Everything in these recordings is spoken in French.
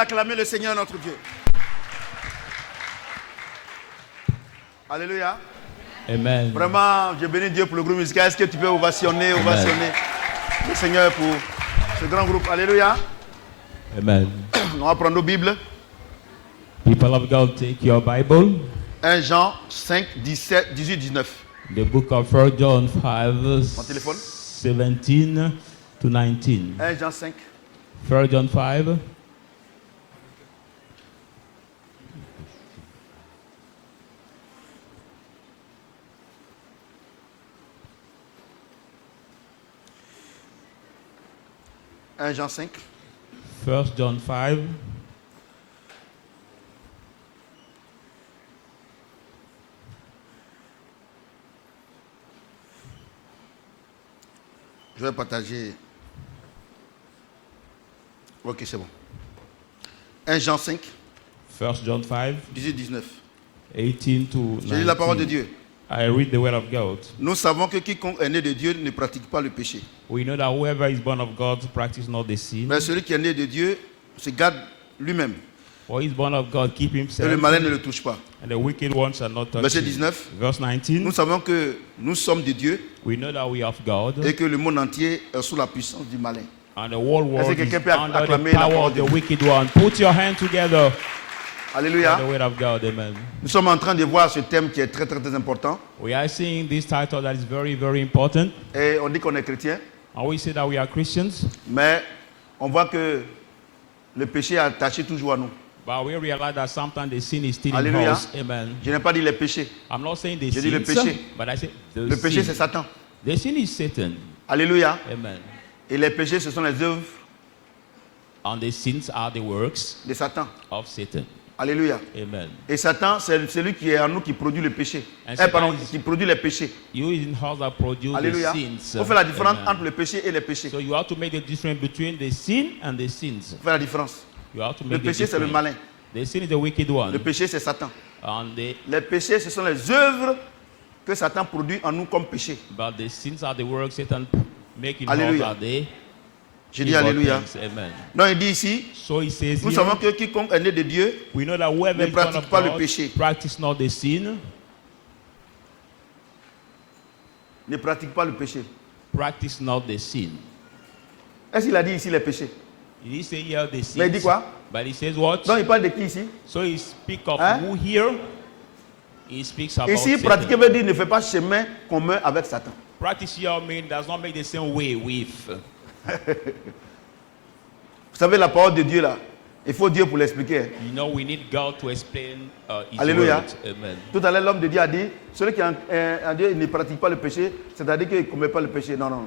acclamer le Seigneur notre Dieu. Alléluia. Amen. Vraiment, je bénis Dieu pour le groupe musical. Est-ce que tu peux ovationner le Seigneur pour ce grand groupe? Alléluia. Amen. On va prendre nos Bibles. People of God, take your Bible. 1 Jean 5, 17, 18, 19. The book of 1 John 5, Mon téléphone. 17 to 19. 1 Jean 5. 1 John 5. Jean 5. 1 John 5. Je vais partager. Ok, c'est bon. 1 Jean 5, 1 John 5, 18, 19. 18 to 19. Je lis la parole de Dieu. I read the word of God. Nous savons que quiconque est né de Dieu ne pratique pas le péché. We know that whoever is born of God practice not the sin. Mais celui qui est né de Dieu se garde lui-même. For he is born of God, keep Et himself. le malin ne le touche pas. And the wicked one shall not touch Verset him. 19. Verse 19. Nous savons que nous sommes de Dieu We know that we are of God. et que le monde entier est sous la puissance du malin. And the whole Est-ce world que is quelqu'un peut under the acclamer la power parole of de the Dieu? wicked one. Put your hand together Alléluia. for the word of God. Amen. Nous sommes en train de voir ce thème qui est très, très, très important. We are seeing this title that is very, very important. Et on dit qu'on est chrétien, And we say that we are Christians, mais on voit que le péché est attaché toujours à nous. but we realize that sometimes the sin is still in Alléluia. us. Amen. Je n'ai pas dit les péchés. I'm not saying the Je dis le sin, péché. but I say the Le péché, c'est sin. Satan. The sin is Satan. Alléluia. Amen. Et les péchés, ce sont les œuvres And the sins are the works de Satan. of Satan. Alléluia. Amen. Et Satan, c'est celui qui est en nous qui produit le péché. And Pardon, Satan is- qui produit les péchés. You in house that produce Alléluia. the sins. Il faut faire la différence Amen. entre le péché et les péchés. So you have to make the difference between the sin and the sins. Il faut faire la différence. You have to Le make the péché, c'est le difference. malin. The sin is the wicked Le one. péché, c'est Satan. And Les péchés, ce sont les œuvres que Satan produit en nous comme péché. but the sins are the works Satan making Alléluia. are the Je dis evil Alléluia. things. Amen. Non, il dit ici, So he says nous here, savons que quiconque est né de Dieu we know that whoever ne is born pratique of pas le God péché. practice not the sin, ne pratique pas le péché. practice not the sin. Est-ce qu'il a dit ici les péchés? He didn't say here the Mais il dit sins, quoi? but he says what? Donc il parle de qui ici? So he speaks of Hein? who here? He speaks about Ici, Satan. pratiquer veut dire ne fait pas chemin commun avec Satan. Practice here means does not make the same way with. Vous savez, la parole de Dieu là, il faut Dieu pour l'expliquer. hein. You know, we need God to explain His Alléluia. word. Amen. Tout à l'heure, l'homme de Dieu a dit, celui qui est en Dieu il ne pratique pas le péché, c'est-à-dire qu'il ne commet pas le péché. Non, non,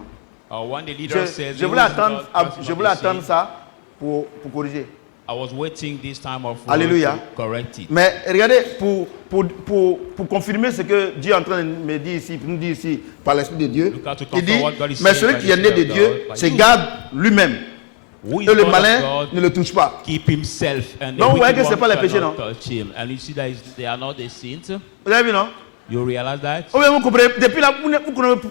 non. When the leader says, Je "Who voulais is attendre, God practicing je not voulais the sin?" attendre ça pour corriger. I was waiting this time of Alléluia. to correct it. Mais regardez, pour confirmer ce que Dieu est en train de me dire ici, nous dit ici par l'Esprit de Dieu, Look at to il dit, confirm what God is mais saying celui by qui the est né de Spirit of Dieu God, by se you. garde lui-même. Who is Et le born of malin God, ne le touche pas. keep himself, and the Donc, vous voyez wicked que c'est one pas les shall péchés, not non? touch him. And you see that they are not the sins. Vous avez vu, non? You realize that? Ou bien vous comprenez, depuis là, vous ne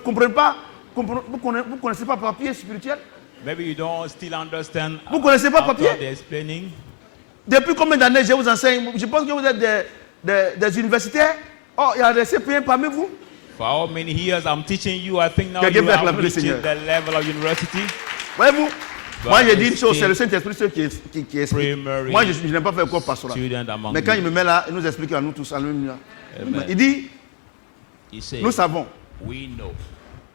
comprenez pas, vous connaissez pas papier spirituel. Maybe you don't still understand. Vous connaissez pas after papier? the explaining. Depuis combien d'années je vous enseigne? Je pense que vous êtes des universitaires. Oh, il y a des CPN parmi vous. For how many years I'm teaching you, I think now Quelqu'un you peut have acclamer le reached Seigneur. the level of university. Voyez-vous? Moi, j'ai dit une chose, still c'est le Saint-Esprit seul qui explique. primary Moi, je n'aime pas faire cours pastoral. student among Mais quand you. il me met là, il nous explique à nous tous. Alléluia. Amen. Il dit, He says, nous savons we know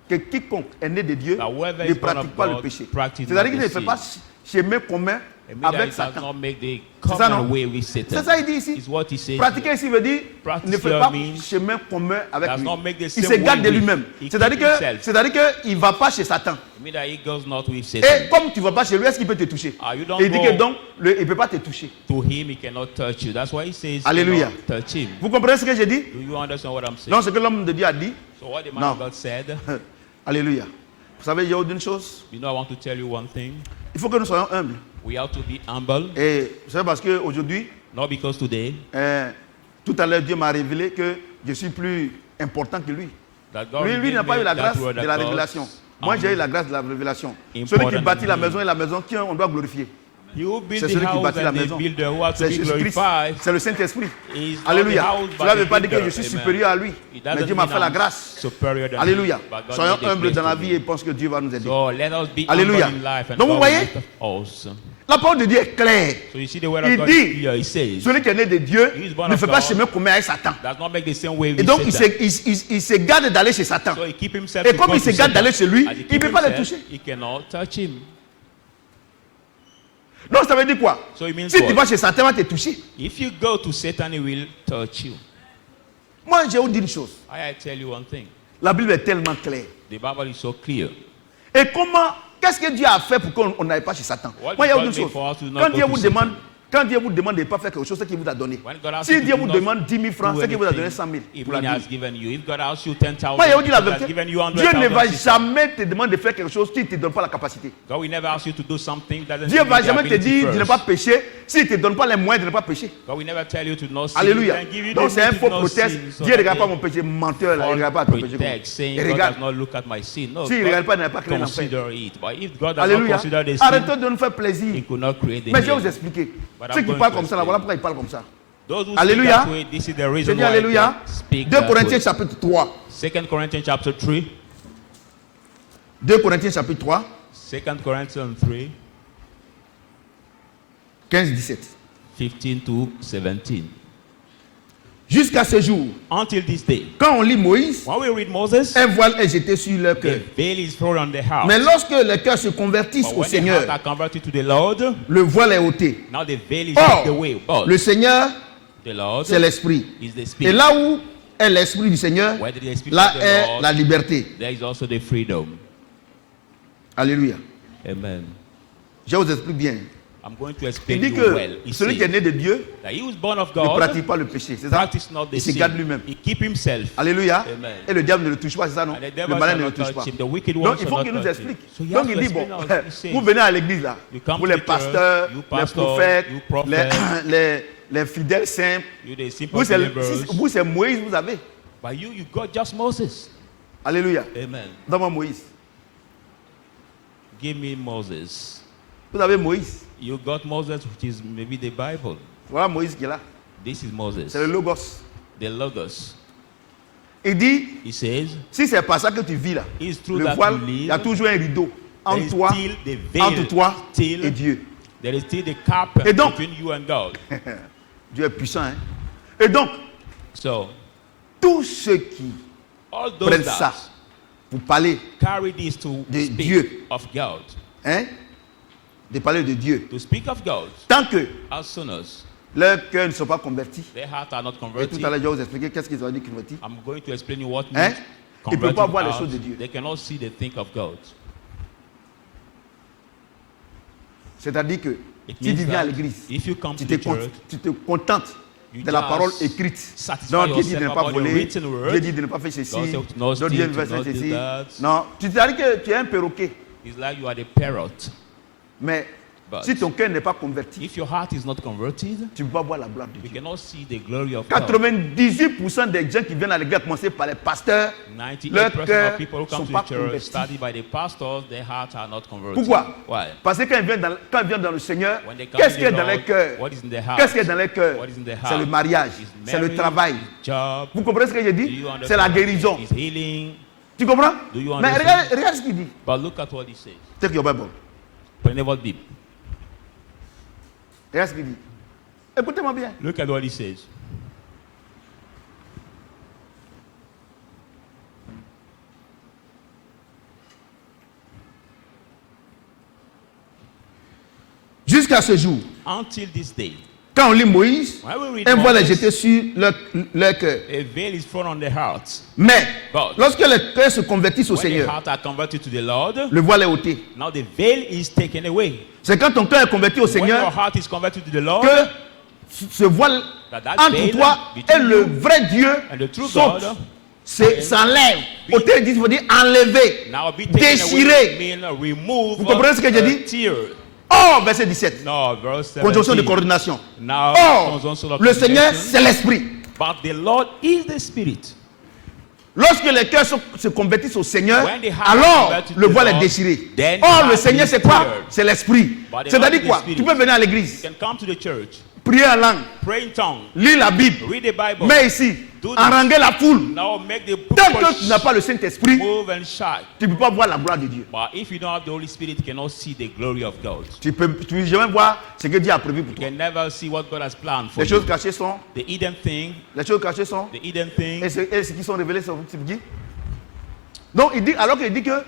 que quiconque est né de Dieu that whoever ne is born pratique of pas le God péché. practice C'est-à-dire not qu'il ne the fait sin. pas chemin commun It means that avec it does Satan. not make the C'est ça, non? common way with Satan. C'est ça, il dit ici. Is what he says. Pratiquer ici veut dire Practice ne fait here pas means chemin commun avec does lui. not make the Il same se garde de way with. lui-même. He C'est-à-dire keeps himself. qu'il ne va pas chez Satan. It means that he goes not with Satan. Et comme tu ne vas pas chez lui, est-ce qu'il peut te toucher? You don't Et il dit que go donc, il ne peut pas te toucher. to him, he cannot touch you. That's why he says, Alléluia. do not touch him. Vous comprenez ce que j'ai dit? Do you understand what I'm saying? Donc, ce que l'homme de Dieu a dit. So what the man Non. of God said, Alléluia. Vous savez, il y a une chose. you know, I want to tell you one thing. Il faut que nous soyons humbles. We have to be humble, Et vous savez, parce qu'aujourd'hui, not because today tout à l'heure, Dieu m'a révélé que je suis plus important que lui. that God Lui, revealed n'a pas me eu la that grâce word de that la God révélation. Moi, j'ai eu la grâce de la révélation. Celui qui important bâtit la than maison him. et la maison, qui on doit glorifier? He who built C'est the celui qui house bâtit la and the maison. builder who has to C'est be Jésus-Christ. glorified. C'est le Saint-Esprit. Is not the Alléluia. house, but Cela ne the veut pas dire que builder. je suis Amen. supérieur à lui. It Mais doesn't Dieu m'a mean fait la I'm grâce. superior than Alléluia. him, but God Soyons made a humbles place dans la to vie me. et pense que Dieu va nous aider. So let us be Alléluia. humble in life and Donc, vous God voyez? will lift us. La parole de Dieu est claire. So you see the word of Il God is dit, clear. He says, celui qui est né de Dieu He is born ne of fait pas God. chemin commun avec Satan. does not make the same way Et with donc, il Satan. se garde d'aller chez Satan. So he keep himself Et to comme go il se to garde Satan. d'aller chez lui, As he il ne keep peut pas le himself, toucher. he cannot touch him. Donc, ça veut dire quoi? So it means Si tu what? vas chez Satan, il va te toucher. If you go to Satan, he will touch you. Moi, je vais vous dire une chose. I tell you one thing. La Bible est tellement claire. The Bible is so clear. Et comment, qu'est-ce que Dieu a fait pour qu'on n'aille pas chez Satan? What Moi, il y a God une made chose. for us to not Quand go Dieu to vous Satan. demande, quand Dieu vous demande de ne pas faire quelque chose, c'est qu'il vous a donné. When God asks Si you to Dieu do vous not demande 10 000 francs, do c'est qu'il vous a donné anything, 100 000 it pour la means he vie. has given you. If God asks you 10,000, Moi, je vais vous dire la God has vérité. given you Dieu ne 100,000. va jamais te demander de faire quelque chose qui ne te donne pas la capacité. God will never ask you to do something that doesn't Dieu ne give va you the jamais te ability dire de ne first. pas pécher s'il ne te donne pas les moyens de ne pas pécher. God will never tell you to not sin. Alléluia. He can give you Donc the c'est un means faux to not proteste. sin, so Dieu ne that regarde pas they mon péché menteur, là, il ne regarde pas all ton péché. protect, saying Il God regarde. does not look at my sin. No, S'il ne God regarde pas, il n'a pas créé l'enfer. consider it. But if God does not Alléluia. consider the sin, Arrêtez de nous faire he plaisir. could not create the Mais je vais hell. vous expliquer. But Ceux I'm qui going parlent to comme ça, là, explain. voilà pourquoi ils parlent comme ça. Those who Alléluia. speak that way, this is the Je reason dis why Alléluia. they speak 2 that Corinthiens way. chapitre 3. 2 Corinthians chapter 3. 2 Corinthiens chapitre 3, 2 Corinthians 3, 15-17. 15 to 17. Jusqu'à ce jour, Until this day. quand on lit Moïse, When we read Moses, un voile est jeté sur leur cœur. the veil is thrown on the heart. Mais lorsque les cœurs se convertissent But au when the Seigneur, hearts are converted to the Lord, le voile est ôté. now the veil is Or, taken away. But le Seigneur, the Lord c'est l'Esprit. is the Et Spirit. là où est l'Esprit du Seigneur, Where the Spirit là of the est Lord, la liberté. there is also the freedom. Alléluia. Amen. Je vous explique bien. I'm going to Il explain dit you que well. He celui qui est says né de Dieu that he was born of ne God, pratique pas le péché. C'est ça? practice not the Il se sin. garde lui-même. He keep himself. Alléluia. Amen. Et le diable ne le touche pas, c'est ça, non? And the Le devil malin shall ne le not touche touch pas. him. The wicked Donc one il shall faut not qu'il nous touch explique. him. So he Donc has il to dit, bon, explain us. He says, vous venez à l'église là, You come vous to les the pasteurs, church, you les pastor, prophètes, you prophet, les fidèles simples. you the simple Vous, believers. vous, c'est Moïse, vous avez. But you got just Moses. Alléluia. Amen. Donne-moi Moïse. Give me Moses. Vous avez Moïse. You got Moses, which is maybe the Bible. Voilà Moïse qui est là. This is Moses. C'est le Logos. The Logos. Il dit, He says, si c'est par ça que tu vis là, it's true le that voile, you il y a live. toujours un rideau There entre is toi, still the veil. entre toi Still, et Dieu. there is still the carpet Et donc- between you and God. Dieu est puissant. Hein? Et donc, So, tous ceux qui all those prennent that ça pour parler, carry this to de speak Dieu. of God, hein, de parler de Dieu, to speak of God, tant que as soon as leurs cœurs ne sont pas convertis, their hearts are not et converted, tout à l'heure je vais vous expliquer qu'est-ce qu'ils ont dit convertis. I'm going to explain you what Hein? means Ils ne peuvent pas converted voir les hearts. choses de Dieu. They cannot see the think of God. C'est-à-dire que It si tu means viens à that l'église, if you come to tu the church, tu te contentes you de la just parole écrite. satisfy Donc Dieu dit de ne yourself pas about the voler, written word. Dieu dit de ne pas faire ceci, God said to not donc Dieu steal, veut to faire not do ceci. that. Non, tu te dis que tu es un perroquet. It's like you are the parrot. Mais But si ton cœur n'est pas converti, if your heart is not converted, tu ne peux pas voir la gloire de you Dieu. cannot see the glory of God. 98% des gens qui viennent à l'église, à commencer par les pasteurs, 98% leurs cœurs of people who ne sont come to pas the church convertis. studied by the pastors, their hearts are not converted. Pourquoi? Why? Parce que quand ils viennent dans le Seigneur, When they come qu'est-ce to qui est the dans Lord, les cœurs? what is in their heart? Qu'est-ce qui est dans les cœurs? What is in their C'est le heart? mariage, Is c'est le marriage, travail. is job. Vous comprenez ce que je Do dis? you understand? C'est la guérison. Is healing. Tu comprends? Do you Mais understand? regarde ce qu'il dit. But look at what he says. Take your Bible. Prenez votre Bible. Regarde ce qu'il dit. Écoutez-moi bien. Look at what he says. Jusqu'à ce jour, Until this day, quand on lit Moïse, when we read un voile est Moses, jeté sur leur cœur. a veil is thrown on the heart. Mais But lorsque les cœurs se convertissent au when the Seigneur, heart are converted to the Lord, le voile est ôté. now the veil is taken away. C'est quand ton cœur est converti au When your Seigneur heart is converted to the Lord, que ce voile that entre veil toi et between le you vrai Dieu and the true saute. God S'enlève. Ôter, il faut dire enlever, now be taken déchirer. away, mean remove Vous comprenez ce que j'ai dit? tear. Oh, verset 17. No, verse 17. Conjonction de coordination. Now, Or, conjonction of le Seigneur, coordination. c'est l'Esprit. But the Lord is the Spirit. Lorsque les cœurs se convertissent au Seigneur, When they have alors converted to le the voile est Lord, déchiré. then Or the le Seigneur heart c'est is quoi? cleared. C'est l'esprit. But the C'est-à-dire Lord is quoi? the Spirit. Tu peux venir à l'église, You can come to the church, prier en langue, pray in tongues, lire la Bible, read the Bible, mais ici, Do this. haranguer la foule. now make the Tant people que tu n'as pas le Saint-Esprit, move and shout. tu ne peux pas voir la gloire de Dieu. But if you don't have the Holy Spirit, you cannot see the glory of God. Tu peux jamais voir ce que Dieu a prévu pour You toi. can never see what God has planned for Les you. choses cachées sont, The hidden thing, les choses cachées sont, the hidden thing. et ce qui sont révélés sont qui? Donc il dit, alors qu'il dit que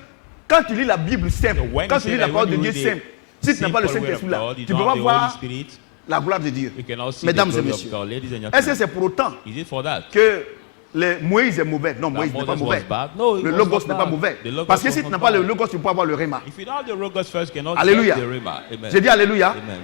quand tu lis la Bible simple, So when quand you tu say lis la that parole de when Dieu you read simple, si tu n'as pas le simple word of Saint-Esprit là, God, tu you ne peux don't pas have the Holy voir Spirit, la gloire de Dieu. you cannot see Mesdames the et glory of messieurs, God. Ladies and est-ce que gentlemen, c'est pour autant is it for that? que Moïse est mauvais? Non, Moïse n'est pas Moses mauvais. was bad? No, he Le was logos not n'est pas bad. mauvais. The logos Parce que was si tu not n'as pas le bad. logos, tu ne peux pas avoir le réma. If you don't have the logos first, you cannot Alléluia. get the rhema. Amen. J'ai dit Alléluia. Amen.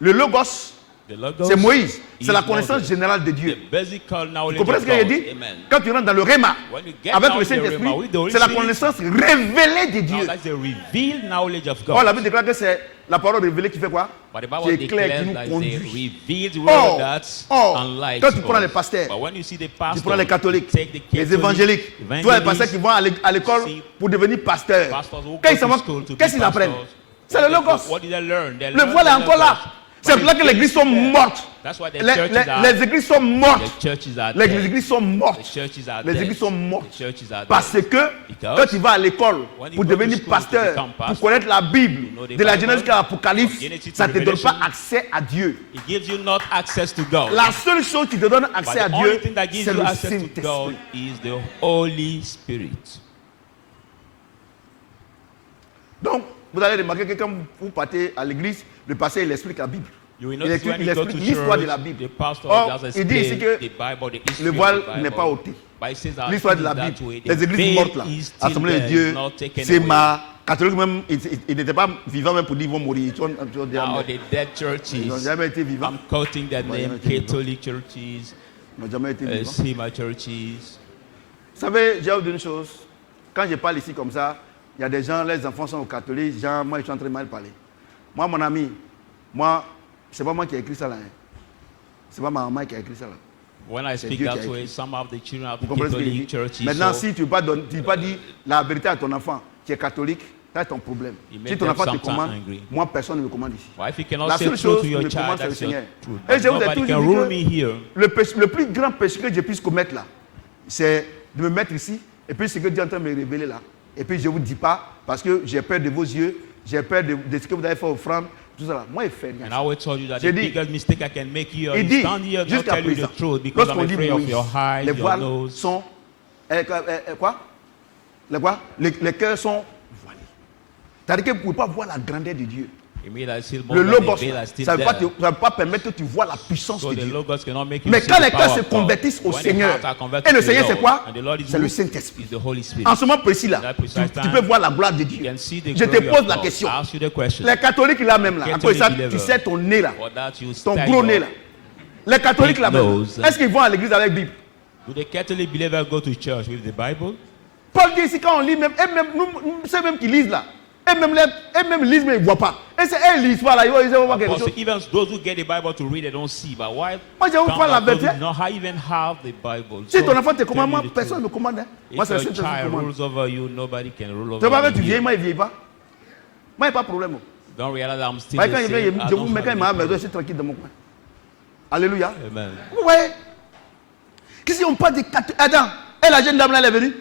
Le logos, The logos c'est Moïse. is C'est la connaissance Moses. générale de Dieu. The basic knowledge Vous comprenez of ce qu'il God. dit? Amen. Quand tu rentres dans le réma, When you get avec down le to the Saint-Esprit, Rhema with the Holy c'est la Spirit, connaissance révélée de now Dieu. that's the revealed knowledge of God. Or, la Bible déclare que c'est la parole révélée qui fait quoi? But the Qui Bible éclaire, qui declares nous that the conduit. revealed Or, word that's or, unlike quand tu prends us. les pasteurs, But when you see the tu pastor, prends les catholiques, take the les Catholic, évangéliques, tu vois les pasteurs qui evangelists, vont à l'école see pour devenir pasteurs. pastors who Quand go ils s'en to vont, school to be qu'est-ce qu'ils apprennent? pastors, C'est le logos. What did they learn? They Le learned voile est the encore là. logos. C'est But pour là que the les églises sont faith is there. mortes. That's why the churches are Les églises sont mortes. the churches are Les dead. églises sont The mortes. churches are Les dead. églises sont The mortes. churches are Parce dead. que Because quand tu vas à l'école when you pour go to devenir school to pasteur, become pour pastor, connaître la Bible, you know the de la Bible, Genèse jusqu'à l'Apocalypse, from Genesis to ça ne te donne pas Revelation, accès à Dieu. it gives you not access to God. La seule chose qui te donne But accès à the Dieu, only thing that gives c'est you le access to God Saint-Esprit. is the Holy Spirit. Donc, vous allez remarquer que quand vous partez à l'église, le pasteur il explique la Bible. You will Il notice explique when you go to l'histoire de la church, Bible. the pastor Or, does il dit ici explain que the Bible, the history le of voile the n'est pas Bible. ôté. But it says that L'histoire de la it is Bible. that way. The Les églises veil mortes là, is still Assemblée de there, Dieu, not taken c'est away. ma catholique même, ils n'étaient pas vivants même pour dire qu'ils vont mourir. Ils ont déjà Now mort. the dead Ils churches, n'ont jamais été vivants. I'm quoting their Well, name, yeah, Catholic churches, Ils n'ont jamais été vivants. Sema churches. Vous savez, j'ai oublié une chose. Quand je parle ici comme ça, il y a des gens, les enfants sont catholiques, genre, moi, je suis en train de mal parler. Moi, mon ami, moi, c'est pas moi qui ai écrit ça là. Hein. C'est pas ma maman qui a écrit ça là. When I speak Dieu qui a that way, écrit. some of the children of Vous the comprenez ce que je Catholic dis? churches. Maintenant, so si tu ne peux pas dire la vérité à ton enfant qui est catholique, c'est ton problème. You Si make ton them enfant te sometimes commande, angry. moi, personne ne me commande ici. well, if you cannot La say seule truth chose to qui your me child, commande, c'est le that's your Seigneur. truth. Et But je vous ai nobody toujours can dit rule que me here. le plus grand péché que je puisse commettre là, c'est de me mettre ici, et puis ce que Dieu est en train de me révéler là. Et puis je ne vous dis pas, parce que j'ai peur de vos yeux, j'ai peur de ce que vous avez fait offrande, tout ça là. Moi, il ne fait rien. And I will tell you that J'ai the dit- biggest mistake I can make here Il is dit, stand here and not jusqu'à tell you présent, the truth because I'm lorsqu'on dit afraid of Moïse, your eyes, les your voiles nose. sont... quoi? Les cœurs sont voilés. C'est-à-dire que vous ne pouvez pas voir la grandeur de Dieu. It means that still Le more than logos, the veil là, are still ça ne va, there. pas permettre que tu vois la puissance So de the Dieu. logos cannot make you Mais see quand the les power cœurs se of God. convertissent au When the Seigneur, hearts are converted et le to the Seigneur c'est Lord, quoi? and the Lord is C'est le who? Saint-Esprit. Is the Holy Spirit. En ce moment précis là, That tu precise time, peux voir la gloire de You Dieu. can see the Je te glory of pose la God. question. I ask you the question. Les catholiques là même là, Catholic après ça, believer. tu sais ton nez là, For that you ton style gros nez your- là. Les catholiques là même, nose. est-ce qu'ils vont à l'église avec Bible? Do the Catholic believer go to church with the Bible? Paul dit ici quand on lit même, c'est même qu'ils lisent là. Et même lisent mais ils ne voient pas. Et c'est eux ils lisent pas là, ils vont voir quelque Also, chose. even those who get the Bible to read, they don't see. But why? Moi je vous come parle la out those who vérité. do not even have the Bible? Si So, ton enfant te tell commande, you moi the personne ne me truth. commande. Hein. Moi If c'est le your Saint-Esprit qui child commande. rules over you, nobody can rule Tu vois over que tu you. vieillis, moi il ne vieillit pas. Moi il n'y a pas de problème. Don't realize that I'm still Moi the quand il same. vient, I je don't vous mets have quand il m'a à la any maison, je suis tranquille dans mon coin. Alléluia. Amen. Vous voyez? Qu'est-ce qu'on parle des catholiques? Attends, et la jeune dame là elle est venue?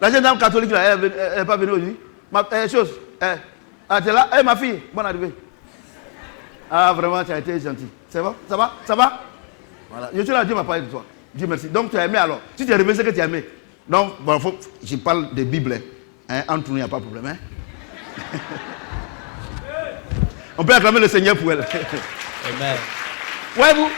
La jeune dame catholique là, elle n'est pas venue aujourd'hui? Chose. Ah, tu es là? Ma fille, bonne arrivée. Ah, vraiment, tu as été gentil. C'est bon? Ça va? Ça va? Voilà. Je suis là, Dieu m'a parlé de toi. Dieu merci. Donc, tu as aimé alors. Si tu es arrivé, c'est que tu as aimé. Donc, bon, je parle de Bible. Hein? Entre nous, il n'y a pas de problème. Hein? On peut acclamer le Seigneur pour elle. Amen. Ouais, vous?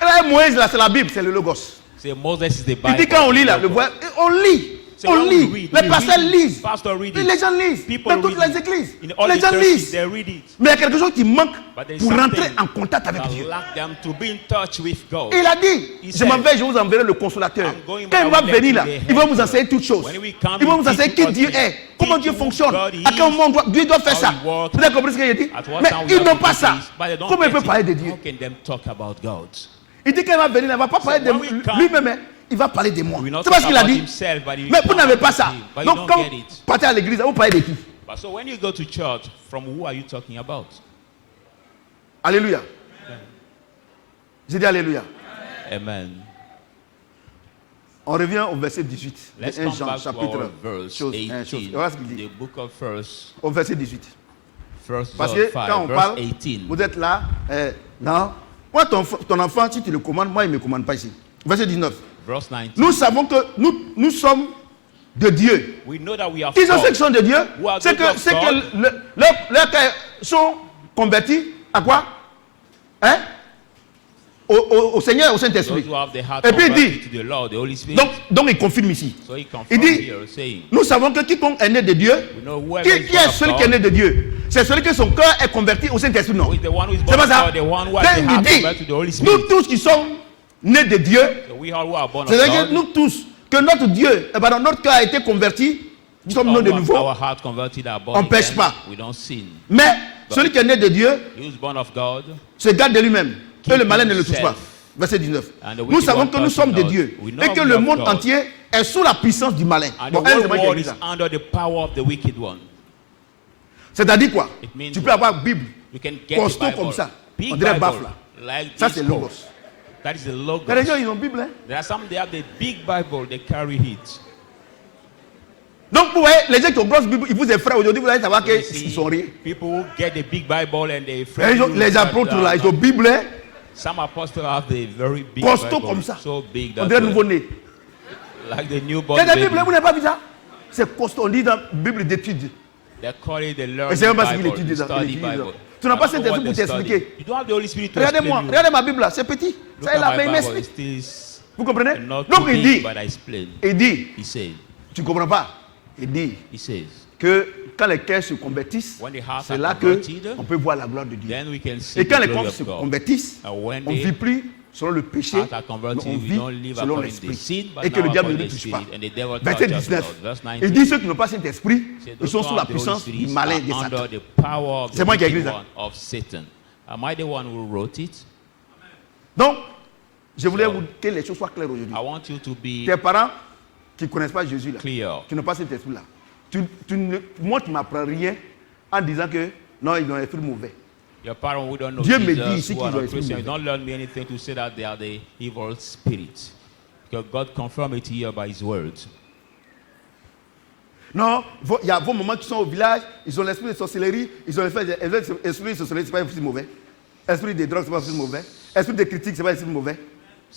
Et là, Moïse, là, c'est la Bible, c'est le Logos. Say Moses is the Bible. Il dit quand on lit là, le voile, on lit. So On when we lit. read, Les we pasteurs read. lisent. Pastor read it. Les gens lisent. People Dans toutes read les it. églises. In all Les the gens churches, lisent. they read it. Mais il y a quelque chose qui manque But there is pour rentrer something en contact avec that Dieu. lack them to be in touch with God. Il a dit, He je m'en said, vais, je vous enverrai le consolateur. I'm going, Quand il but va I will let venir là, you the il va vous helper. enseigner toutes choses. When we come, Il va he vous enseigner teach qui us Dieu things. est, comment Teach Dieu who fonctionne, God à quel is, moment Dieu doit faire how ça. he works, Vous avez compris ce qu'il a dit? At what Mais time we ils have n'ont to pas do ça. this, but they don't Comment il get peut parler de it. Dieu? How can them talk about God? Il dit qu'il va venir, il ne va pas parler de when we come- lui-même. il va parler de moi. He will not C'est pas ce talk qu'il a about dit. himself, but he will Mais vous talk n'avez about pas ça. him. But you Donc don't quand get vous it. partez à l'église, vous parlez de qui? But so when you go to church, from who are you talking about? Alléluia. J'ai dit alléluia. Amen. On revient au verset 18. Let's de 1 come Jean, back to chapitre our verse chose, 18, Voilà ce qu'il dit. the book of First Au verset 18. First Parce John que 5, quand on verse parle, 18. vous êtes là. Non. Moi, ton enfant, si tu le commandes, moi, il ne me commande pas ici. Verset 19. Verse 19. Nous savons que nous sommes de Dieu. We know that we are Ils ont ceux called. qui sont de Dieu. Who are C'est those que, of God? leurs cœurs sont convertis à quoi? Hein? Au Seigneur, au Those Saint-Esprit. who have the heart Et puis il converted dit, to the Lord, the Holy Spirit. donc il confirme ici. So he Il confirms dit, here, saying, nous savons que quiconque est né de Dieu, we know whoever is qui born est of celui qui est God, né de Dieu? C'est celui que son cœur est converti au Saint-Esprit, non? who is the one who is C'est born pas of ça? God, the one who Quand has the il heart dit, converted to the Holy Spirit. nous tous qui sommes nés de Dieu, So we all who are born of c'est-à-dire que God, nous tous, que notre Dieu, notre cœur a été converti, nous sommes nés de nouveau, our heart converted, are born on ne pêche again, pas. we don't sin. Mais celui qui est né de Dieu He who is born of God, se garde de lui-même, et le malin ne le touche himself. pas. Verset 19. And the Nous wicked savons one que nous touches sommes de not. Dieu We know et que we le love monde God. entier est sous la puissance du malin. and Bon, the c'est whole moi qui ai world écrit is ça. under the power of the wicked one. C'est-à-dire quoi? It means Tu peux avoir Bible, You can get costaud the Bible, comme ça. big On dirait Bible, baffe là. like Ça this c'est book. Logos. That is the logos. Il y a des gens, ils ont Bible. Hein? There are some, they have the big Bible, they carry it. Donc vous voyez, les gens qui ont grosse Bible, ils vous effraient aujourd'hui, vous allez savoir You qu'ils see, sont rien. people who get the big Bible and they Et ils ont- les apôtres là, ils ont Bible, hein? Some apostles have the very big Costaud Bible, comme ça. so big On that dirait nouveau-né. like the Il y newborn a des baby. Bibles, vous n'avez pas vu ça? C'est costaud, on dit dans la Bible d'études. They call it the Et learning c'est même pas ce qu'il Bible, étudie the dans study il étudie Bible. dans. Tu n'as pas I don't know Saint-Esprit what pour they study. t'expliquer. You don't have the Holy Spirit to Regardez-moi, explain you. regardez ma Bible là, c'est petit. Look Ça est là, at mais il my Bible, m'explique. it is Vous comprenez? not Donc too il dit, big, but I explain. il dit, He says, tu ne comprends pas? Il dit he says, que quand les cœurs se convertissent, when the hearts c'est are là que converted, on peut voir la gloire de Dieu. then we can see Et quand the les glory corps of se God. convertissent, And when on ne they vit plus selon le péché, hearts are mais converted, on we vit don't live selon according to l'esprit. sin, but Et que le now diable ne according le to touche pas. spirit, and the devil Verset touches 19. not. Verse Il 19. dit ceux qui n'ont pas Saint-Esprit, Say, ils those sont who sous la have the Holy puissance Spirit du malin are et des under Satan. the power of C'est the moi qui ai wicked écrit ça. one, of Satan. Am I the one who wrote it? Donc, je voulais So, que les choses soient claires aujourd'hui. I want you to be Tes parents qui ne connaissent pas Jésus, là, clear. qui n'ont pas cet esprit-là, moi, tu ne m'apprends rien en disant que non, ils ont un esprit mauvais. Your parents who don't know Dieu me dit Jesus, ici who are qu'ils ont not esprit Christian, mauvais. don't learn me anything to say that they are the evil spirits. Because God confirmed it here by His words. Non, il y a vos mamans qui sont au village, ils ont l'esprit de sorcellerie, ils ont l'esprit de sorcellerie, c'est pas un esprit mauvais. Esprit de drogue, c'est pas un esprit mauvais. Esprit de critique, c'est pas un esprit mauvais.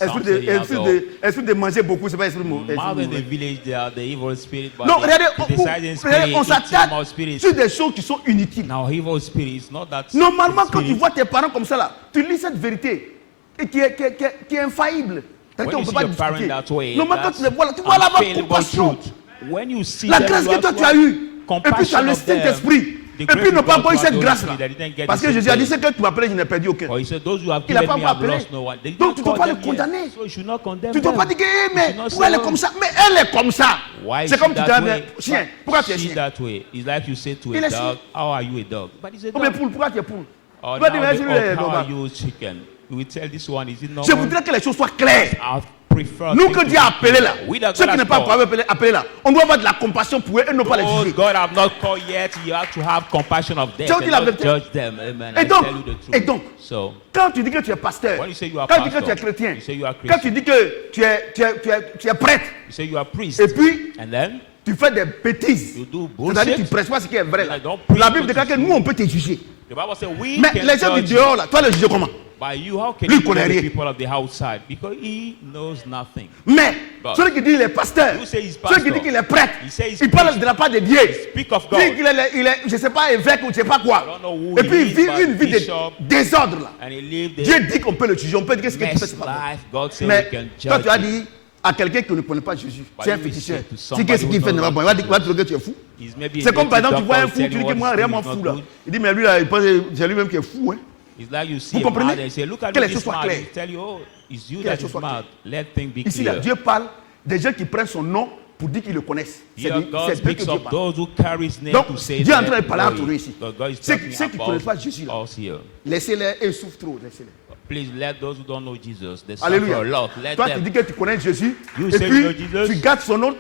Esprit de manger beaucoup, c'est pas un esprit mauvais. More than the village, they are the evil spirit, but Non, the regardez, deciding spirit, on eating s'attaque more spirits. sur des choses qui sont inutiles. Now, evil spirit is not that. Normalement, quand tu spirit. vois tes parents comme ça, là, tu lis cette vérité et qui est infaillible. C'est-à-dire When qu'on you ne peut see pas your parent discuter. that way, Normalement, quand that's tu les vois là, tu vois là-bas unfailable compassion. truth. When you see La them, grâce you que have toi to tu as have eue. Et puis tu as compassion le of them. Saint-Esprit. The Et grace puis ils n'ont of pas God encore eu to have cette the Holy grâce-là. Spirit, they didn't get Parce the que Jésus a dit, same c'est que tu m'as appelé, je n'ai perdu aucun. For he said, those who have Il n'a given pas me encore have appelé. lost no one. They did Donc not tu ne dois call pas les them condamner. yet. So you should not condemn Tu ne dois them. pas dire que, You mais should not pourquoi elle say, est oh, comme ça? Mais elle est comme ça. Why is C'est she comme tu dis that à un way? chien. Pourquoi tu es She's chien? that way. It's like you say to Il a est chien. dog, how are you a dog? But he's a Ou bien dog. poule, pourquoi tu es poule? Or Tu vas dire, now mais the celui-là est cock, how are normal. you chicken? You will tell this one, is it Je normal? voudrais que les choses soient claires. I prefer Nous things que to Dieu a be appelé clear. là, We that ceux God qui has n'ont pas encore called. appelé là, on doit avoir de la compassion pour eux et ne pas les Those juger. God have not called yet, you have to have compassion of them Je vous dis and la not vérité. judge them. Amen. Et I donc, tell you the truth. et donc, So, quand tu dis que tu es pasteur, when you say you are quand tu dis que tu pastor, es chrétien, you say you are quand Christian, tu dis que tu es prêtre, you say you are priest, et puis and then tu fais des bêtises, you do c'est-à-dire que tu ne bullshit. prêches pas ce qui est vrai là. Like, don't preach La Bible what déclare que is nous, on peut te juger. The Bible says we Mais can les gens du judge dehors là, tu vas les juger comment? by you. How can Lui, you il connaît know the rien. people of the outside? Because he knows nothing. Mais But celui qui dit qu'il est pasteur, you say he's celui qui pastor. dit qu'il est prêtre, He says he's il parle priest. de la part de Dieu. Speak of Il dit God. qu'il est, je ne sais pas, évêque ou je ne sais pas I quoi. don't know who Et puis he il is, vit but une vie bishop, de désordre là. and he lived Dieu a dit qu'on peut le juger, on peut dire que ce que tu fais, messed c'est pas bon. life. God said Mais we can toi, judge tu as him. dit à quelqu'un qui ne connaît pas Jésus, But c'est un you féticheur. say to Si somebody qu'est-ce who qu'il fait n'est pas knows bon, il va dire que tu es fou. He's maybe a C'est comme par native exemple, tu vois un doctor fou, tu dis telling que moi, what vraiment is not fou là. good. Il dit, mais lui là, il pense que c'est lui-même qui est fou. Hein. It's like you see Vous a comprenez? man and say, look at Que les this choses soient man. claires. He tell you, oh, it's you Que les that choses is soient mad. Let things be Ici là, clear. Dieu parle des gens qui prennent son nom pour dire qu'ils le connaissent. C'est Here de God Dieu speaks que Dieu of parle. those who carry his name Donc, to say Dieu est en that train de parler glory. entre eux ici. God is Ceux talking qui ne connaissent pas about Jésus là, us here. laissez-les et ils souffrent trop. Laissez-les. Please let those who don't know Jesus, they Alléluia. suffer a lot. Let Toi, tu them. dis que tu connais Jésus, You et say you know puis Jesus. tu gardes son nom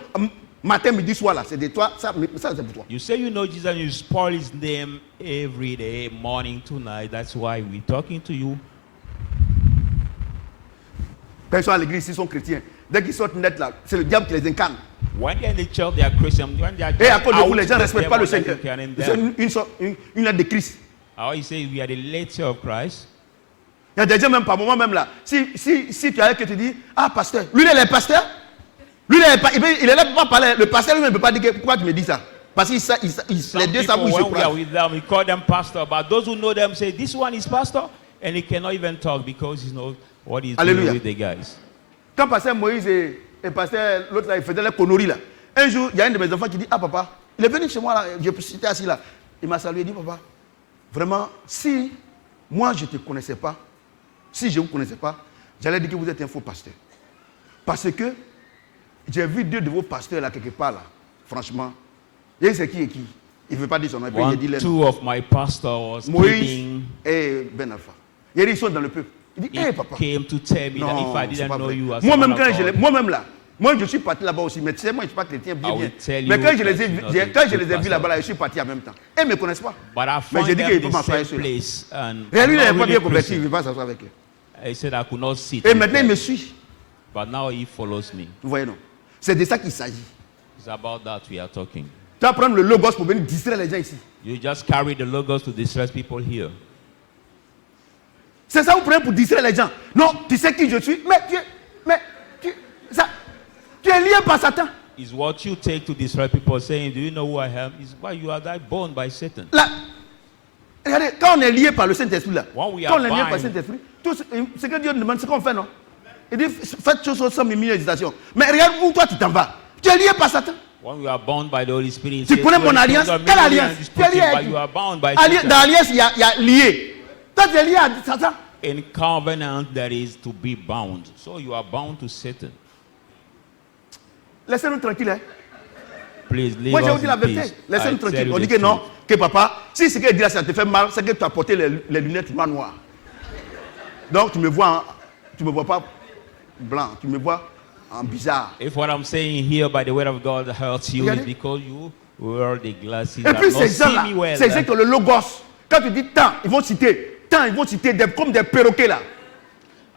matin, midi, soir là. C'est de toi, ça c'est pour toi. You say you know Jesus and you spoil his name every day, morning to night. That's why we're talking to you. Personne à l'église, ils sont chrétiens. Dès qu'ils sortent net là, c'est le diable qui les incarne. When they're in the church, they are Christian. When they are Et à cause de vous, out, les gens ne the respectent pas le devil Seigneur. is incarnate in C'est them. une lettre de Christ. How you say we are the letter of Christ? Il y a des gens, même par moment, même là. Si tu as que tu dis, ah, pasteur, lui, il est pasteur. Lui, il est là pour pas parler. Le pasteur lui-même ne peut pas dire pourquoi tu me dis ça. Parce que les deux savent où ils se When we are croient. with them, we call them pastor. But those who know them say, this one is pastor. And he cannot even talk because he knows what he's Alléluia. doing with the guys. Quand pasteur Moïse et pasteur, l'autre là, il faisait les conneries là. Un jour, il y a un de mes enfants qui dit, ah papa, il est venu chez moi là, j'étais assis là. Il m'a salué, il dit, papa, vraiment, si moi je ne te connaissais pas, si je ne vous connaissais pas, j'allais dire que vous êtes un faux pasteur. Parce que j'ai vu deux de vos pasteurs là quelque part là, franchement. Et c'est qui et qui? Il ne veut pas dire son nom. Il dit Two of my pastors was Moïse kidding. et Ben Alpha. Il dit, ils sont dans le peuple. Il dit, hé He papa. came to tell me that Non, if I c'est didn't pas know vrai. you as Moi-même, a man quand of je God, moi même là, moi je suis parti là-bas aussi, mais tu sais, moi je ne suis pas chrétien bien I will bien. tell Mais you quand je les that ai you're vus, not a quand je true les ai vus pastor. là-bas, là, je suis parti en même temps. Et ils ne me connaissent pas. But I Mais found j'ai dit them qu'il in peut the m'asseoir same sur là. place and Et lui, il I'm n'est not pas bien really converti, il ne Christian. veut pas s'asseoir avec eux. He said I could not sit. Et with maintenant, il them. me suit. But now he follows me. Vous voyez, non? C'est de ça qu'il s'agit. It's about that we are talking. Tu vas prendre le logos pour venir distraire les gens ici. You just carry the logos to distress people here. C'est ça vous prenez pour distraire les gens. Non, tu sais qui je suis, mais tu es lié par Satan. Is what you take to destroy people saying, do you know who I am? Is why you are that born by Satan. Là, regardez, quand on est lié par le Saint-Esprit là, When we quand are on est lié par le bind- Saint-Esprit, tout ce que Dieu nous demande, c'est qu'on fait, non? Il dit, faites choses sans mimie hésitation. Mais regarde où toi tu t'en vas. Tu es lié par Satan. When we are bound by the Holy Spirit, Tu connais mon alliance? Quelle alliance? Tu es lié but avec you are bound by Dans Satan. l'alliance, il y a lié. Toi, tu es lié à Satan. In covenant, that is to be bound. So you are bound to Satan. Laissez-nous tranquilles. Hein? Please leave Moi, je vous us dis la in vérité. peace. Laissez-nous I tell tranquilles. you On the dit que non, truth. que papa, si ce qu'elle dit là, ça te fait mal, c'est que tu as porté les lunettes noires. Donc, tu me vois pas blanc, tu me vois en bizarre. If what I'm saying here by the word of God hurts you, Regardez. it's because you wear the glasses Et that puis not ces see gens-là, me well. c'est ceux qui ont le logos. Quand tu dis tant, ils vont citer comme des perroquets là.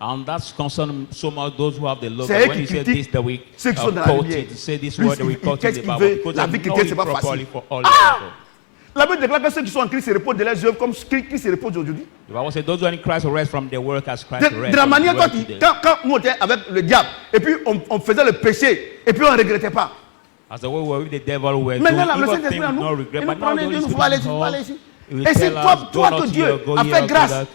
And that's concerned so much those who have the logo. C'est eux When qui you say critiquent this, the week ceux qui sont dans la quote lumière. it. Say this Lui, word, the week quote qu'est-ce in the qu'il Bible. veut? Because La they vie know chrétienne, it c'est pas properly facile. for all Ah! people. La Bible déclare que ceux qui sont en Christ se reposent de leurs œuvres comme Christ se repose aujourd'hui. The Bible says those who are in Christ will rest from their work as Christ De rests la from manière his work today. quand nous on était avec le diable, et puis on faisait le péché, et puis on ne regrettait pas. As the way we were with the devil, we were doing Maintenant, le evil Saint-Esprit things, en nous, no il regret. nous But now prenait, the il Holy nous faut aller Spirit ici, is faut aller all. ici. He will Et c'est tell toi us, go que not Dieu here, go a here, fait go grâce. that.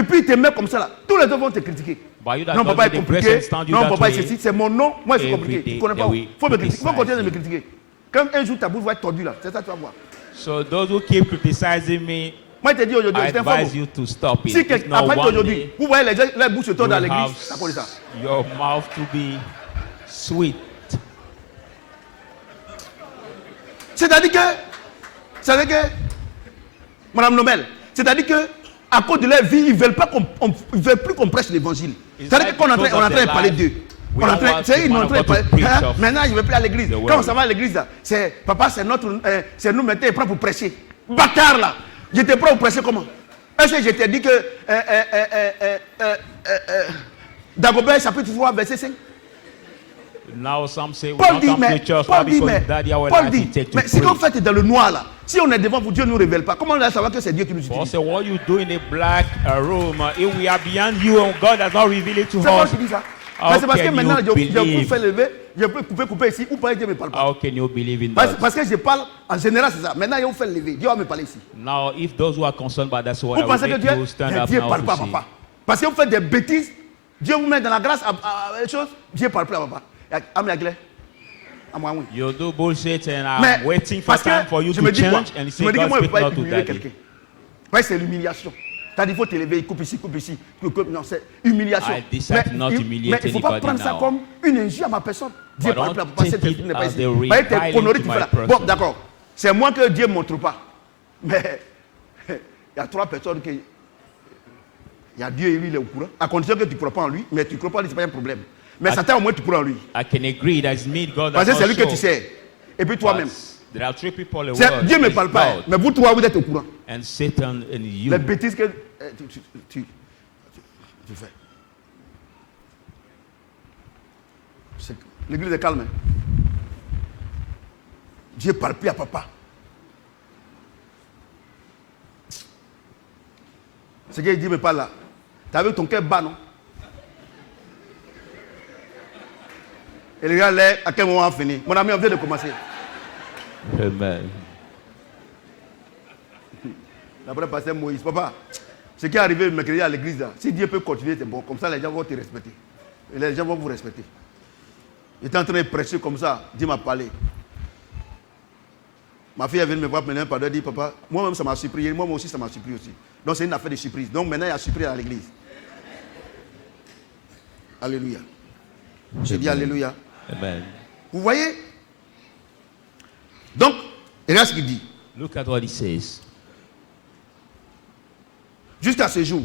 Et puis il te met comme ça là. Tous les deux vont te critiquer. But you that Non, God papa est give the grace compliqué. and stand you Non, that papa est way, ceci. C'est mon nom. Moi, c'est every compliqué. Tu day ne connais that pas. we Il faut continuer de me criticize critiquer. Quand un jour ta bouche va être tordue là, c'est ça que tu vas voir. So those who keep criticizing me, Moi, je te dis aujourd'hui, I c'est un faux advise mot. you to stop it. Si It's not après one aujourd'hui, day vous voyez les gens, la bouche se tord you dans will l'église, have ça cause ça. your mouth to be sweet. C'est-à-dire que, Madame Nobel, c'est-à-dire que à cause de leur vie, ils veulent plus qu'on prêche l'évangile. C'est-à-dire qu'on est en train de parler d'eux. On est en train, c'est une entrée. Maintenant, je ne vais plus à l'église. Quand on s'en va à l'église, là, c'est papa, c'est nous maintenant, il prend pour prêcher. Bâtard là, j'étais prêt pour prêcher comment? Est-ce que je t'ai dit que Dagobert chapitre 3 verset 5? Now some say we Paul don't dit, come to mais, church Paul now dit, because mais, daddy our Paul life dit, he take to mais si vous preach. faites dans le noir là, si on est devant vous, Dieu ne nous révèle pas, comment on va savoir que c'est Dieu qui nous Paul utilise? said, what you do in a black room, if we are beyond you and God has not revealed it to C'est Paul us, qui dit ça. how Mais c'est parce que can maintenant, you je peux believe? faire lever, je peux couper ici, ou pas Dieu ne me parle pas. How can you believe in that? Parce que je parle, en général, c'est ça. Maintenant, il faut faire lever, Dieu va me parler ici. Now, if those who are concerned by that's what Vous I pensez que will Dieu make you stand up ne now parle to pas, see. papa. Parce que vous faites des bêtises, Dieu vous met dans la grâce à les choses, Dieu ne parle plus à papa. You do bullshit and Mais I'm waiting for parce que time for you je to me dis quoi? change and you Je say me dis que God moi, je ne speak peux pas not to humilier daddy. quelqu'un. Ouais, c'est l'humiliation. C'est-à-dire qu'il faut t'élever, il coupe ici. Non, c'est humiliation. I decide not to humiliate mais il ne faut pas anybody prendre ça now. comme une injure à ma personne. Dieu But parle plus à don't papa, take cet it esprit n'est pas as ici. the Vous voyez tes reviling conneries, to tu my fais là. person. Bon, d'accord. C'est moi que Dieu ne montre pas. Mais il y a 3 personnes qui... Il Il y a Dieu et lui, il est au courant. À condition que tu ne crois pas en lui, mais tu ne crois pas en lui, ce n'est pas un problème. Mais Satan, au moins, tu crois en lui. I can agree that me God. Parce que c'est lui que tu sais. Et puis toi-même. There are three people in the world. Dieu ne me parle pas, mais vous trois, vous êtes au courant. And Satan and you. Les bêtises que tu fais. L'église est calme. Dieu ne parle plus à papa. Ce qu'il dit me parle là. Tu as vu ton cœur bas, non? Et les gars, là, à quel moment on a fini? Mon ami, on vient de commencer. Amen. D'après le pasteur Moïse, papa, ce qui est arrivé le mercredi à l'église, là, si Dieu peut continuer, c'est bon. Comme ça, les gens vont te respecter. Et les gens vont vous respecter. J'étais en train de prêcher comme ça. Dieu m'a parlé. Ma fille est venue me voir maintenant, elle a dit, papa, moi-même ça m'a surpris, moi aussi ça m'a surpris aussi. Donc c'est une affaire de surprise. Donc maintenant il y a surprise à l'église. Alléluia. J'ai dit alléluia. Amen. Vous voyez? Donc, regarde ce qu'il dit. Look at what he says. Jusqu'à ce jour,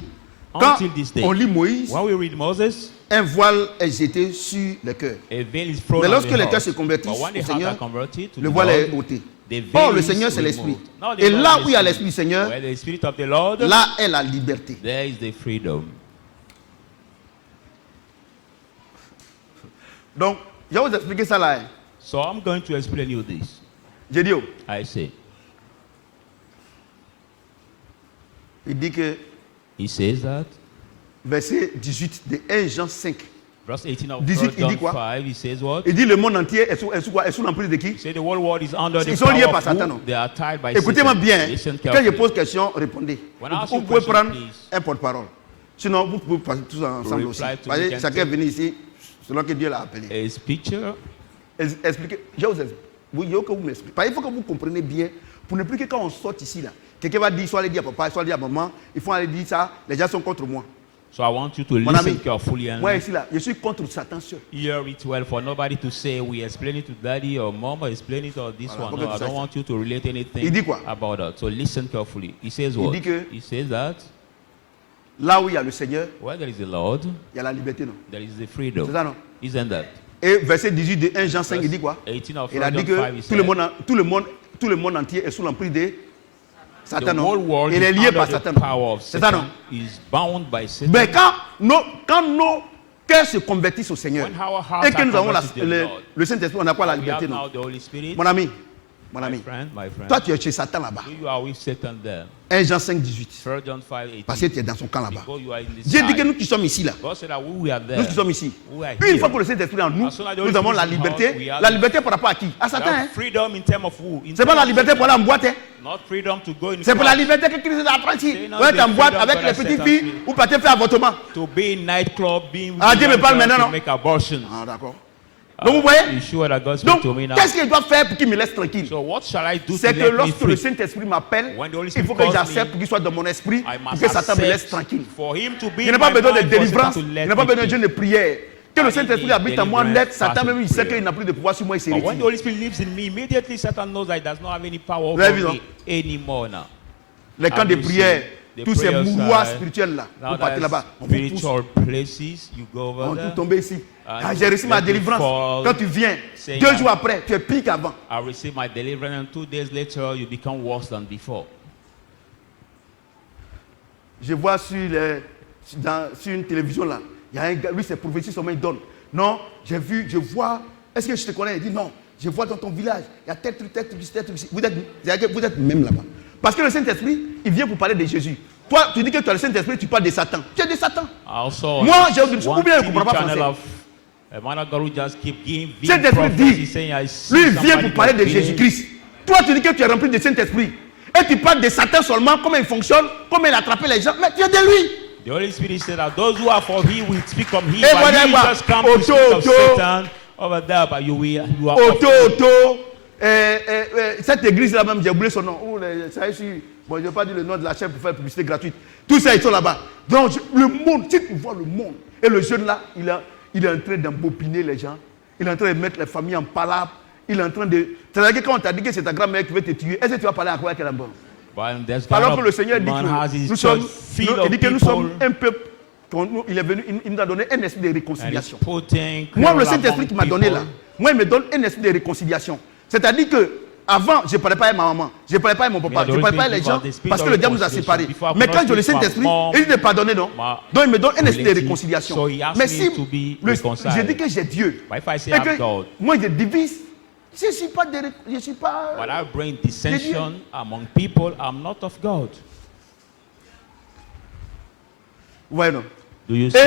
quand Until this day, on lit Moïse, when we read Moses, un voile est jeté sur le cœur. a veil is thrown Mais on lorsque the les heart. cœurs se convertissent But when the au hearts Seigneur, are converted to le the voile est Lord, ôté. the veil Or, le is Seigneur, c'est removed. l'Esprit. Now the Et Lord là is où il y a Spirit. l'Esprit du Seigneur, Where the Spirit of the Lord, là est la liberté. there is the freedom. Donc, je vais vous expliquer ça là. So I'm going to explain you this. J'ai dit, I say, il dit que, he says that, verset 18 de 1 Jean 5, verse 18 of 18, 1 il dit John quoi? 5, he says what? il dit le monde entier est sous l'emprise de qui? Say the whole world is under the Ils sont liés power par of Satan, who? non? They are tied by Écoutez-moi Satan. bien. Listen Quand je carefully. pose question, répondez. When I ask Vous you pouvez question, prendre please. un porte-parole. Sinon, vous pouvez passer tous ensemble aussi. Reply to Parce me, que can chacun est take- venu ici selon que Dieu l'a appelé. A picture. Expliquez. Je vous explique. Il faut que vous m'expliquez. Parce qu'il faut que vous compreniez bien. Pour ne plus que quand on sort ici, là, quelqu'un va dire, soit aller dire à papa, soit aller dire à maman, il faut aller dire ça, les gens sont contre moi. So I want you to Mon listen ami, carefully and moi ici, là, je suis contre Satan seul. hear it well for nobody to say we explain it to daddy or mom or explain it or this Voilà, one. faut No, que I tu don't saches want you to relate anything Il dit quoi? about that. So listen carefully. He says what? dit que- He says that Là où il y a le Seigneur, where there is the Lord, il y a la liberté, non? there is the freedom. C'est ça, non? Isn't that? Et verset 18 de 1 Jean 5, il dit quoi? 18 of Il a 1 dit John que 5, he tout le monde entier est sous l'emprise de the Satan, whole non? world Il est is lié under par the Satan. power of C'est ça, non? Satan. Is bound by Satan. Mais quand nos cœurs se convertissent au Seigneur When our hearts et que are nous avons converted to the Lord, le Saint-Esprit, on a quoi la we liberté, have non? now the Holy Spirit. Mon ami, My friend. toi tu es chez Satan là-bas. You are with Satan there. 1 Jean 5, 18. 1 John 5, 18. Parce que tu es dans son camp là-bas. Because you are in this Dieu dit que side. nous qui sommes ici là, God said that we are there. nous qui sommes ici, We are une here. fois que le Saint-Esprit est en nous, As soon as the nous Holy avons Spirit la is in us, liberté. we are La the- liberté par rapport à qui? À We Satan. have Hein? freedom in terms of who? In C'est pas terms la of liberté pour aller en boîte. Hein? Not freedom to go in C'est pour la clubs, liberté que Christ a franchi. C'est non, Vous êtes en the boîte freedom avec that les I petites set filles us free. ou partez faire avortement. to be in nightclub, being with Ah, Dieu me young parle girls maintenant, to non? make abortions. Ah, d'accord. Donc vous voyez? You sure that God Donc, speak to me now? qu'est-ce qu'il doit faire pour qu'il me laisse tranquille? So what shall I do C'est to que let me lorsque le free? Saint-Esprit m'appelle, When the Holy il Spirit faut que calls j'accepte me, pour qu'il soit dans mon esprit, I pour must que Satan me laisse accept tranquille. for him to be Il n'a in pas my besoin de mind, for délivrance, Satan to let il n'a pas me besoin de free. jeûne de prière. Que le I Saint-Esprit need habite en moi, deliverance, net, Satan fasting, même il sait prayer. qu'il n'a plus de pouvoir sur moi, il s'est But when the retiré. Holy Spirit lives in me, immediately Satan knows that he does not have any power Vous avez over vu, me anymore now. Les camps de Have you prière, seen the tous ces prayer mouroirs side? spirituels là, Now vous partez there's là-bas, on vous pousse, spiritual places, you go over on there. tout tomber ici. And Ah, j'ai reçu ma let you délivrance. fall, Quand tu viens, say 2 that. jours après, tu es pire qu'avant. I receive my deliverance, and 2 days later, you become worse than before. Je vois sur une télévision là, il y a un gars, lui c'est prophétie, seulement il donne. Non, j'ai vu, je vois, est-ce que je te connais? Il dit non, je vois dans ton village, il y a tel truc, tel truc, tel truc. Vous êtes même là-bas. Parce que le Saint-Esprit, il vient pour parler de Jésus. Toi, tu dis que tu as le Saint-Esprit, tu parles de Satan. Tu es de Satan. Also, Moi, j'ai oublié, one ou bien je ne TV comprends pas channel français. of a man of God who just keep giving Saint-Esprit prophecy, dit, saying, I see lui il vient somebody pour parler de that Jésus-Christ. Toi, tu dis que tu es rempli de Saint-Esprit. Et tu parles de Satan seulement, comment il fonctionne, comment il attrape les gens. Mais tu es de lui. The Holy Spirit said that those who are for him will speak of him, Eh, but voilà, he voilà. just come Auto, to speak of auto. Satan over there, but you are Auto. Cette église là même, j'ai oublié son nom. Ça je ne vais pas dire le nom de la chaîne pour faire publicité gratuite. Tout ça, ils sont là-bas. Donc, le monde, si tu vois le monde, et le jeune là, il est en train d'embobiner les gens. Il est en train de mettre les familles en palabre. Il est en train de. C'est-à-dire que quand on t'a dit que c'est ta grand-mère qui veut te tuer, est-ce que tu vas parler à quoi qu'elle est en bas? But there's Alors kind que le Seigneur of dit man has que his nous church sommes, full il of dit que nous people, sommes un peuple. Il est venu, il nous a donné un esprit de and he's réconciliation. putting Moi, le quarrel Saint-Esprit among qui m'a donné là, people. moi, il me donne un esprit de réconciliation. C'est-à-dire que avant, je ne parlais pas avec ma maman, je ne parlais pas avec mon papa, je ne parlais pas avec les gens parce que le diable nous a séparés. Mais quand j'ai le Saint-Esprit, il dit de pardonner, non? Donc il me donne un esprit de réconciliation. Mais si je dis que j'ai Dieu, But if I say et I'm que God, moi je divise, je ne suis pas, je suis pas. but I bring dissension among people, I'm not of God. Ouais, non. Do you Et see?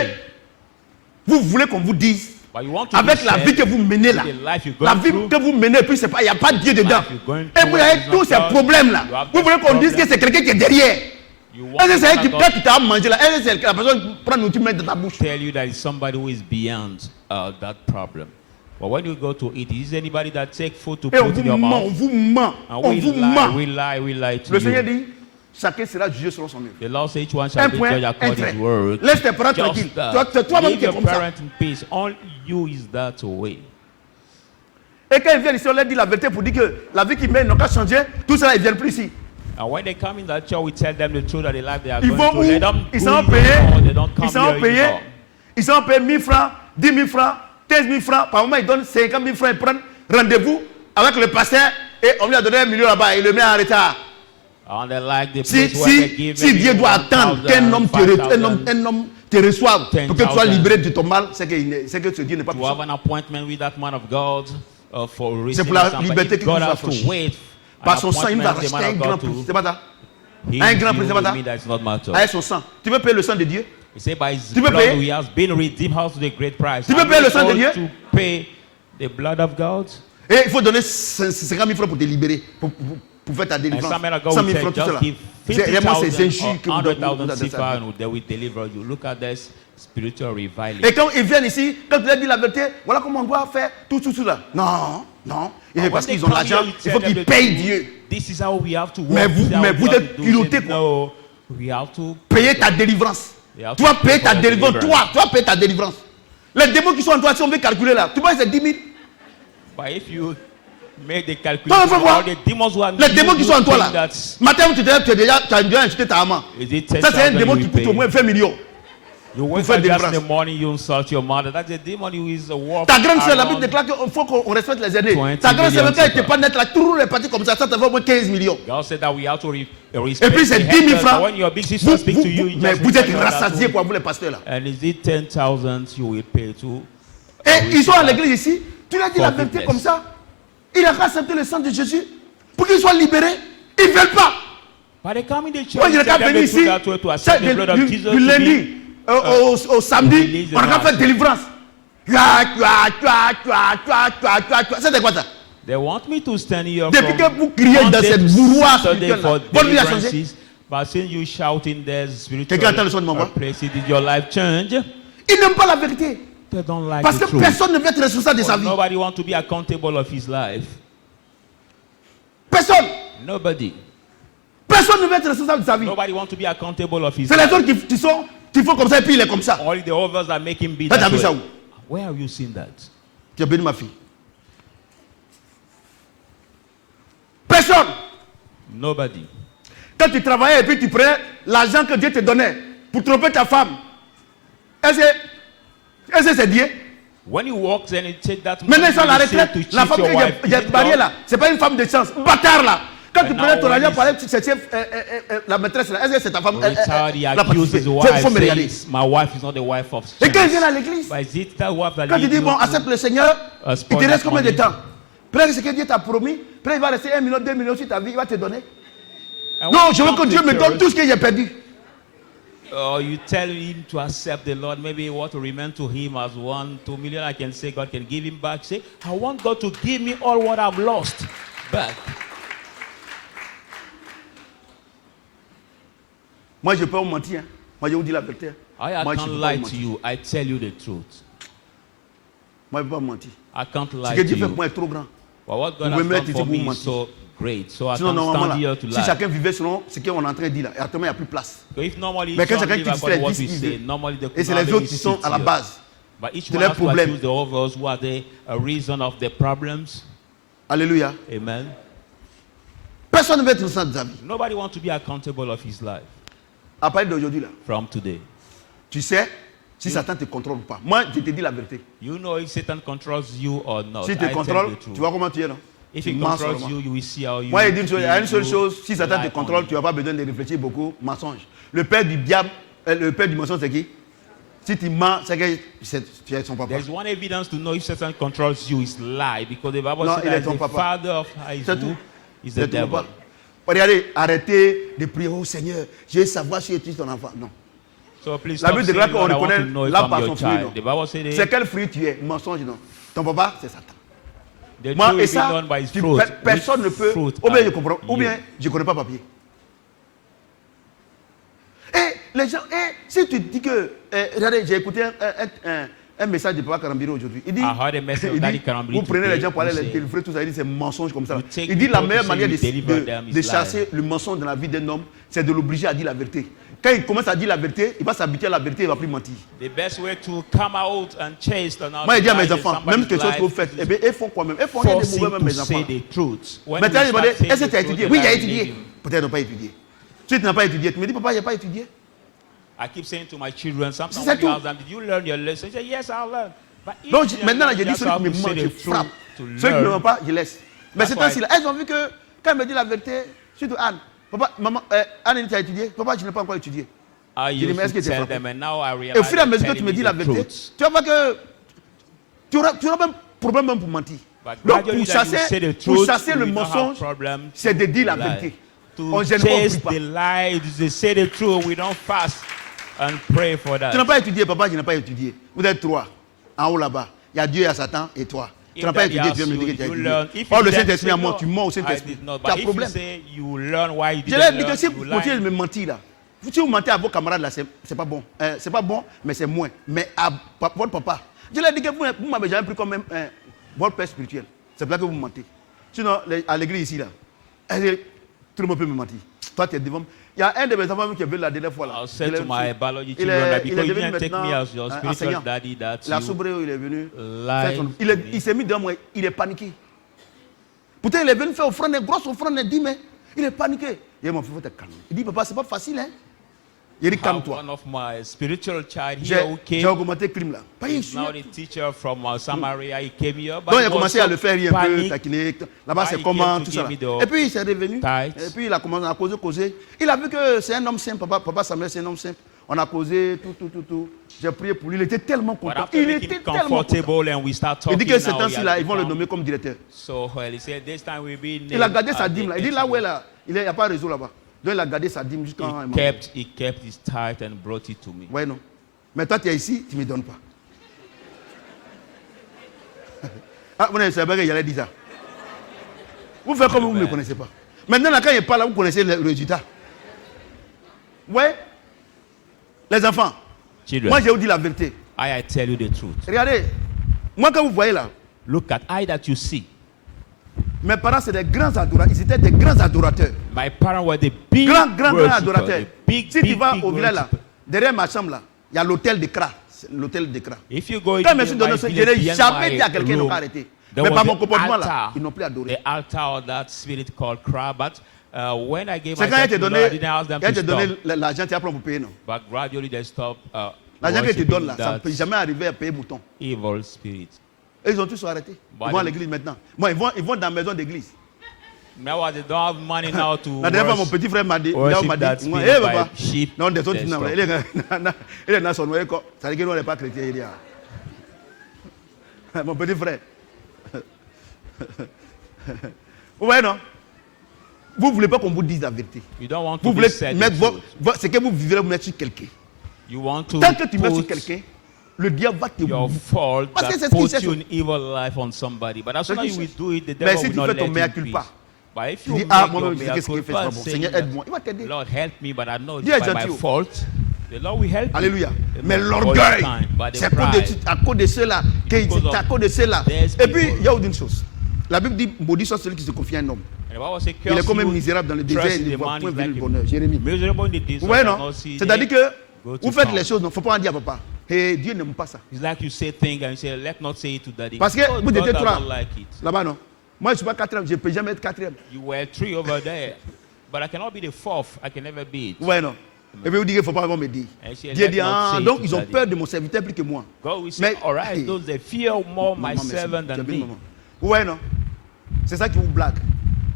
vous voulez qu'on vous dise, But you want to avec be la said, vie que vous menez là, the life you're la going vie through, que vous menez, puis il n'y a pas de Dieu dedans. you're going Et through vous avez is tous not ces God. problèmes là. You have Vous this voulez qu'on dise que problem. c'est quelqu'un qui est derrière. You Est-ce want que c'est elle qui God peut qui t'a mangé là? Est-ce que c'est la personne qui prend une mets dans ta bouche? tell you that it's somebody who is beyond that problem. But when you go to eat, is there anybody that take food to Et on put in vous your ment, mouth? on vous ment, And on vous ment. we lie to Le Seigneur you. dit, chacun sera jugé selon son œuvre. The Lord says each one shall Un be point, judged un according trait. to word. Laisse tes parents Just tranquilles. that. C'est toi-même Leave qui es your comme ça. parent in peace. Only you is that way. Et quand ils viennent ici, on leur dit la vérité pour dire que la vie qu'ils mènent n'a qu'à changer. Tout cela, ils ne viennent plus ici. And when they come in that church, we tell them the truth of the life they are Ils going vont through. où? Let them Ils go sont in payés. the Lord. They don't come Ils sont here payés. anymore. Ils sont payés 1000 francs, 10 000 francs, 15 000 francs. Par moment, ils donnent 50 000 francs. Ils prennent rendez-vous avec le pasteur et on lui a donné 1 million là-bas. Il le met en retard. And they like the Si, place where they give si Dieu maybe doit attendre 1,000, qu'un homme, 5,000, un homme te reçoive pour que tu sois 10,000. libéré de ton mal, c'est que ce Dieu n'est pas to have puissant. an appointment with that man of God for C'est receiving pour la something. liberté If qu'il God nous a has to affranchis. wait Par son sang, il va appointment, the racheter man un of grand God prix. to C'est pas ça? heal Un grand you prix, c'est pas with ça? me, that is not matter. Avec son sang. Tu veux payer le sang de Dieu? He said by his Tu peux blood payer? he has been redeemed out to the great price. Tu peux Are payer we le sang de told Dieu? to pay the blood of God? Et il faut donner 50 000 francs pour te libérer, pour faire ta And délivrance. some men of 100 God 000 will say, francs, tout just cela. give C'est vraiment ces 50,000 injures que or vous donnez. 100,000 CFA and they will deliver you. Look at this spiritual reviling. Et quand ils viennent ici, quand tu leur dis la vérité, voilà comment on doit faire tout là. Non, non. Et And parce when they qu'ils ont come l'argent, here, you il tell faut them qu'ils the payent truth. Dieu. This is how we have to work. Mais vous- This is how mais we vous have êtes to do. culottés, Say, quoi. no, we have to Payer ta délivrance. You have Tu vas to payer pay ta for délivrance. deliverance. Toi payer ta délivrance. Les démons qui sont en toi, si on veut calculer là, tu vois, c'est 10 000. But if you make the Toi, calculation, il faut voir. all the demons who are Les démons qui sont en toi là. that's Matin, tu te lèves, tu as déjà insulté ta maman. is it Ça, c'est un 10,000 démon you qui will coûte au pay? moins 20 millions. You wake faire up just in délivrance. the morning, you insult your mother. That's a demon who is a war. Ta grande soeur, la Bible déclare qu'il faut qu'on respecte les aînés. 20 Ta grande soeur, millions, quand elle c'est n'était pas nette là, tout est parti comme ça te fait au moins 15 millions. God said that we have to respect Et puis c'est the 10 000 elders. francs. When your big sister speaks to you, you Mais just vous êtes respect that rassasiés too. quoi, vous les pasteurs là. And is it 10,000 you will pay to? Et ils sont à l'église ici, tu leur dis la vérité Forgiveness. comme ça. Il a accepté le sang de Jésus pour qu'ils soient libérés. Ils ne veulent pas. But they come in the church, Moi, je you n'ai tell qu'à them venir the truth ici, that way to ça, accept the blood of Jesus du to be lundi au samedi, release the on a qu'à master. faire délivrance. C'était quoi ça? They want me to stand here Depuis from que vous criez dans Monday cette to bourroie Saturday spirituelle for là, votre vie a changé. deliverances, but since you shouting there's spiritual Quelqu'un entend le son de ma voix? place, did your life change? Ils n'aiment pas la vérité. They don't like Parce the que truth. personne ne veut être responsable de sa Well, vie. nobody want to be accountable of his life. Personne. Nobody. Personne ne veut être responsable de sa vie. Nobody want to be accountable of his C'est les life. autres qui font comme ça et puis il est comme ça. Only the others that make him be Là, t'as that vu ça way. où? Where have you seen that? Tu as béni ma fille. Personne. Nobody. Quand tu travaillais et puis tu prenais l'argent que Dieu te donnait pour tromper ta femme, est-ce que c'est Dieu? When you walk then you take that money Maintenant, ils sont à la you receive retraite. to cheat La femme your que wife. j'ai Is it mariée God? là, c'est pas une femme de chance. Bâtard là. Quand tu And prenais now ton when argent he's- pour aller chercher la maîtresse là, est-ce que c'est ta femme? Retired, he la accused participé. his Il wife, faut me regarder. says, my wife is not the wife of Et quand ils viennent chance. à l'église, But is it that wife that quand tu leads dis you bon, to accepte le Seigneur, il te spoil reste that combien de money? temps? Peut-être ce que Dieu t'a promis, peut-être il va rester 1 million, 2 millions sur ta vie, il va te donner. And Non, when je you veux come que to Dieu me donne church, tout ce que j'ai perdu. you tell him to accept the Lord. Maybe what to remain to him as 1, 2 million. I can say God can give him back. Say, I want God to give me all what I've lost back. Moi, je peux pas vous mentir. Hein. Moi, je vous dis la vérité. I Moi, je can't peux pas lie vous to mentir. you. I tell you the truth. Moi, je ne peux pas vous mentir. I can't Ce lie que to Dieu fait pour you. moi est trop grand. But what God Vous has pouvez mettre done ici for pour me vous is mentir. so great. So I Sinon, can't normalement, stand là, here to si lie. chacun vivait selon ce qu'on est en train de dire, là, alors, il n'y a plus de place. So if normally Mais each quand one chacun live qui according to dit what ce we qu'il say, veut, normally the et c'est les autres qui sont à la base But each de one leurs has to problèmes. accuse the others who are the reason of the problems. Alléluia. Amen. Personne ne veut être responsable de sa vie. Nobody wants to be accountable of his life À partir d'aujourd'hui, là, from today. tu sais si Satan te contrôle ou pas. Moi, je te dis la vérité. You know if Satan controls you or not. Si I te tell contrôle, the truth. tu vois comment tu es, non? If Tu he mens controls seulement. you, you will see how you. Moi, il y a une seule you chose, si Satan te rely contrôle, on tu n'as pas besoin de réfléchir beaucoup. Mensonge. Le père du diable, le père du mensonge, c'est qui? Si tu mens, c'est que tu es son papa. There's one evidence to know if Satan controls you is lie, because the Bible Non, says il est that ton the papa. father of C'est Isaac tout. is the C'est ton devil. papa. Regardez, arrêtez de prier, oh Seigneur, je veux savoir si tu es ton enfant. Non. So please La stop Bible saying, déclare qu'on Lord, I want reconnaît to know if l'âme I'm par your son fruit. child. Non. The Bible says C'est quel fruit tu es? Mensonge, non. Ton papa, c'est Satan. the Moi, tree et will be ça, known by his tu- fruit. personne ne Which peut. fruit Ou bien je are comprends, ou you? bien je ne connais pas papier. Et les gens, si tu dis que. Regardez, j'ai écouté un message de Papa Karambiro aujourd'hui. Il dit, I heard a message of il Daddy dit Karambiri vous prenez today. les gens pour aller He les said, délivrer, tout ça. Il dit c'est mensonge comme ça. You take Il dit la people meilleure to manière say you deliver them de is chasser le mensonge dans la vie d'un homme, c'est de l'obliger à dire la vérité. Quand il commence à dire la vérité, il va s'habituer à la vérité, il ne va plus mentir. The best way to come out and chase the Moi, je dis à mes enfants, même quelque chose que vous faites, eh bien, ils font quoi même? Ils font rien de mauvais, même mes enfants. say the truth. When Maintenant, we ils vont start dire, saying est-ce que the tu as truth, étudié? they Oui, j'ai start étudié. believing. Peut-être n'ont pas étudié. Si tu n'as pas étudié, tu me dis, papa, j'ai pas étudié. I keep saying to my children, sometimes C'est when you tout. ask them, did you learn your lesson? They say, yes, I learned. But if Donc, you maintenant, learn, je dis, just celui have qui me to say ment, je the truth frappe. to Ceux qui ne learn. m'ont pas, je laisse. Mais That's c'est why- ainsi là. Elles ont vu que, quand elle me dit la vérité, surtout Anne, papa, maman, Anne, tu as étudié? Papa, je n'ai pas encore étudié. I Je dis, used mais est-ce que to tu es tell frappé? them, and now I Et au realize fur et à they're mesure que tu telling me me dis la the vérité, truth. tu vas voir que tu auras même problème même pour mentir. But Donc, gradually pour that you say chasser, the pour truth, chasser le we don't have mensonge, problem c'est de dire la lie. vérité. To On gêne pas, on chase prie pas. the lie, to say the truth, we don't fast and pray for that. Tu n'as pas étudié, papa, je n'ai pas étudié. Vous êtes trois, en haut là-bas. Il y a Dieu, il y a Satan et toi. Tu If n'as pas daddy étudié, tu asks viens me dire you, que tu as you étudié. learn. If Or, you le then Saint-Esprit say, à moi, no, tu mens au I Saint-Esprit. did not. Tu as But if problème. you say you learn why you Je didn't l'ai dit que learn, si you vous continuez de lie. me mentir là, si vous mentez à vos camarades là, c'est pas bon. C'est pas bon, mais c'est moins. Mais à votre papa, je l'ai dit que vous m'avez jamais pris comme votre père spirituel. C'est pour ça que vous mentez. Sinon, à l'église ici là, tout le monde peut me mentir. Toi, tu es devant. Il y a un de mes enfants qui est venu la dernière fois là. I'll say to my biology Il children that est because you devenu didn't take me maintenant as your spiritual enseignant. daddy, that La you soubréo, il est venu. lie faire son- to Il me. s'est mis devant moi, il est paniqué. Pourtant, il est venu faire offrande, une grosse offrande, il dit, mais il est paniqué. Il dit, mon frère, faut te calmer. Il dit, papa, c'est pas facile, hein. Il dit, How calme-toi. one of my spiritual child J'ai here who j'ai came, augmenté le crime là. Pas is ici. now the teacher from Samaria. He came here, but Donc, il he a was commencé à so le faire rire un peu, panic. taquiner. Là-bas, Ah, c'est il comment, came to tout ça. give Là. me the Et puis, il s'est revenu. tithes. Et puis, il a commencé à causer. Il a vu que c'est un homme simple. Papa Samuel, c'est un homme simple. On a causé, tout. J'ai prié pour lui. Il était tellement But content. after Il making était him tellement content. comfortable and we start Il talking dit que ces now, temps-ci, he là, has ils vont le become- nommer comme directeur. So he said, this time we'll be Il a gardé sa named dîme as là. Il the dit là où HO. est là. Il n'y a pas de réseau là-bas. Donc il a gardé sa dîme jusqu'à. He kept his tithe and brought it to me. Ouais, non. Mais toi, tu es ici, tu ne me donnes pas. Ah, vous ne savez pas que j'allais dire ça. Vous faites comme vous ne me connaissez pas. Maintenant, là, quand il parle, là, vous connaissez le résultat. Ouais. Les enfants, Children, moi, je vous dis la vérité. I tell you the truth. Regardez, moi, quand vous voyez là, Look at I that you see. mes parents, c'est des grands adorateurs. Ils étaient des grands adorateurs. My parents were the big Grands worshippers, adorateurs. the big, Si big, tu vas big au village là, worshippers. derrière ma chambre là, il y a l'hôtel de Kra. C'est l'hôtel de Kra. If you go Quand je me into suis my donné ce, je village, n'ai behind jamais my dit à quelqu'un de ne room, pas arrêter. there Mais was par mon the comportement là, altar, ils n'ont plus adoré. the altar of that spirit called Kra. But when I gave C'est quand myself il te to the Lord, I donné, didn't ask them il to te stop. donné l'argent, tu as pour payer, non? But gradually they stopped L'argent que tu donnes là, ça ne that peut jamais arriver à payer mouton. evil spirit. Et ils ont tous arrêté. Ils Bah, vont à donc- l'église maintenant. Moi, ils vont dans la maison d'église. Now they don't have money now to La dernière fois, mon worship. petit frère m'a dit, worship m'a that dit, moi, spirit hé by papa, sheep, non, des autres, they non, stop. il est dans son noyau, ça veut dire que nous, on n'est pas chrétiens, il dit, ah. Mon petit frère. Vous voyez, non? Vous ne voulez pas qu'on vous dise la vérité. You don't want to Vous be voulez said mettre the truth. ce que vous vivez, vous mettre sur quelqu'un. You want to Tant que tu mets sur put quelqu'un, le diable va te your fault Parce que that c'est ce qu'il puts cherche. you in evil life on somebody. But as soon C'est as ce you qu'il will do it, the Mais devil si will tu not fais let ton you mea be. culpa, But if tu you dis, make ah, your moi-même, je mea sais qu'est-ce qu'il fait, c'est culpa pas bon. saying Seigneur, that, aide-moi. Il va t'aider. Lord, help me, but I know Dieu it's est by my gentil. fault. The Lord will help Alléluia. you. Mais All the l'orgueil, time, but the c'est pride. à cause de ceux-là. C'est à cause de ceux-là. There's Et puis, people. il y a une chose. La Bible dit, maudit soit celui qui se confie à un homme. And the Bible says, Il est curse comme un you, misérable dans le désert, trust il in ne the voit man point is venir like le a bonheur. Jérémie. miserable in the days Vous voyez, of non? no see C'est-à-dire day, que go to vous faites town. les choses, il ne faut pas en dire à papa. Et Dieu n'aime pas ça. It's like you say things and you say, let's not say it to daddy. Parce que God vous étiez does trois. not like it. Là-bas, non? Moi, je ne suis pas quatrième, je ne peux jamais être quatrième. You were 3 over there. But I cannot be the 4th. I can never be it. Ouais, non. Et puis vous dites qu'il ne faut pas vraiment me dire. And she Dieu let dit, not ah, say donc to ils ont daddy. peur de mon serviteur plus que moi. God will say, Mais- all right, those that fear more my Maman, merci. servant Tu as than bien, me. maman. Ouais, non. C'est ça qui vous blague.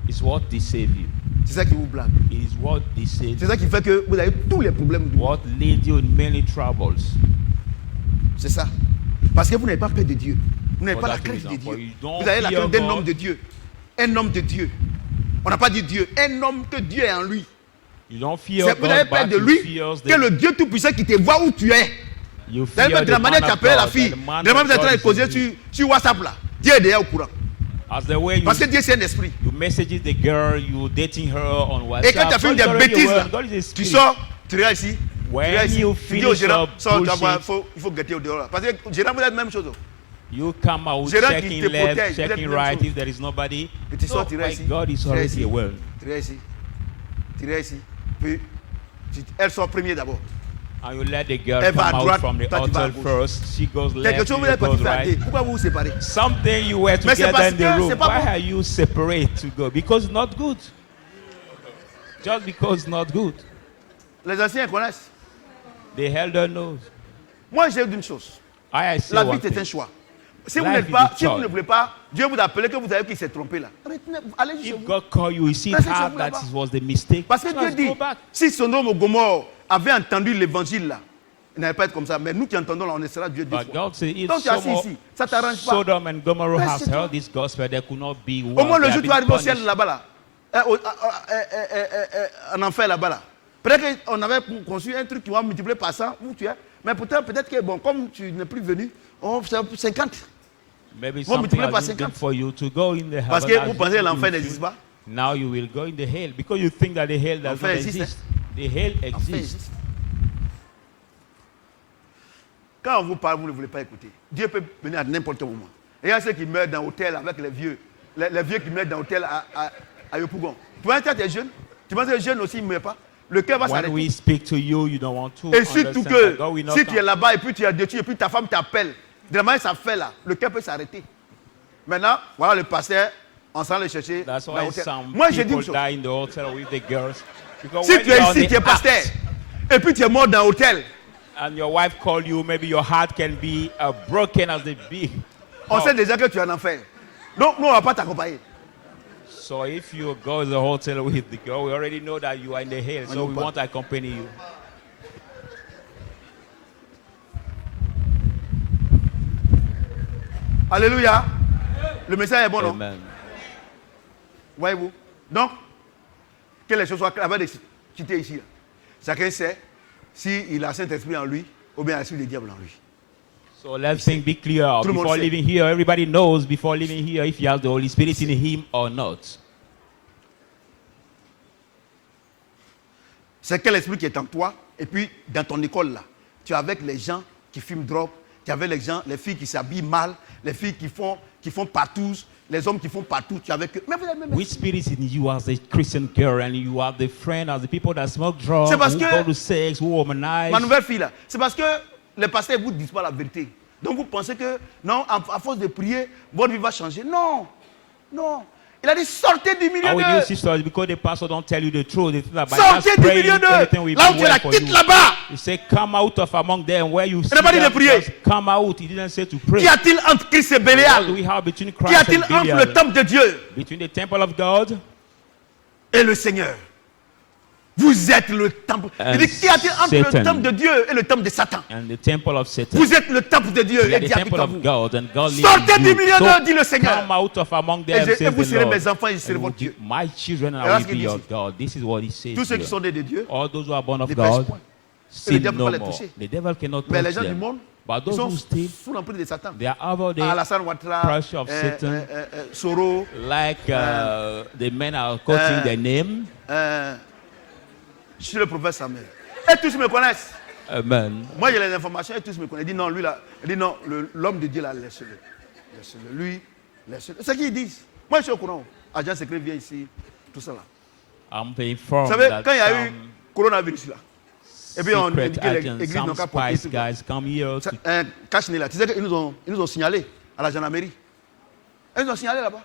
It's what deceive you. C'est ça qui vous blague. It is what deceives C'est you. ça qui fait que vous avez tous les problèmes. What leads you in many troubles. C'est ça. Parce que vous n'avez pas peur de Dieu. Vous n'avez For pas la that crainte de reason, for Dieu. you don't Vous avez la fear crainte d'un God. homme de Dieu. Un homme de Dieu. On n'a pas dit Dieu. Un homme que Dieu est en lui. You don't fear C'est- Vous avez God, peur but de you lui. fear Que le Dieu Tout-Puissant qui te voit où tu es. you Vous avez fear peur de la the manière man tu of appelles la God, fille. that the man De la manière of vous êtes en train God de is causer in you. sur WhatsApp là. Dieu est déjà au courant. As the way you, Parce que Dieu c'est un esprit. you message the girl, you dating her on WhatsApp. Et quand tu as fait God des is already bêtises aware. là, God is a tu spirit. sors, tu regardes ici. When tu regardes ici. you Tu dis au finish gérant, up sors, tu vas voir, bullshit, il faut guetter au dehors là. Parce que le gérant vous êtes la même chose. You come out Gérant qui checking te protège, left, vous êtes checking la même right chose. if there is nobody. Et tu sors, No, tu my regardes ici. God is Tu regardes already ici. aware. Tu regardes ici. Tu regardes ici. Puis elle sort premier d'abord. And you let the girl Elle va à come out droite, from the toi, tu vas à altar gauche. first. She goes Quelque left, chose you vous êtes goes parti faire right. Pourquoi vous vous séparez? Something you were Mais c'est together parce in the que room. c'est pas Why bon. are you separate to go? Because it's not good. Just because it's not good. Les anciens connaissent. The elder knows. Moi, j'ai une chose. I say La vie, one c'est un thing. choix. Si vous Life n'êtes is pas, a si vous choice. ne voulez pas, Dieu vous appelle que vous savez qu'il s'est trompé là. Allez chez If vous. God call you, you see Restez chez hard vous that là-bas. it was the mistake. Parce que Just Dieu dit, go back. si Sodome et Gomorrhe avait entendu l'évangile là, il n'allait pas être comme ça. Mais nous qui entendons là, on sera Dieu deux But fois. God said, if Donc tu es assis ici, ça ne t'arrange pas. Sodom and Gomorrah Reste has chez toi. heard this gospel, there could not be Au one. moins le They jour have où tu vas been arriver au ciel punished. là-bas là, en enfer là-bas là. Peut-être qu'on avait conçu un truc qui va multiplier par 100 où tu es. Mais pourtant, peut-être que bon, comme tu n'es plus venu, on fait 50. Maybe Vont something multiplier par has been done 50. for you to go in the Parce heaven que vous as pensez que you l'enfer do. n'existe pas. Now you will go in the hell because you think that the hell does L'enfer not existe, exist. The hell L'enfer exists. existe. Quand on vous parle, vous ne voulez pas écouter. Dieu peut venir à n'importe quel moment. Et il y a ceux qui meurent dans l'hôtel avec les vieux. Les vieux qui meurent dans l'hôtel à Yopougon. Tu penses que tu es jeune? Tu penses que les jeunes aussi ne meurent pas? Le cœur va When s'arrêter. we speak to you, you don't want to Et surtout understand que that God will not si tu es come. là-bas et puis tu es détruit et puis ta femme t'appelle, de la manière que ça fait là, le cœur peut s'arrêter. Maintenant, voilà le pasteur, on s'en le chercher That's dans why l'hôtel. some Moi, j'ai dit people une chose. die in the hotel with the girls. Because Si when tu you es are on ici, the tu es pasteur, act et puis tu es mort dans l'hôtel, and your wife call you, maybe your heart can be broken as the big. on sait déjà que tu es en enfer. Donc, nous, on ne va pas t'accompagner. So if you go to the hotel with the girl, we already know that you are in the hell, so we pas. want to accompany you. Alléluia. Le message est bon, non? Amen. Voyez-vous? Donc, que les choses soient claires avant de quitter ici. Là. Chacun sait s'il a le Saint-Esprit en lui ou bien l'esprit du diable en lui. So let things be clear. Tout le monde Before sait. leaving here, everybody knows before leaving here if he has the Holy Spirit in him or not. C'est quel esprit qui est en toi. Et puis, dans ton école, là, tu es avec les gens qui fument drogue, tu es avec les gens, les filles qui s'habillent mal, les filles qui font partout, les hommes qui font partout, tu es avec eux. Mais vous avez même Which spirit is in you as a Christian girl and you are the friend as the people that smoke drugs, C'est parce who que- go to sex, who womanize? ma nouvelle fille, là, c'est parce que les pasteurs ne vous disent pas la vérité. Donc vous pensez que, non, à force de prier, votre vie va changer. Non, non. Il a dit, sortez du milieu I will use d'eux. sisters because the pastor don't tell you the truth. They think that by Sortez just du praying, milieu d'eux. everything will Là où be tu es là, well for quitte you. là-bas. He said, come out of among them where you see n'a pas dit de them. prier. Just come out. He didn't say to pray. Qu'y a-t-il entre Christ et What do Bélial? we have between Qu'y Christ a-t-il and entre le Belial? temple de Dieu Between the temple of God et le Seigneur? Vous êtes le temple. Il dit, qu'y a-t-il entre le Satan. temple de Dieu et le temple de Satan? and the temple of Satan. Vous êtes le temple de Dieu We et are the Dieu habite temple en of vous. God and God lives Sortez in du you. milieu So d'eux, dit le Seigneur. come out of among Et them, je- et says vous the serez Lord. mes enfants et je serai And will votre Dieu. be my children and Voilà I ce will be qu'il your dit. God. This is what he says. Tous ceux qui here. sont nés de Dieu, All those who are born of ne pêchent God point. sin diable no peut pas les more. toucher. The devil cannot mais les touch gens du them. monde, But ils those sont who still, sous l'emprise de Satan. they are over the Alassane Ouattara, pressure of Satan. Soro, like the men are quoting their name. je suis le prophète Samuel. Et tous me connaissent. Amen. Moi, j'ai les informations et tous me connaissent. Il dit non, lui là, il dit non, l'homme de Dieu là, laisse-le. Laisse-le. Lui, laisse-le. C'est ce qu'ils disent. Moi, je suis au courant. Agent secret vient ici, tout ça là. I'm Vous informed savez, that quand il y a eu some coronavirus là, et puis on dit secret que agents, l'église n'a some qu'à porter spice tout ça. guys come here to Un cache-nez là, tu sais qu'ils nous ont signalé à la gendarmerie. Ils nous ont signalé là-bas.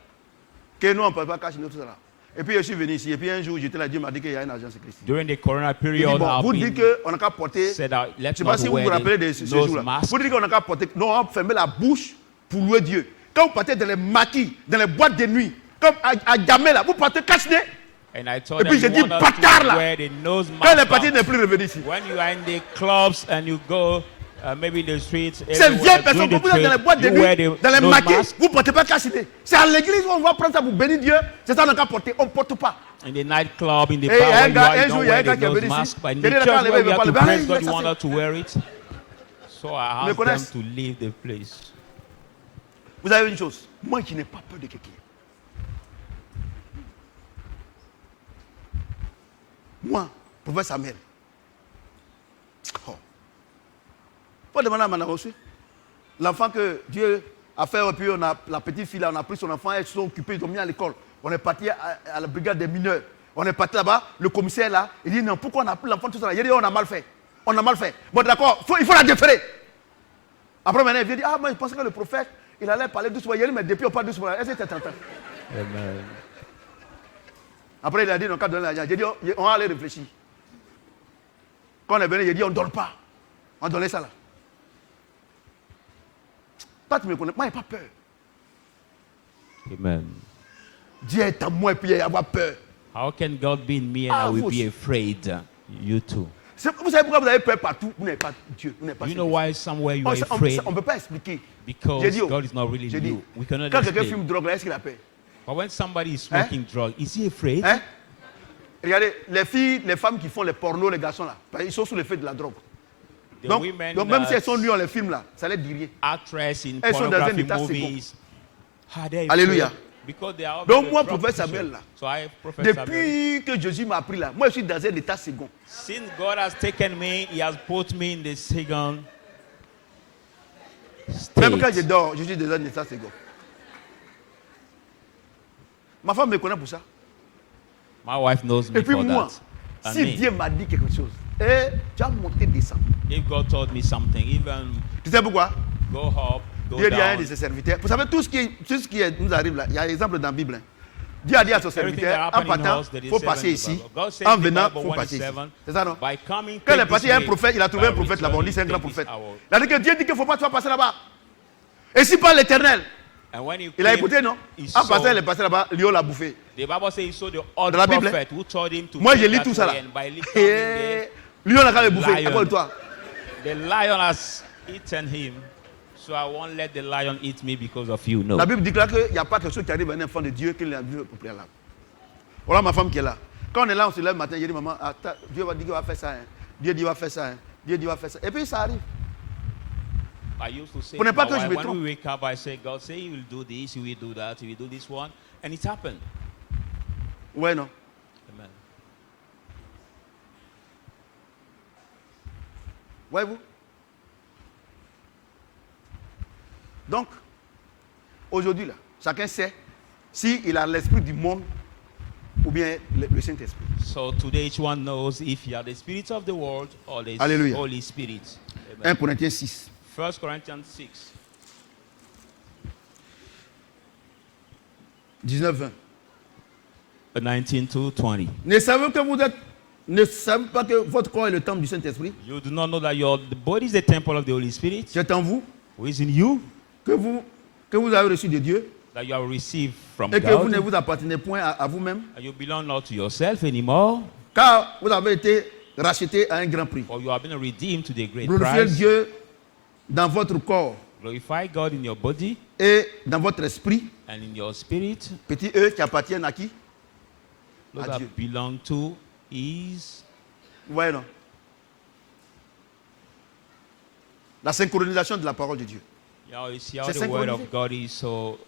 Que nous, on ne peut pas cacher tout ça là. Et puis je suis venu ici, et puis un jour, j'étais là, Dieu m'a dit qu'il y a une agence secrète. During the corona Il dit, period, bon, I've vous been dites qu'on n'a qu'à porter, said that je ne let's sais pas not si vous vous wear rappelez de the ce nose jour-là. mask. Vous dites qu'on n'a qu'à porter, non, on ferme la bouche pour louer Dieu. Quand vous partez dans les maquis, dans les boîtes de nuit, comme à Gamay là, vous partez cache-nez. And I told Et puis them, j'ai you dit, want us bâtard to là. wear the nose Quand les mask. partis n'est plus revenu ici. When you are in the clubs and you go, maybe the streets, Ces everywhere, vieilles personnes, doing vous the êtes dans les trade, boîtes de you wear nuit, the dans les nose maquis, mask. vous ne portez pas cache-nez. C'est à l'église où on va prendre ça pour bénir Dieu. C'est ça qu'on n'a qu'à porter, on ne porte pas. In the nightclub, in the Hey, bar, where you gars, are, you un jour, don't il y a wear un gars the qui est nose venu ici. mask. But in Il the est là, church quand where il we have veut to parler, praise il God, dit, you ça, want c'est- us to wear it. So I Me asked them connaissent. to leave the place. Vous avez une chose, moi qui n'ai pas peur de quelqu'un. Moi, prophète Samuel. Oh. Faut demander à Madame aussi. L'enfant que Dieu a fait, et puis on a, la petite fille là, on a pris son enfant, elles se sont occupées, ils ont mis à l'école. On est parti à la brigade des mineurs. On est parti là-bas, le commissaire là, il dit non, pourquoi on a pris l'enfant tout ça là? Il dit on a mal fait. On a mal fait. Bon d'accord, il faut la déférer. Après maintenant, il vient dire, ah moi je pensais que le prophète, il allait parler doucement. Il dit, mais depuis on parle doucement. Est-ce que tu t'entends? Amen. Après il a dit, non, quand donner l'argent, j'ai dit, on va aller réfléchir. Quand on est venu, il a dit, on ne donne pas. On donnait ça là. Toi tu me connais, moi je n'ai pas peur. Amen. Dieu est à moi et puis il y a avoir peur. How can God be in me and Ah, I will vous be aussi. afraid? You too. Vous savez pourquoi vous avez peur partout? Vous n'avez pas Dieu. Vous n'avez pas You know Saint-Esprit. why somewhere you On are afraid? ne peut pas expliquer. Because J'ai dit, oh, God is not really j'ai dit, you. We cannot quand quelqu'un explain. fume drogue, là, est-ce qu'il a peur? But when somebody is smoking drug, is he afraid? Hein? Regardez, les filles, les femmes qui font les pornos, les garçons là, ils sont sous l'effet de la drogue. The Donc women même si elles that sont nues, on les filme là, ça les dit rien. actress in Elles sont dans un pornography état movies, are they Alléluia. afraid? Because they are Donc under moi, drug prophète pressure. Samuel là, So I, Prophet Samuel, depuis que Jésus m'a appris là, moi je suis dans un état second. since God has taken me, He has put me in the second Même quand je state. dors, je suis dans un état second. Ma femme me connaît pour ça. My wife knows me Et puis for moi, that. And si me, Dieu m'a dit quelque chose, tu as monté, descendre. if God told me something, even Tu sais pourquoi? go up, go Dieu dit à un down, de ses serviteurs. Vous savez, tout ce qui nous arrive là, il y a un exemple dans la Bible. Hein. Dieu a dit à son everything that serviteur, en happened in partant, us, there il is faut seven passer in the ici. Bible. God said En in the venant, Bible il faut 1 passer and ici. 7, C'est ça, non? by coming, Quand il est take parti, this il y a un way, prophète, il a trouvé un by prophète là-bas. On dit c'est un grand returning, prophète. take this hour. Il a dit que Dieu dit qu'il ne faut pas toi passer là-bas. Et si par l'éternel, And when he il a came, écouté, non? he En saw- passant, il est passé là-bas, Lion l'a bouffé. The Bible says he saw the old Dans la Bible, prophet who told him to Moi, take je lis that tout ça là. way, and by coming there, Lion l'a quand même bouffé, Lion. à cause de toi. the lion has eaten him. So I won't let the lion eat me because of you. No. La Bible dit là qu'il n'y a pas quelque chose qui arrive à un enfant de Dieu qu'il a vu au préalable. Voilà ma femme qui est là. Quand on est là, on se lève le matin, je dis maman, attends, Dieu va dire qu'il va faire ça. Hein. Dieu dit qu'il va faire ça. Hein. Dieu dit qu'il va faire ça. Et puis ça arrive. I used to say Pour ne to pas my que je wife, me when trompe. we wake up, I say, God say he will do this, he will do that, he will do this one. And it happened. Ouais, non. Amen. Voyez-vous? Donc, aujourd'hui, là, chacun sait s'il a l'esprit du monde ou bien le Saint-Esprit. So today each one knows if you are the spirit of the world or the Hallelujah. Holy Spirit. 1 Amen. Corinthiens 6. 1 Corinthians 6. 19-20. 19 to 20. Ne savez pas que votre corps est le temple du Saint-Esprit You do not know that the body is the temple of the Holy Spirit, qui est en vous, who is in you, que vous avez reçu de Dieu that you have received from et que vous ne God, vous appartenez point à vous-même, and you belong not to yourself anymore, car vous avez été racheté à un grand prix. or you have been redeemed to the great Glorifiez price. Dieu dans votre corps Glorify God in your body et dans votre esprit, and in your spirit, petit E qui appartiennent à qui? those À that Dieu. belong to is Vous voyez, non? La synchronisation de la parole de Dieu. you see how C'est the word synchronisé. of God is so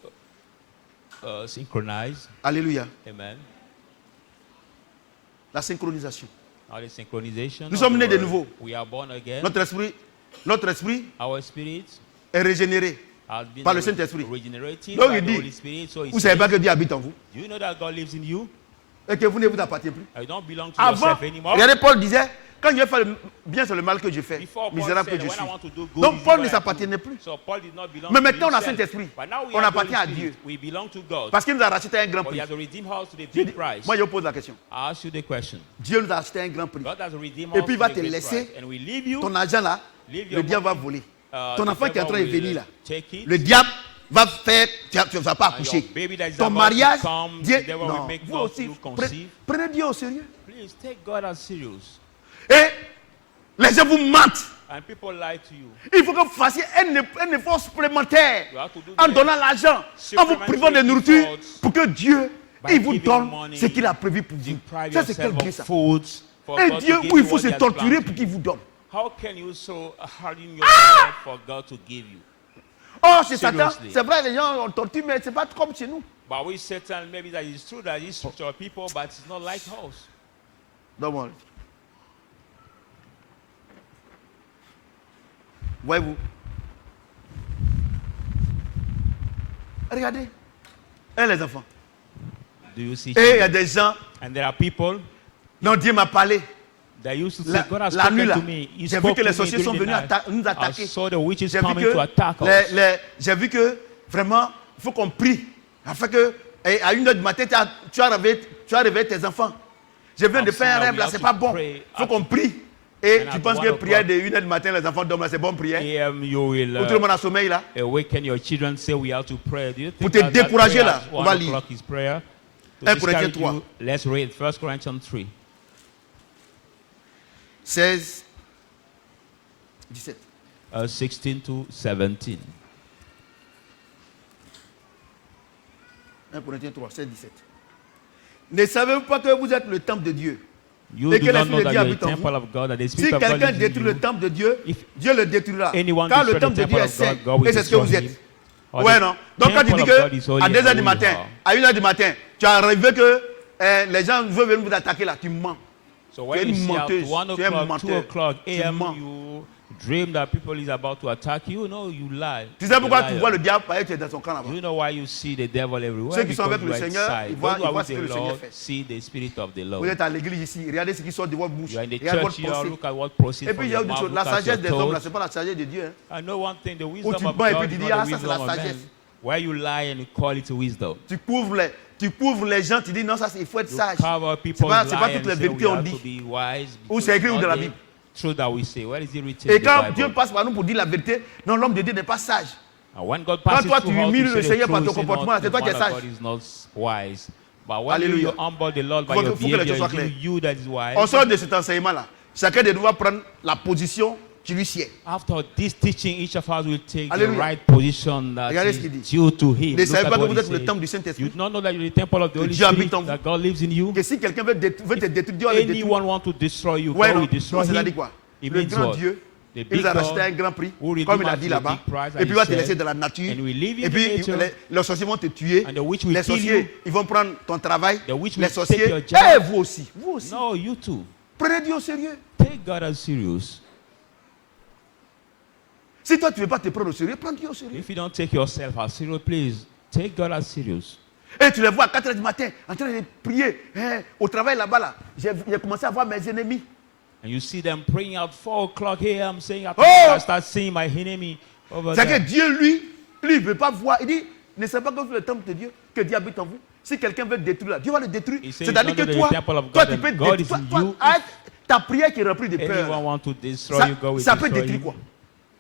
synchronized. Alléluia. Amen. La synchronisation. How the synchronization. Nous of sommes the nés de word. nouveau. We are born again. Notre esprit Our spirit est régénéré has been par le Saint-Esprit. regenerated Donc by il the dit, Holy Spirit. So he vous ne savez says, pas que Dieu habite en vous you know that God lives in you? et que vous ne vous appartenez plus. You don't belong to Avant, yourself anymore. regardez, Paul disait, Quand je vais faire le bien, c'est le mal que je fais. Before Paul Misérable que said, je when suis. I want to do good, Donc this is Paul what ne I s'appartenait do. plus. So Paul did not belong Mais to maintenant, on a himself. Saint-Esprit. But now we On have the appartient à Holy Dieu. Spirit. We belong to God. Parce qu'il nous a racheté un grand But prix. he has redeemed us to the Je big dis- price. Moi, je pose la question. I ask you the question. Dieu nous a acheté un grand prix. God has redeemed Et us puis, il to va the te great laisser price. And we leave you. ton argent là. Leave Le your diable va money. voler. Uh, Ton the enfant qui est en devil train de will, venir là. take it. Le diable va faire. Tu ne vas pas And accoucher. your baby that is Ton about mariage. to come, Dieu. the devil will Non. make Vous not aussi. you conceive. Prenez Dieu au sérieux. Please take God as serious. Et les gens vous mentent. And people lie to you. Il faut que vous fassiez un effort supplémentaire You have to do en the donnant l'argent, en vous privant de nourriture efforts pour que Dieu by il vous giving donne money, ce qu'il a prévu pour vous. Deprive Ça, c'est quel yourself Dieu of ça? foods for Un God Dieu to give où il you faut what se he has torturer planned. pour qu'il vous donne. How can you so harden yourself for God to give you? Oh, c'est Satan. Seriously. C'est vrai, les gens ont torturé, mais c'est pas comme chez nous. But we Satan, maybe that is true that he's to people, but it's not like us. Donne-moi. Voyez-vous? Regardez. Et les enfants. Do you see? Et il y a children? des gens And there are people dont Dieu m'a parlé. that used to say, La, God has la nuit spoken là, to me. He j'ai vu spoke que les to me sorciers sont during the venus night. nous I attaquer. saw the witches J'ai vu coming que to attack us. j'ai vu que vraiment, il faut qu'on prie. Afin que, à 1h du matin, tu as réveillé tes enfants. Je viens de I've faire un seen rêve that là, we c'est have pas to bon. pray Il faut qu'on prie. Et And tu at penses 1 que prière o'clock, de 1h du matin, les enfants dorment là, c'est bonne prière. You will Ou tout le monde a sommeil là. awaken your children, say we have to pray. Do you think Pour te that décourager, prayer là, at on 1 va lire. o'clock is prayer? To 1 Corinthiens discourage 3. you, let's read 1 Corinthians 3. 16, 17. 16 to 17. 1 Corinthiens 3, 16, 17. Ne savez-vous pas que vous êtes le temple de Dieu? You Et do que not l'Esprit know de that Dieu you're the habite en temple vous. of God, that the Si Spirit of God quelqu'un lives in détruit you. le temple de Dieu, If Dieu le détruira. anyone Car le destroy the temple de temple Dieu est of saint. God, God will Et c'est ce que destroy vous him. êtes. Or Ouais, the non. Donc quand tu dis temple of God is que holy à and 2h du who matin, you are. à 1h du matin, tu as rêvé que les gens veulent venir vous attaquer là, tu mens. So Tu when es you une see at menteuse. 1 Tu es un o'clock, 2 menteur. o'clock Tu a.m. mens. you dream that people is about to attack you, no, you lie. Tu sais You're pourquoi a tu liar. vois le diable parce que tu es dans son camp là-bas. Do you know why you see the devil everywhere? Ceux qui sont Because avec le you are Seigneur, inside. ils voient- Those who are ils voient with ce que the le Seigneur Lord fait. see the Spirit of the Vous Lord. êtes à l'église ici, regardez ce qui sort de votre bouche. You are in the Regardez church votre here, pensée. look at what proceeds Et from puis il y a your une mouth, chose, la look at sagesse your des hommes là, thoughts. c'est pas la sagesse de Dieu. Hein. I know one thing, the Où wisdom tu of mens et puis God tu is dis, not ah, the ça c'est la wisdom of man. sagesse. Where you lie and you call it wisdom. Tu couvres les gens, tu dis non, ça il faut être You sage. cover C'est people's pas, c'est pas lie toutes and les say vérités we on have dit. to be wise. Où c'est écrit because où dans la not Bible? the truth that we say. Where is it written Et in quand the Dieu Bible? passe par nous pour dire la vérité, non, l'homme de Dieu n'est pas sage. And when God Quand passes toi, through tu how to humilies say le the Seigneur par truth, ton say comportement, not, c'est the toi qui es man of sage. God is not wise. But when Alléluia. you humble the Lord by Faut your que les choses behavior, soient it's claires. you that is wise. On sort de cet enseignement-là. Chacun de nous va prendre la position qui lui sied. After this teaching, each of us will take the Alléluia. right position that Regardez ce is qu'il dit. due to Him. Ne Look savez at pas que what vous he êtes le says. temple du You Saint-Esprit? do not know that you're the temple of the Que Holy Dieu habite Spirit, en vous. that God lives in you. Que si quelqu'un veut te détruire, Dieu va le détruire. Anyone want to destroy you, Ouais, God non. will destroy Non, c'est-à-dire him. quoi? It Le means grand what? Dieu, The il big nous a racheté God un grand prix, who redeemed comme il a us dit with a là-bas. big price, Et as puis il he va te said, laisser de la nature. and we leave you Et in puis nature, les sorciers vont te tuer. and the witch will Les kill sorciers, you. ils vont prendre ton travail. The witch Les will sorciers, take your job. et vous aussi. Vous aussi. No, you too. Prenez Dieu au sérieux. Take God as serious. Si toi, tu ne veux pas te prendre au sérieux, prends Dieu au sérieux. If you don't take yourself as serious, please take God as serious. Et tu les vois à 4h du matin en train de prier. Hein, au travail là-bas, là, j'ai commencé à voir mes ennemis. And you see them praying at 4 o'clock here. I'm saying, Oh! I start seeing my enemy over C'est que there. Dieu, lui, il ne veut pas voir. Il dit, ne savez pas que vous êtes le temple de Dieu, que Dieu habite en vous. Si quelqu'un veut détruire, là, Dieu va le détruire. He says, C'est-à-dire "It's que not toi, the temple of toi, God, tu peux and God détruire. is in Toi, you. avec ta prière qui est remplie de peur, Anyone want to destroy ça, you, God will ça peut destroy détruire you. quoi?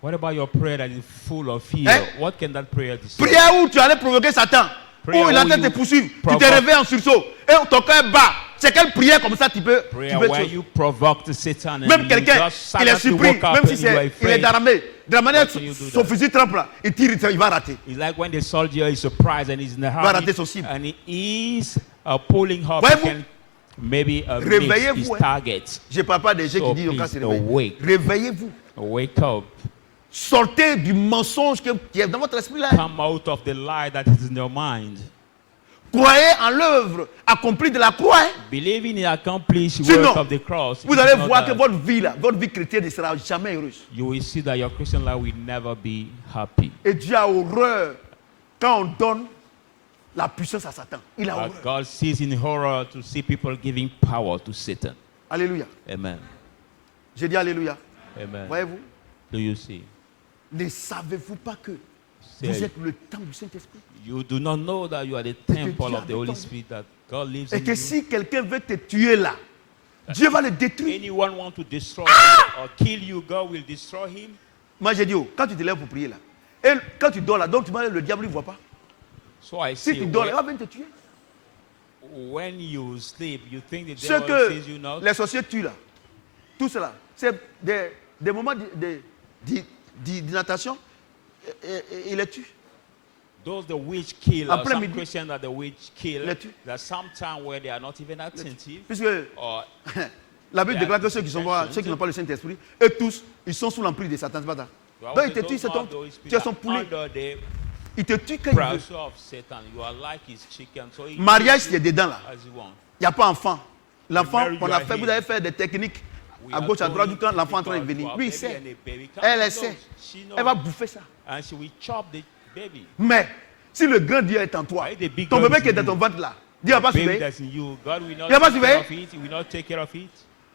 What about your prayer that is full of fear? Hein? What can that prayer destroy? Prière où tu allais provoquer Satan. Prayer Où il a où train de te you poursuivre. Tu provoke- te réveilles en sursaut. Et ton cœur bat. C'est quelle prière comme ça tu peux. Prayer Tu peux where chose. you provoke the Satan and Même you quelqu'un, just il est silently surpris, woke up même si and you are il est afraid. d'armée. De la manière What can you do son that? fusil trempe là, il tire, il va rater. It's like when the soldier is surprised and he's in the Va rater hurry son cible. and he is pulling up Voyez-vous? and maybe miss Réveillez-vous, his hein. target. Je ne parle pas des gens So qui disent donc please c'est réveillé. awake. Réveillez-vous. Wake up. Sortez du mensonge qui est dans votre esprit là. Come out of the lie that is in your mind. Croyez en l'œuvre accomplie de la croix. Hein. Believing in the accomplished Sinon, work of the cross. Vous It is allez not voir that que votre vie là, votre vie chrétienne ne sera jamais heureuse. you will see that your Christian life will never be happy. Et Dieu a horreur quand on donne la puissance à Satan. Il a horreur. God sees in horror to see people giving power to Satan. Alléluia. Amen. J'ai dit Alléluia. Amen. Voyez-vous? Do you see? Ne savez-vous pas que Say, vous êtes le temple du Saint-Esprit? you do not know that you are the que temple Dieu of the habite Holy en vous. Spirit, that God lives Et in que you. si quelqu'un veut te tuer là, Dieu va le détruire. Anyone want to destroy you or kill you, God will destroy him. Moi j'ai dit, oh, quand tu te lèves pour prier là, et quand tu dors là, donc tu m'as dit, le diable ne voit pas. So I Si say, tu dors là, il va venir te tuer. when you sleep, you think the Ce devil que sees you not. les sorciers tuent là, tout cela, c'est des moments d'inatation, il les tue. Those the witch kill, Après some midi, Christians that the witch kill, les tue. that sometime where they are not even attentive, Puisque or la Bible Yeah, déclare que ceux qui n'ont pas le Saint-Esprit, eux tous, ils sont sous l'emprise de Satan. C'est pas ça. Donc ils te tuent, c'est ton, tu es son poulet. under the Il te tue quand il veut. pressure of Satan, you are like his chicken. So he Mariage, kills il est dedans là. you as you want. Il n'y a pas enfant. L'enfant, marriage, on you a are fait, vous here. avez fait des techniques We à are gauche, à droite, going du temps, l'enfant est en train de because venir. to Lui, il our sait. baby and the baby Elle, elle knows. sait. She Elle va knows. bouffer ça. And she will chop the baby. Mais si le grand Dieu est en toi, Right, the big ton God bébé is qui est in dans ton you. ventre là, Dieu va pas Baby surveiller. that's in you, God will not Il va pas take care surveiller. of it. He will not take care of it.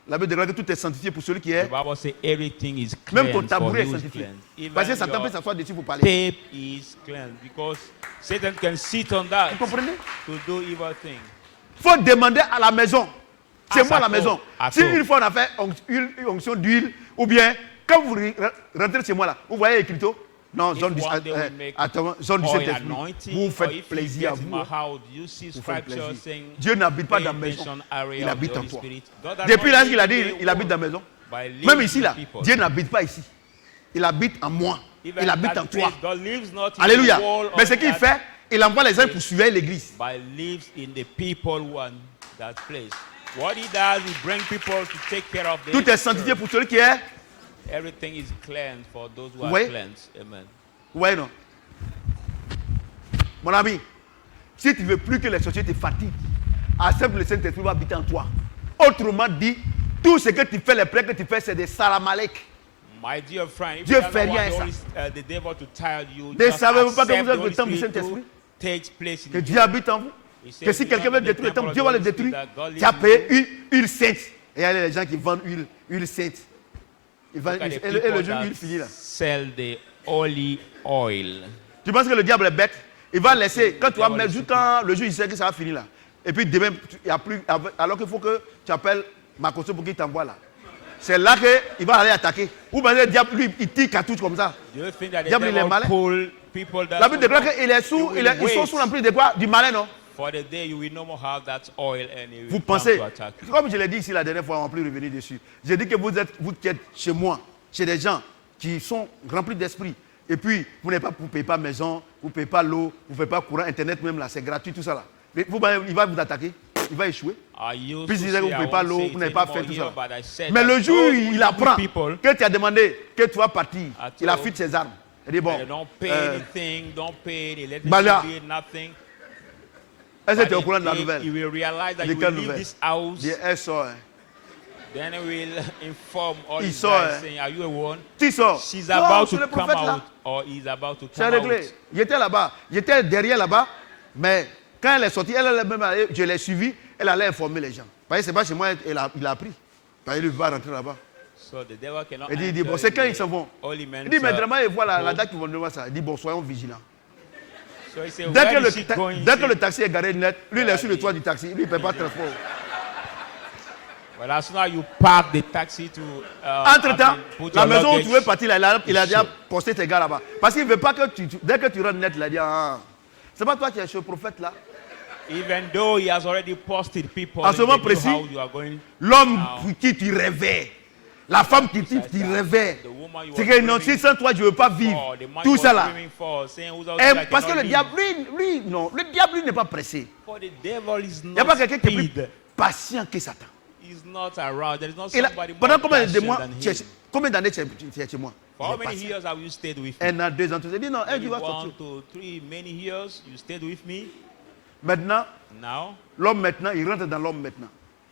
La Bible déclare que tout est sanctifié pour celui qui est. The Bible says everything is Même ton cleansed for tabouret est he who is sanctifié. cleansed. Parce que Even Satan peut your s'asseoir dessus pour parler. tape is cleansed because Satan can sit on that Vous comprenez? to do evil things. Il faut demander à la maison. C'est À moi à la sa maison. cour, à Si cour. une fois on a fait une onction d'huile, ou bien quand vous rentrez chez moi là, vous voyez écrito, non, If zone du one day we make attends, zone du oil Saint-Esprit. anointing, Vous or faites if you plaisir à get in vous. my house, you see Vous faites scripture plaisir. saying, Dieu n'habite pas pay dans la maison. attention area Il of habite the en Holy toi. Spirit. God has Depuis not là qu'il a dit, given il habite you dans la maison. by Même living ici with là, people. Dieu n'habite pas ici. Il habite en moi. Even Il habite that en toi. place, God lives not in Alléluia. the wall Mais of ce qu'il that fait, il envoie les gens pour surveiller l'église. but lives in the people who are in that place. What he does, he brings people to take care of the Tout est sanctifié pour celui qui est. Everything is cleansed for those who Oui. are cleansed. Amen. Vous voyez non? Mon ami, si tu ne veux plus que les sociétés te fatiguent, accepte le Saint-Esprit va habiter en toi. Autrement dit, tout ce que tu fais, les prêts que tu fais, c'est des salamalek. My dear friend, if Dieu you don't fait want rien the, à Holy, the devil to tire you, Ne just savez-vous pas que accept vous êtes the le Holy temple du Spirit Saint-Esprit? to takes place in Que you. Dieu habite en vous. He says, Que si you quelqu'un are veut the détruire le temple temple, of Dieu the va le Holy Spirit, détruire. that God lives Tu as in payé you. huile sainte. Et il y a les gens qui vendent huile sainte. Look at the Et people le jour où that il finit là. sell the holy oil. Tu penses que le diable est bête? Il va laisser, quand tu vas diable mettre, est juste quand le jour il sait que ça va finir là. Et puis demain, il y a plus, alors qu'il faut que tu appelles Makoso pour qu'il t'envoie là. C'est là qu'il va aller attaquer. Ou bien le diable, lui, il tire cartouche comme ça. Do you think that the Diable, il est devil malin. pull people that La Bible déclare qu'ils will sont wait. sous l'emprise de quoi? Du malin, non? For the day you will no more have that oil and it will Vous come pensez, to attack you. comme je l'ai dit ici la dernière fois, on ne va plus revenir dessus. J'ai dit que vous qui êtes chez moi, chez des gens qui sont remplis d'esprit. Et puis, vous ne payez pas maison, vous ne payez pas l'eau, vous ne payez pas courant, internet même là, c'est gratuit, tout ça là. Mais il va vous attaquer, il va échouer. I used Puis to il disait say, que vous ne I payez pas won't l'eau, say vous it n'avez pas anymore fait tout here, ça. but I said Mais that le jour où those il wicked apprend people, que tu as demandé que tu vas partir, il a told- fui ses armes. Il dit bon, they don't pay anything, don't pay the electricity Bala. bill, nothing. est-ce que But tu es au courant de la you nouvelle? will realize that De you quelle will leave nouvelle? this house, Dis, elle sort. Hein. then he will inform all Il these sort, guys hein. saying, are you a one? Tu sors. She's Non, about c'est to le come prophète out, là. or he's about to C'est come réglé. out. J'étais là-bas. J'étais derrière là-bas. Mais quand elle est sortie, elle allait même aller, je l'ai suivie, elle allait informer les gens. Parce que c'est pas chez moi, il a appris. Parce qu'il ne veut pas rentrer là-bas. So the devil cannot Il dit, bon, enter c'est quand the ils s'en vont. holy Il man's, dit, mais vraiment, il voit la home. date qu'ils vont devoir ça. Il dit, bon, soyons vigilants. So he said, Dès where que, is she going? dès que le taxi est garé net, lui, il est sur le dit- toit du taxi. Lui, il ne paie pas de transport. Well, as soon as you park the taxi to Entre-temps, put la your maison où luggage, tu veux partir, là, il a déjà chaud. posté tes gars là-bas. Parce qu'il ne veut pas que dès que tu rentres net, il a dit, ah, c'est pas toi qui es chez le prophète là. even though he has already posted people En in ce the moment new précis, house you are going, L'homme Now. pour qui tu rêvais, la femme qui tu rêvais, the woman you c'est were que non, si dreaming sans toi, je ne veux pas vivre. for, the man Tout you ça were là. dreaming for, saying, who's out Et there, I parce que cannot le live. diable, lui, non, le diable, lui, n'est pas pressé. For the devil is Il n'y a pas not quelqu'un qui est plus speed. patient que Satan. He's not around. There is not Et là, somebody more pendant combien de patient mois, than tu es- him. combien d'années tu es chez moi? For Il how est many patient. years have you stayed with me? 1 an, 2 ans, tu te dis non, un Maybe jour va 1, sortir. 2, 3, many years you stayed with me. Maintenant, Now, l'homme maintenant, il rentre dans l'homme maintenant.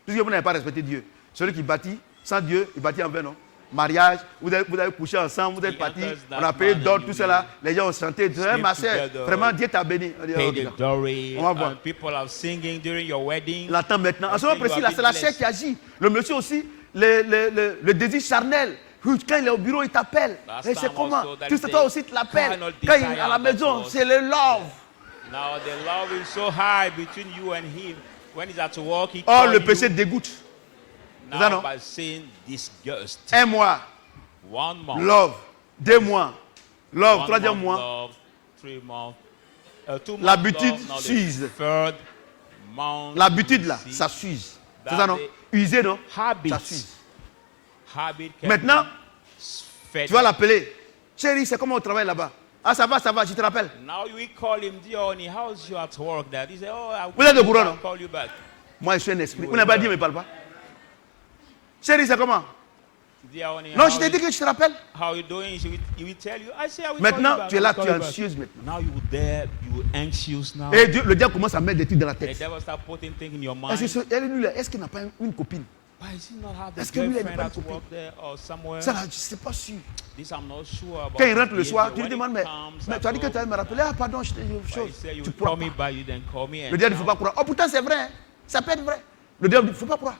Puisque vous n'avez pas respecté Dieu. Celui qui bâtit, sans Dieu, il bâtit en vain, non? Mariage, vous avez couché ensemble, vous êtes He partis, enters that on a payé man d'or, and tout you cela, les gens ont chanté, sleep ma soeur, together, vraiment Dieu t'a béni. On dit, pay oh, the putain. dowry, On va voir. and people are singing during your wedding. Il attend maintenant. En ce moment Until you précis, are là, c'est la being chair qui agit. Le monsieur aussi, le désir charnel. Quand il est au bureau, il t'appelle. Et c'est comment? Tu sais, toi aussi, tu l'appelles. Quand il est à la maison, c'est le love. Now the love is so high between you and him. When he's at work, he Or, calls le you. péché dégoûte. C'est ça, Now non? by saying disgust. 1 mois, 1 month. love. 2 mois, love. 1 3e month mois, love, 3 months. 2 months l'habitude love, now the s'use. 3rd month, L'habitude là, you ça see. s'use. C'est ça, non? User, non? Habits. Ça s'use. Habit can Maintenant, be fed. tu vas l'appeler. Chérie, c'est comment on travaille là-bas? Ah, ça va, je te rappelle. Now you will call him, dear honey, how's you at work? That he say, oh, Vous êtes au courant, I'll non? call you back. Moi, je suis un esprit. Vous n'avez pas dit, mais il ne parle pas. Chérie, c'est comment? Dear honey, Non, je t'ai dit que je te rappelle. how you doing? He will tell you. I say, I will Maintenant, call you back. tu es I là, will call tu es you back. anxieuse maintenant. Now you there, you anxious now. Et le diable commence à mettre des trucs dans la The tête. devil start putting things in your mind. Est-ce qu'il n'a pas une copine? Why does he not have the Est-ce que lui, il a girlfriend pas at de work there or somewhere? Ça, là, je ne sais pas sûr. This I'm not sure about. Quand il rentre le his soir, tu behavior. lui When demandes, he mais comes tu as dit que at tu allais me rappeler. Ah, pardon, je t'ai dit une home, chose. he say, you Tu will pourras call me pas. back, you then call me. Le diable, il ne faut pas croire. Oh, pourtant, c'est vrai. Hein. Ça peut être vrai. Le diable, il ne faut pas croire.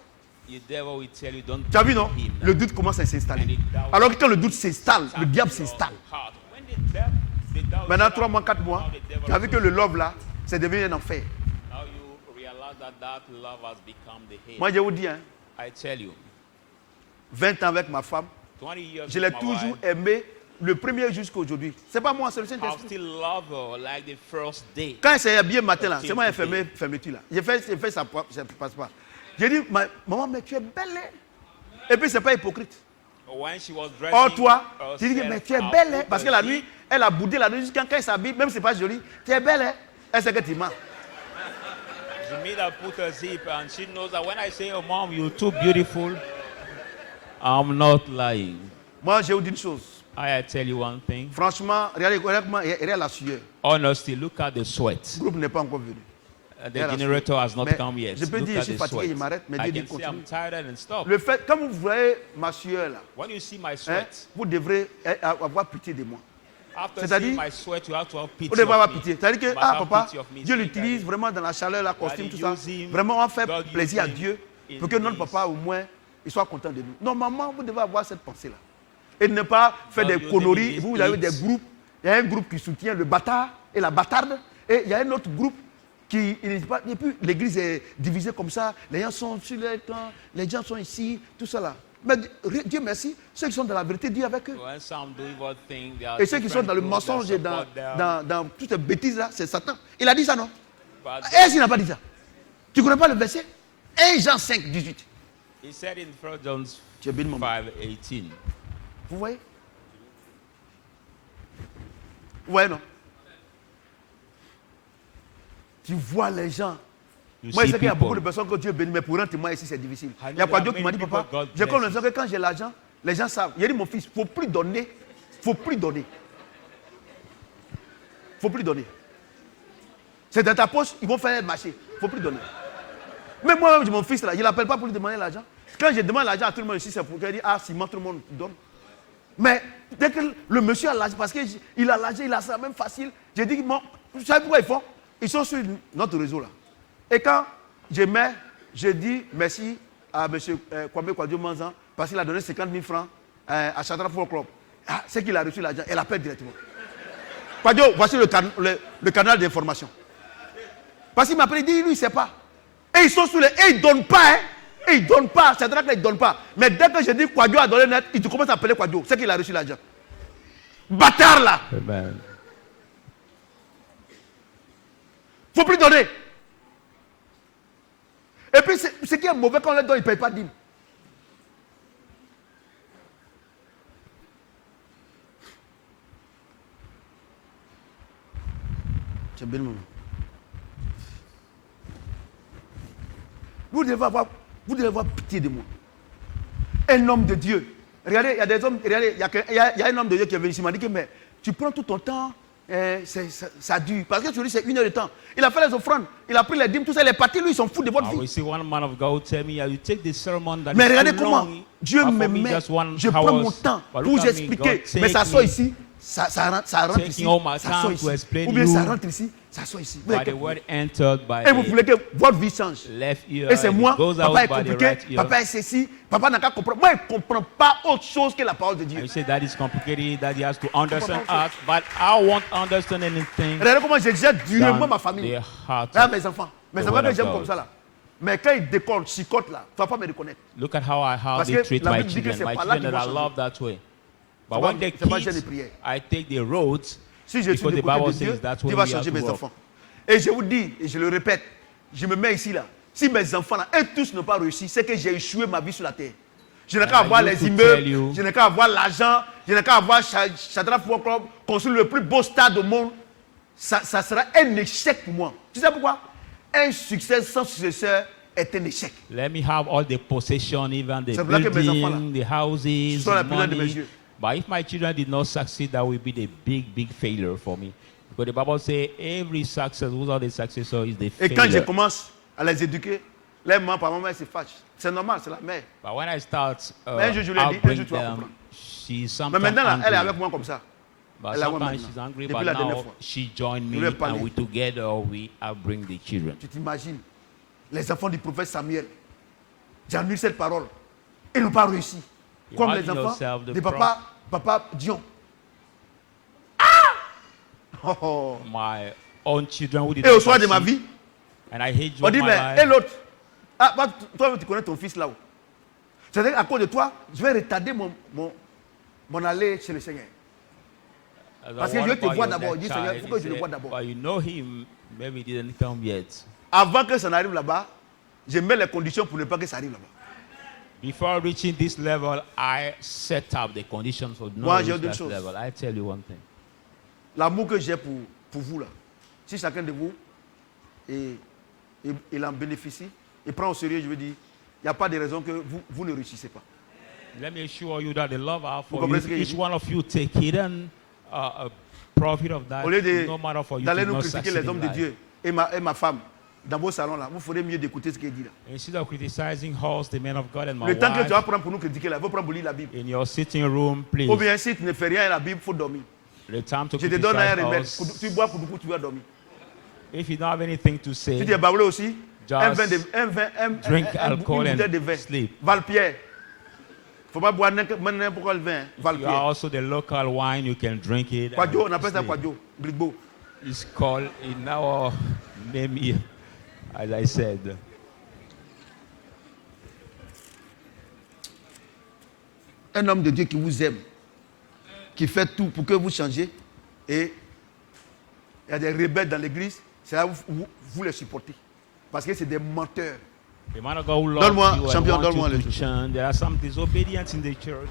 The devil will tell you, don't Tu as vu, non? believe him. Le doute commence à s'installer. And it doubt- Alors que quand le doute s'installe, le It's diable in your s'installe. heart. When the doubt Maintenant, is 3 mois, 4 now mois, the devil tu as vu que le love là, c'est devenu un enfer. Now you realize that love has become the hate. Moi, je vous dis, hein, I tell you, 20 ans avec ma femme, 20 years je l'ai with my toujours wife, aimé le premier jusqu'à aujourd'hui. C'est pas moi, c'est le I Saint-Esprit. still love her like the first day. Quand elle s'est habillée matin là, c'est moi qui ai fermeture là. J'ai fait ça passe pas. J'ai dit, maman, mais tu es belle. Hein? Et puis c'est pas hypocrite. When she was dressing Or toi, tu dis, herself mais tu es up, belle. Hein? put Parce que her la feet, nuit, elle a boudé la nuit jusqu'à quand elle s'habille, même si c'est pas joli, tu es belle. Hein? Elle sait que tu mens. She made her put her zip and she knows that when I say, oh mom, you're too beautiful, I'm not lying. Moi, je vais vous dire une chose. I tell you one thing. Franchement, regardez la sueur. Honestly, look at the sweat. Le groupe n'est pas encore venu. The generator has not Mais come yet. je peux Look dire, at je suis the fatigué, sweat. il m'arrête, mais Dieu I dit can say continue. I'm tired and stop. Le fait, quand vous voyez ma sueur là, When you see my hein, sweat, vous devrez avoir pitié de moi. after c'est-à-dire, seeing my sweat, you have to have pity Vous devez of avoir me. pitié. C'est-à-dire que, You must ah have papa, pity of me. Dieu Say, l'utilise Daddy, vraiment dans la chaleur, la costume, tout ça. use him. Vraiment, on fait God plaisir à use him Dieu in pour que notre this. papa, au moins, il soit content de nous. Normalement, vous devez avoir cette pensée-là. Et ne pas faire God des use conneries. him in Vous this avez des age. groupes. Il y a un groupe qui soutient le bâtard et la bâtarde. Et il y a un autre groupe qui. Et puis l'église est divisée comme ça. Les gens sont sur les camps, les gens sont ici, tout ça là. Mais Dieu merci, ceux qui sont dans la vérité, Dieu avec eux. When some do evil things, there are Et ceux qui sont different dans le groups that mensonge et support them. dans toutes ces bêtises là, c'est Satan. Il a dit ça, non? But Est-ce qu'il n'a pas dit ça? Tu ne connais pas le verset? 1 Jean 5, 18. he said in 1 John Tu es béni, maman. 5:18. Vous voyez? Vous voyez, non? Tu vois les gens. You Moi, je see sais qu'il y a beaucoup de people. personnes que Dieu bénit, mais pour rentrer moi ici, c'est difficile. I Il y a know quoi there Dieu are qui m'a dit, many papa? people God J'ai comme blesses. l'impression que quand j'ai l'argent, les gens savent. Il a dit, mon fils, il ne faut plus donner. Il ne faut plus donner. Il ne faut plus donner. C'est dans ta poche, ils vont faire marcher. Il ne faut plus donner. Mais moi-même, mon fils, là, je ne l'appelle pas pour lui demander l'argent. Quand je demande l'argent à tout le monde ici, c'est pour qu'il dise, ah, si moi, tout le monde donne. Mais dès que le monsieur a l'argent, parce qu'il a l'argent, il a ça même facile, j'ai dit, bon, vous savez pourquoi ils font? Ils sont sur notre réseau là. Et quand je mets, je dis merci à M. Kwame Kwadjo Manzan, parce qu'il a donné 50 000 francs à Chadra Folk Club. Ah, c'est qu'il a reçu l'argent, elle appelle directement. Kwadjo, voici le canal d'information. Parce qu'il m'a appelé, il dit, lui, il ne sait pas. Et ils sont sur les. Et ils ne donnent pas, hein. Et ils ne donnent pas. C'est vrai qu'ils ne donnent pas. Mais dès que je dis Kwadjo a donné net, ils commencent à appeler Kwadjo. C'est qu'il a reçu l'argent. Bâtard là. Amen. Il ne faut plus donner. Et puis, ce qui est mauvais quand on les donne, ils ne payent pas de dîme. C'est bien, maman. Vous devez avoir pitié de moi. Un homme de Dieu. Regardez, il y a des hommes, regardez, il y a un homme de Dieu qui est venu ici, il m'a dit que mais, tu prends tout ton temps, ça dure. Parce que tu dis c'est 1 heure de temps. Il a fait les offrandes, il a pris les dîmes, tout ça, il est parti, lui, ils sont fous de votre I vie. will see one man of God tell me, you take the sermon that Mais is regardez too comment long, Dieu but me for me, met, just 1 je prends hours. mon temps But pour look vous at me, expliquer. God, Mais take ça sort me. ici, ça rentre Taking ici, all my ça time sort to ici. explain Ou bien you ça rentre ici, Ça sort ici. By the word entered by Et vous the voulez que votre vie change. left ear, Et c'est and moi, it goes papa est out by the compliqué, right ear. papa est ceci, papa n'a qu'à comprendre. Moi, il ne comprend pas autre chose que la parole de And Dieu. you say that is complicated, that he has to understand us, but I won't understand anything Regardez comment j'ai déjà duré, moi, ma than famille. the heart. Regarde mes enfants. Mes The enfants word que of j'aime God. comme ça là. Mais quand ils décollent, chicotent là, tu ne vas pas me reconnaître. Look at how Parce they que treat la my Bible dit que children. c'est My par là children qu'ils that vont I changer. love that way. But C'est when pas- the c'est pas gêne de kids, prière. I take the roads, Si je suis because du the côté Bible de Dieu, says that's Dieu where va we have changer to mes walk. enfants. Et je vous dis, et je le répète, je me mets ici là. Si mes enfants là, eux tous n'ont pas réussi, c'est que j'ai échoué ma vie sur la terre. Je n'ai qu'à And I avoir used les to immeubles, tell you- je n'ai qu'à avoir l'argent, je n'ai qu'à avoir Chadra Football Club, construire le plus beau stade au monde. Ça sera un échec pour moi. Tu sais pourquoi? Un succès sans successeur est un échec. let me have all the possession, even the C'est pour là que mes enfants, building, the houses, sont la prunelle de mes money. yeux. But if my children did not succeed, that would be the big failure for me. Because the Bible says every success, without the successor, is the Et quand je failure. commence à les éduquer, les mamans, par maman, elles se fâchent. C'est normal, c'est la mère. But when I start Mais un jour, je lui ai dit, un outbring jour, tu vas them, comprendre. she's Mais sometimes maintenant, là, elle est angry. avec moi comme ça. But Elle est avec moi sometimes maintenant. she's angry, Depuis but la dernière now fois. she joined Je me lui ai parlé. and we together we outbring the children. Tu t'imagines, les enfants du prophète Samuel, j'annule cette parole. Ils n'ont pas réussi. Comme les Imagine enfants yourself, the de papa Dion. Ah! Oh, oh. My own children who did Et au not soir de ma succeed, vie, and I hate you on all dit, my mais life. et l'autre? Ah, bah, toi, tu connais ton fils là-haut. C'est-à-dire qu'à cause de toi, je vais retarder mon aller chez le Seigneur. As I Parce que what Dieu te about voit your d'abord. next Il dit, Seigneur, il child? faut que He je le said, voie d'abord. but you know him, maybe he didn't come yet. Avant que ça n'arrive là-bas, je mets les conditions pour ne pas que ça arrive là-bas. Before reaching this level, I set up the conditions for Moi, not j'ai reach une that chose. level. I tell you one thing. L'amour que j'ai pour vous là, si chacun de vous il en bénéficie, il prend au sérieux, je veux dire, il n'y a pas de raison que vous ne réussissez pas. Let me assure you that the love I have Vous for comprenez you, ce qu'il each dit? one of you take hidden profit of that, Au lieu no matter for you d'aller to nous not critiquer succeed les hommes in de life. Dieu et ma femme dans vos salons là, vous ferez mieux d'écouter ce qu'il dit là. Instead of criticizing us, the men of God and my Le temps que tu vas wife, prendre pour nous critiquer là, il faut prendre pour lire la Bible. in your sitting room, please, Ou bien si tu ne fais rien à la Bible, il faut dormir. the time to Je te donne un remède. criticize us. Tu bois Koudoukou, tu vas dormir. If you don't have anything to Si say, tu es baoulé aussi, Just drink alcohol une bouteille de and vin. sleep. Valpierre. Il ne faut pas boire n'importe quel vin. you are Valpierre. also the local wine, you can drink it. Quadio, on and appelle ça sleep. Quadio. Brigbo. It's called in our name here, as I said. Un homme de Dieu qui vous aime, qui fait tout pour que vous changiez. Et il y a des rebelles dans l'église, c'est là où vous les supportez. Parce que c'est des menteurs. The man of God who loves Donne-moi, you and champion, wants donne-moi you le to truc. change. There are some disobedience in the church,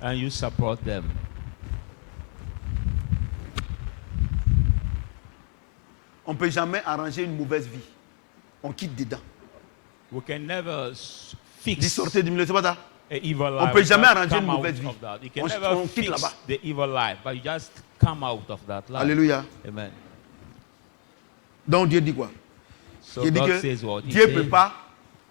and you support them. On ne peut jamais arranger une mauvaise vie. On quitte dedans. We can never Dis fix sortez du milieu, c'est pas ça? a evil On life. peut You jamais just arranger une come out mauvaise vie. of that. You can On never quitte fix là-bas. the evil life, but you just come out of that life. Alléluia. Amen. Donc Dieu dit quoi? So Dieu dit God que says what? He Dieu ne peut says, pas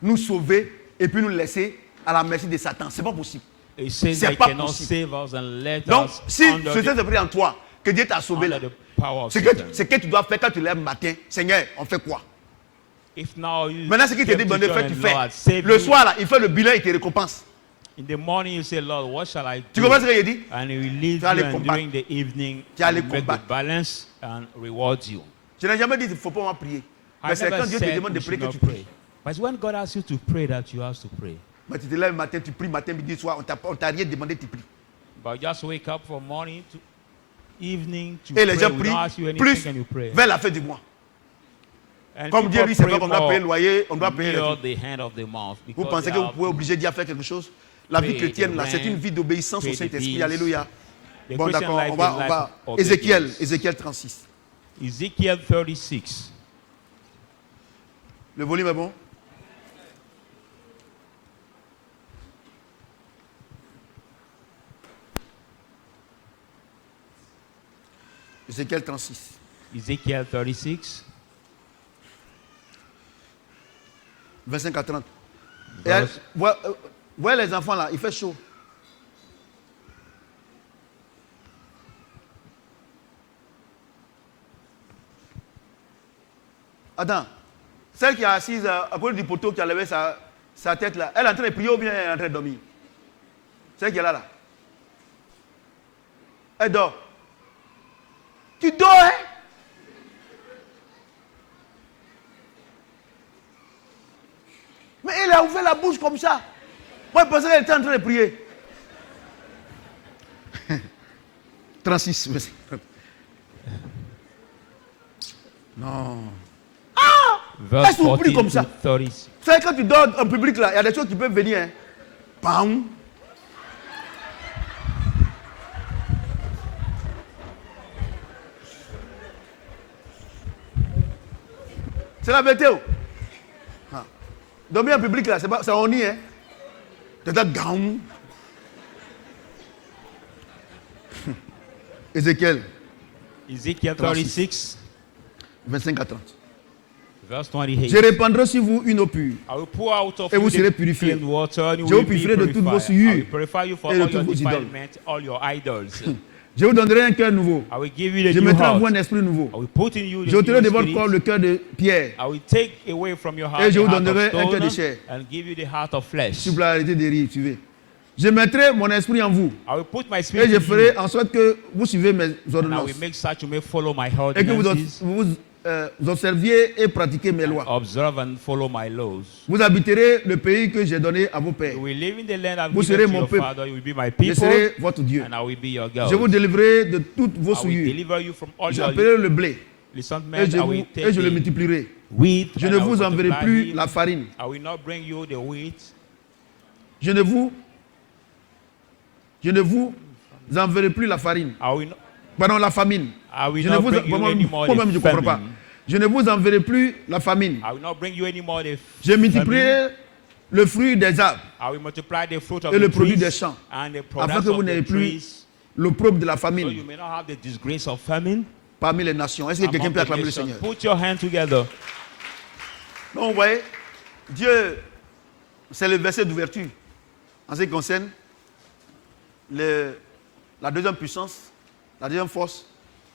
nous sauver et puis nous laisser à la merci de Satan. C'est pas possible. he says c'est that he pas cannot possible. save us and let Donc, us si under ce the, Saint-Esprit en toi, que Dieu t'a sauvé là, under the power of ce Satan. que tu dois faire quand tu lèves le matin, Seigneur, on fait quoi? If now you Maintenant, ce qu'il te came dit, to bon, Dieu, join fais, tu the fais. Lord, save Le me. soir, là, il fait le bilan et il te récompense. In the morning you say, Lord, what shall I Tu do? comprends ce qu'il dit? And he will leave Tu vas you, aller and combattre. during the evening, Tu vas aller he will make the combattre. balance and reward you. Je n'ai jamais dit qu'il ne faut pas moi prier. Mais I c'est never quand Dieu te said demande de you prier should que not tu pray. pries. But it's when God asks you to pray that you have to pray. Mais tu te lèves le matin, tu pries matin, midi, soir, on t'a rien demandé, tu pries. But just wake up from morning to evening to Et les pray. gens We prient don't ask you anything plus and you pray. vers la fin du mois. And Comme Dieu people lui, c'est pray pas qu'on doit payer le more loyer, on doit payer les near trucs. the hand of the month Vous because pensez they que vous have pouvez to obliger Dieu à faire quelque chose? La vie pay chrétienne, the là, c'est une rent, vie d'obéissance au pay the Saint-Esprit. bills. Alléluia. The Bon, Christian d'accord, life on is va. a life of Ézéchiel, obedience. Ézéchiel 36. Ezekiel 36. Le volume est bon? Ézéchiel 36. Ezekiel 36. 25 à 30. Et Verse- voyez les enfants là, il fait chaud. Attends. Celle qui est assise à côté du poteau qui a levé sa tête là, elle est en train de prier ou bien elle est en train de dormir? Celle qui est là. Elle dort. Tu dors, hein? Mais elle a ouvert la bouche comme ça. Moi, je pensais qu'elle était en train de prier. 36, merci. Non. Verse Elle s'oublie 14 comme ça. to 36. Vous savez, quand tu dors en public, là, il y a des choses qui peuvent venir. Hein. Pam. C'est la vérité. Ah. Dormir en public, là, c'est on y, hein. Tu es gaum. Ézéchiel, Ezekiel 36, 25 à 30. verse 28. Je répandrai sur vous une eau pure. I will pour out of Et you vous serez the purifiés. clean water, and you Je vous will be purifierai de toutes vos purified. I souillures will purify you for et de all tous your vos idoles. defilement, all your idols. Je vous donnerai un cœur nouveau. I will give you the Je new mettrai en vous heart. un esprit nouveau. I will put in you the J'ôterai de new votre corps spirit. le cœur de pierre. I will take away from your heart Et je the vous heart of donnerai un cœur de stone chair. and give you the heart of flesh. Sur la réalité des rires, suivez. Je mettrai mon esprit en vous. I will put my Et spirit je in ferai you, en sorte que vous suivez mes and I ordonnances. will make such you may follow my Et que ordinances, vous observiez et pratiquiez mes lois. observe and follow my laws. Vous habiterez le pays que j'ai donné à vos pères. You will live in the land I've Vous given serez to mon your peuple. father. You will be my Je people, serai votre Dieu. and I will be your God. Je vous délivrerai de toutes vos I will souillures. deliver you from all your J'appellerai le blé resentment. et I will et take je le the multiplierai. wheat, Je and ne I will vous enverrai multiply plus him. la farine. I will not bring you the wheat. Je ne vous enverrai plus la farine. I will not, Pardon, la famine. I will Je ne not vous bring you any more moi-même, je the ne comprends pas. famine. Je ne vous enverrai plus la famine. I will not bring you any more the Je famine. multiplierai le fruit des arbres, I will multiply the fruit of et le the produit trees des champs, and the afin products que vous of n'ayez the plus trees, l'opprobre de la so you famine may not have the disgrace of famine parmi les nations. Est-ce que quelqu'un among peut the acclamer le nations. Seigneur? Put your hands together. Donc, vous voyez, Dieu, c'est le verset d'ouverture en ce qui concerne la deuxième puissance, la deuxième force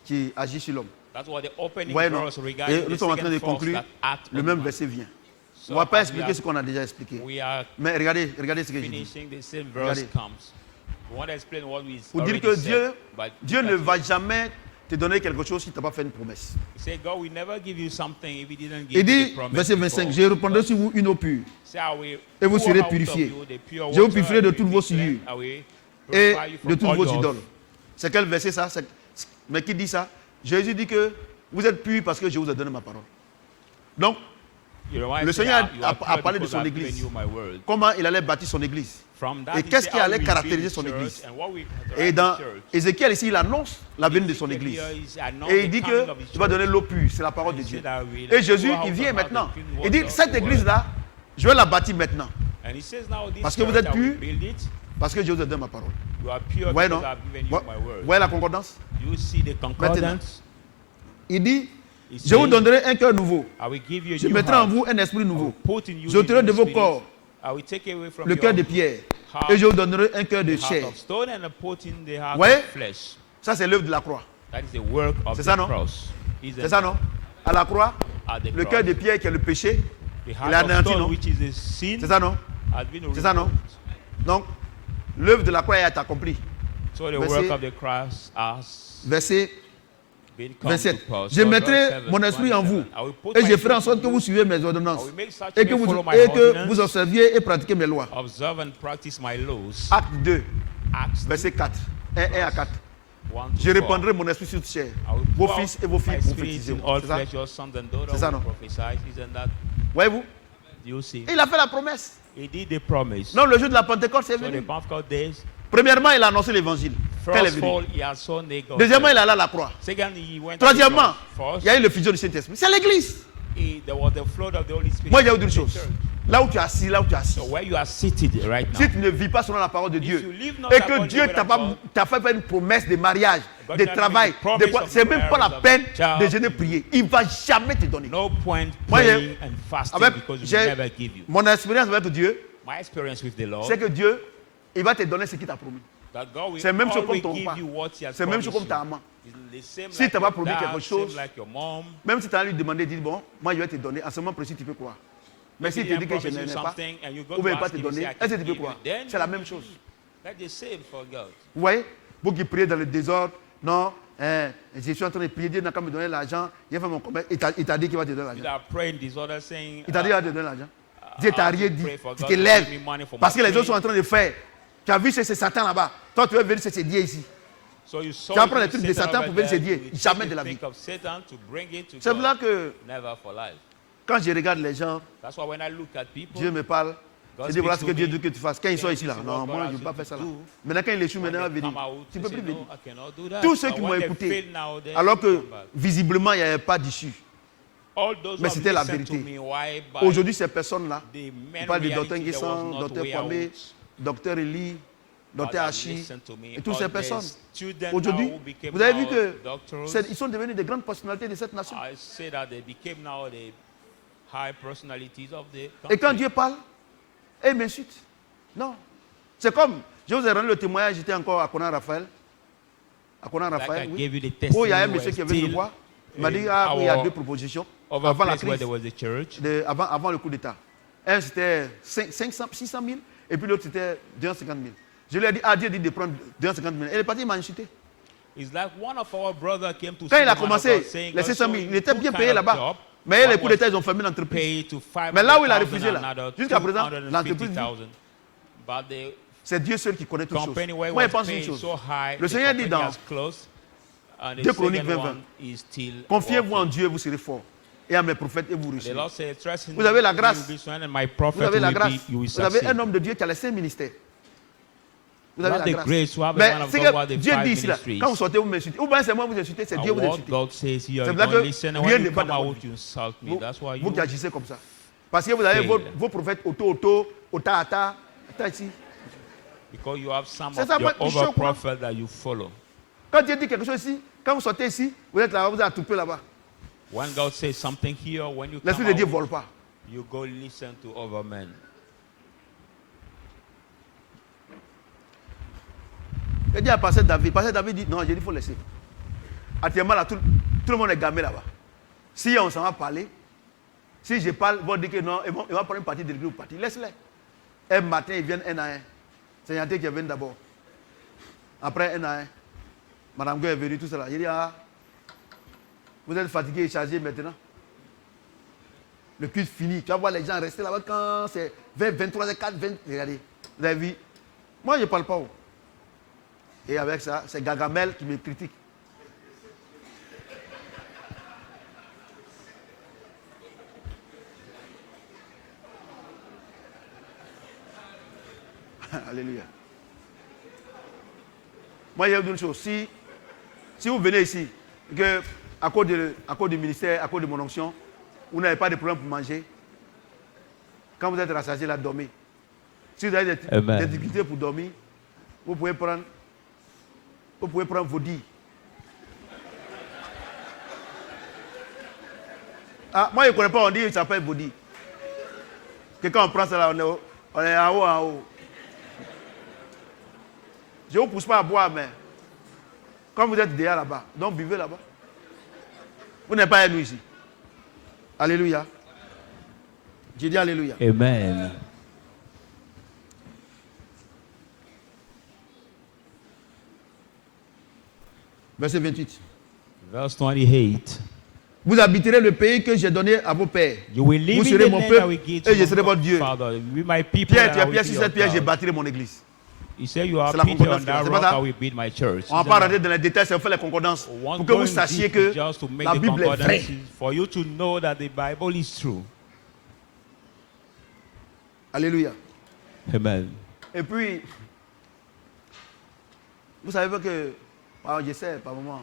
qui agit sur l'homme. That's what the opening Ouais, non. verse Et regarding nous the sommes en train de second force conclure. that act Le on même man. verset vient. So On ne va pas as expliquer we ce qu'on a déjà expliqué. we are Mais regardez ce que j'ai dit. finishing, the same verse Regardez. comes. We want to explain what we Pour dire already que said, but Dieu ne look at va it. jamais te donner quelque chose si tu n'as pas fait une promesse. He said, God will never give you something if He didn't give Il you dit, the promise verset before. 25, je répandrai sur vous une eau pure. Say, I will Et vous pour serez out of purifiés. you the pure Je vous water, purifierai I de will toutes be vos cleansed, souillures I will et purify you de from toutes all vos your- idoles. C'est quel verset ça? Mais qui dit ça? Jésus dit que vous êtes purs parce que je vous ai donné ma parole. Donc, You know why I le say, Seigneur you are a pure parlé de because son I've given église. you my word. Comment il allait bâtir son église. From that, Et he qu'est-ce said, qui I allait will caractériser build son the church, église? and what will Et characterize dans the church. Ézéchiel ici, il annonce la venue de son Ezekiel église. here is announced Et il the dit coming que of his tu vas church. donner l'eau pure, c'est la parole de He Dieu. said, I will Et Jésus, pour out il of vient the maintenant. clean Il dit, water of cette the word. église-là, je vais la bâtir maintenant. And he says now, this Parce que vous church, êtes I will purs. build it. Parce que je vous ai donné ma parole. You are pure Vous voyez, because non? I've given you Vous my word. voyez la concordance? You see the concordance. Il dit, He je vous says, donnerai un cœur nouveau. I will give you a Je new mettrai en heart. vous un esprit nouveau. Put in you J'ôterai the de new vos spirit. corps I will take away from le your cœur de pierre. heart Et je vous donnerai un cœur de the heart chair. of stone and put in the heart Ouais. of flesh. Ça, c'est l'œuvre de la croix. That is the work of C'est the ça, non? cross. Isn't C'est ça, it? non? À la croix, At the le cross. cœur de pierre qui est le péché, The il est heart of anéanti, stone, non? which is the sin, C'est ça, non? has been C'est ça, non? removed. Donc, l'œuvre de la croix est accomplie. So the Verset- work of the cross has Verset been come 27. to pass. Je So mettrai verse 7, mon esprit en vous 27. I will put et my je ferai en spirit sorte in que you. vous suivez mes I ordonnances will make such et you que may vous, follow my et que ordinance, vous observiez et pratiquiez mes lois. observe and practice my laws. Acte 2, Acts verset 4. 1 à 4. 1 to Je 4. répandrai mon esprit sur toute chair. I will Vos pour fils out et vos filles my vont spirit prophétiser. in all C'est ça? flesh, your sons and daughters C'est ça, will non? prophesy. Isn't that? Voyez-vous? You see? Il a fait la promesse. He did the promise. Non, le jour de la Pentecôte, c'est So the venu. Pentecost days, Premièrement, il a annoncé l'évangile. Quand il est first of all, venu. he has sown the gospel. Deuxièmement, il est allé à la croix. Second, he went to the Troisièmement, cross. il y a eu le fusion du Saint-Esprit. C'est l'église. There was the flood of the Holy Spirit. Moi, je vais vous dire in une the chose. church. Là où tu es assis, là où tu es assis. So where you are seated right now, Si tu ne vis pas selon la parole de if Dieu, you live not et que according Dieu to t'a the pas- word, t'a fait faire une promesse de mariage, God de has travail, made a promise de quoi, of c'est même pas la marriage, peine of child. de jeûner prier. Il ne va jamais te donner. no point Moi, praying and fasting avec- because he j'ai- will never give you. Mon expérience avec Dieu, My experience with the Lord, c'est que Dieu, il va te donner ce qu'il t'a promis. That God will C'est même chose comme always ton give papa. you what he has C'est même chose comme promised ta you. maman. It's the same Si like t'as pas your produit dad, quelque chose, same like your mom. Même si tu as lui demandé, dis bon, moi je vais te donner. En ce moment précis, tu peux croire. Mais si Maybe tu he dis que je promised you n'en ai pas, something and you go ou to bien pas ask te him, he donner, say, I est-ce que can tu peux give you. croire? Then C'est la you même will chose. believe. That's the same for God. Vous voyez? Vous qui priez dans le désordre, non, je suis en train de prier, Dieu n'a qu'à me donner l'argent, il a fait mon commerce, il t'a dit qu'il va te donner You l'argent. are praying disorder saying, Il t'a dit qu'il va te donner l'argent. Dieu I t'a have rien to dit. pray for Tu God te to lèves. give me money for Parce my que les autres sont praying. en train de faire. Tu as vu, c'est Satan là-bas. Toi, tu veux venir, c'est Dieu ici. So you saw Tu vas prendre it les with trucs de Satan over pour venir there, se dire, you jamais take de la the vie. think of Satan to bring it to C'est God. là que Never for life. quand je regarde les gens, That's why when I look at people, Dieu me parle. God Je dis voilà ce speaks que to Dieu me. dit que tu fasses. Quand ils sont Then ici là, this is non, what moi God je ne asks veux pas you faire to ça là. do. Maintenant quand il échoue, when maintenant they il va venir. come out, Tu they ne peux say, plus venir. no, I cannot do that. Tous ceux But qui m'ont when they écouté, fail now, then alors they que come back. visiblement il n'y avait pas d'issue. All those who Mais have c'était la listened to vérité. me, why by Aujourd'hui, ces personnes-là, the on main parle de reality Dr there was Nguessan, not Dr way Kwame, out. Dr Eli, But Dr I Hachi, listened to me. et toutes All ces the personnes. students Aujourd'hui, now who became vous avez vu now que doctors, ils sont devenus des grandes personnalités de cette nation. I say that they became now the high personalities of the Et quand country. Dieu parle, il m'insulte. Non. C'est comme, je vous ai rendu le témoignage, j'étais encore à Conan Raphaël. À Conan Like I Raphaël, oui. gave you the Oh, il y a un testimony monsieur where qui est venu me still voir. Il m'a dit, in ah, oui, il y a our deux propositions. over Avant la place where crise, there was a church. avant le coup d'État. Un, c'était 600 000, et puis l'autre, c'était 250 000. Je lui ai dit, ah, Dieu dit de prendre 250 000. Elle est partie, il m'a insulté. It's like one of our brothers came to Quand see il a the man of commencé, God saying, les God 600 000, showed il était two bien kind payé of là-bas. job. Mais les One coups was d'État, ils ont fermé l'entreprise. paid to Mais là où il a 500,000 refusé là, and another jusqu'à présent, l'entreprise dit, 250,000. But the c'est Dieu seul qui connaît toutes choses. company where it Moi, je was pense une paid chose. so high, Le the Seigneur dit company dans has closed, and the 2 Chroniques second 20, one is still Confiez-vous en working. Dieu, vous serez forts. Et à mes prophètes, et vous The réussirez. Lord said, trust in Vous avez la me, grâce. you will be strong, and my Vous prophet avez la will grâce. be, you will Vous avez un succeed. homme de Dieu qui a les 5 ministères. Vous You avez have la the grâce. grace to have a Mais man of c'est God who has que the Dieu 5 dit ici là, ministries. quand vous sortez, vous m'insultez. Ou bien c'est moi vous insultez, c'est And Dieu vous what insultez. God says here, C'est you pour ça don't que listen. And rien when n'est you pas come dans out, votre vie. you insult me. Vous, That's why vous you qui agissez comme ça. Parce que vous avez fail. vos prophètes auto, ata ici. because you have some C'est of ça, your moi, je suis au over courant. prophet that you follow. Quand Dieu dit quelque chose ici, quand vous sortez ici, vous êtes là-bas, vous êtes attroupé là-bas. When God says something here, when you come L'Esprit de Dieu ne out, vole pas. you go listen to other men. Il dit à Pasteur David, Pasteur David dit, non, j'ai dit, il faut laisser. Actuellement, là, tout le monde est gamé là-bas. Si on s'en va parler, si je parle, ils vont dire que non, ils vont prendre une partie de l'église ou partie. Laisse-les. Un matin, ils viennent un à un. C'est Yanté qui est venu d'abord. Après, un à un. Madame Gueux est venue, tout cela. Il dit, ah, vous êtes fatigué et chargé maintenant. Le culte fini. Tu vas voir les gens rester là-bas quand c'est 20, 23, 4, 20. Regardez. Vous avez vu. Moi, je ne parle pas. Et avec ça, c'est Gagamel qui me critique. Alléluia. Moi, il y a une chose. Si vous venez ici, que à cause du ministère, à cause de mon onction, vous n'avez pas de problème pour manger, quand vous êtes rassasié, là, dormez. Si vous avez des difficultés pour dormir, vous pouvez prendre vos dits. Ah, moi, je ne connais pas, on dit qu'il s'appelle Body. Que quand on prend ça là, on est en haut, en haut. Je ne vous pousse pas à boire, mais quand vous êtes derrière là-bas, donc buvez là-bas. Vous n'êtes pas à nous ici. Alléluia. J'ai dit Alléluia. Amen. Verset 28. Verse 28. Vous habiterez le pays que j'ai donné à vos pères. You will live Vous in serez the mon land that we peuple give et je to serai votre Dieu. Father. Be my people Pierre, and tu I as will Pierre be 6, your 7, Pierre, j'ai God. bâti mon église. He said, you are C'est la Peter, on concordance, that c'est rock pas ça? I will build my church. On va pas rentrer dans les détails, c'est pour faire les concordances. One Pour que vous going sachiez deep que is just to make la the Bible est vraie. concordance, for you to know that the Bible is true. Alléluia. Amen. Et puis, vous savez pas que, je sais, par moment,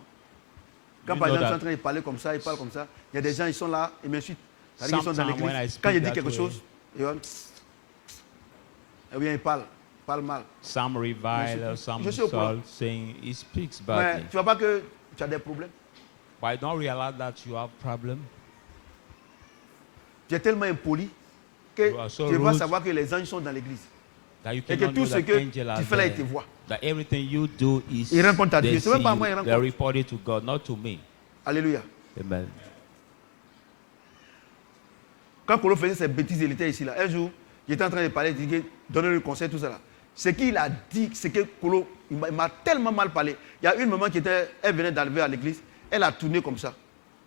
quand You par know exemple, je suis that. en train de parler comme ça, ils parlent comme ça, il y a des gens, ils sont là, ils m'insultent. C'est-à-dire qu'ils sont dans Sometimes when I l'église. speak Quand je dis that quelque way, chose, eh bien, ils parlent mal. Some revile, some Je suis au courant. insult, saying he speaks Mais badly. tu vois pas que tu as des problèmes. But I don't realize that you have problem. Tu es tellement impoli que You are so tu vas rude. savoir que les anges sont dans l'église. That you Et que cannot tout know ce that que angels are tu fais là, il there. te voit. That everything you do is Il répond à Dieu. they C'est même see pas you. moi, il They répond. report it to God, not to me. Alléluia. Amen. Quand Kolo faisait ses bêtises, il était ici là. Un jour, j'étais en train de parler, il dit, donner le conseil, tout ça là. Ce qu'il a dit, c'est que Kolo, il m'a tellement mal parlé. Il y a une maman elle venait d'arriver à l'église, elle a tourné comme ça.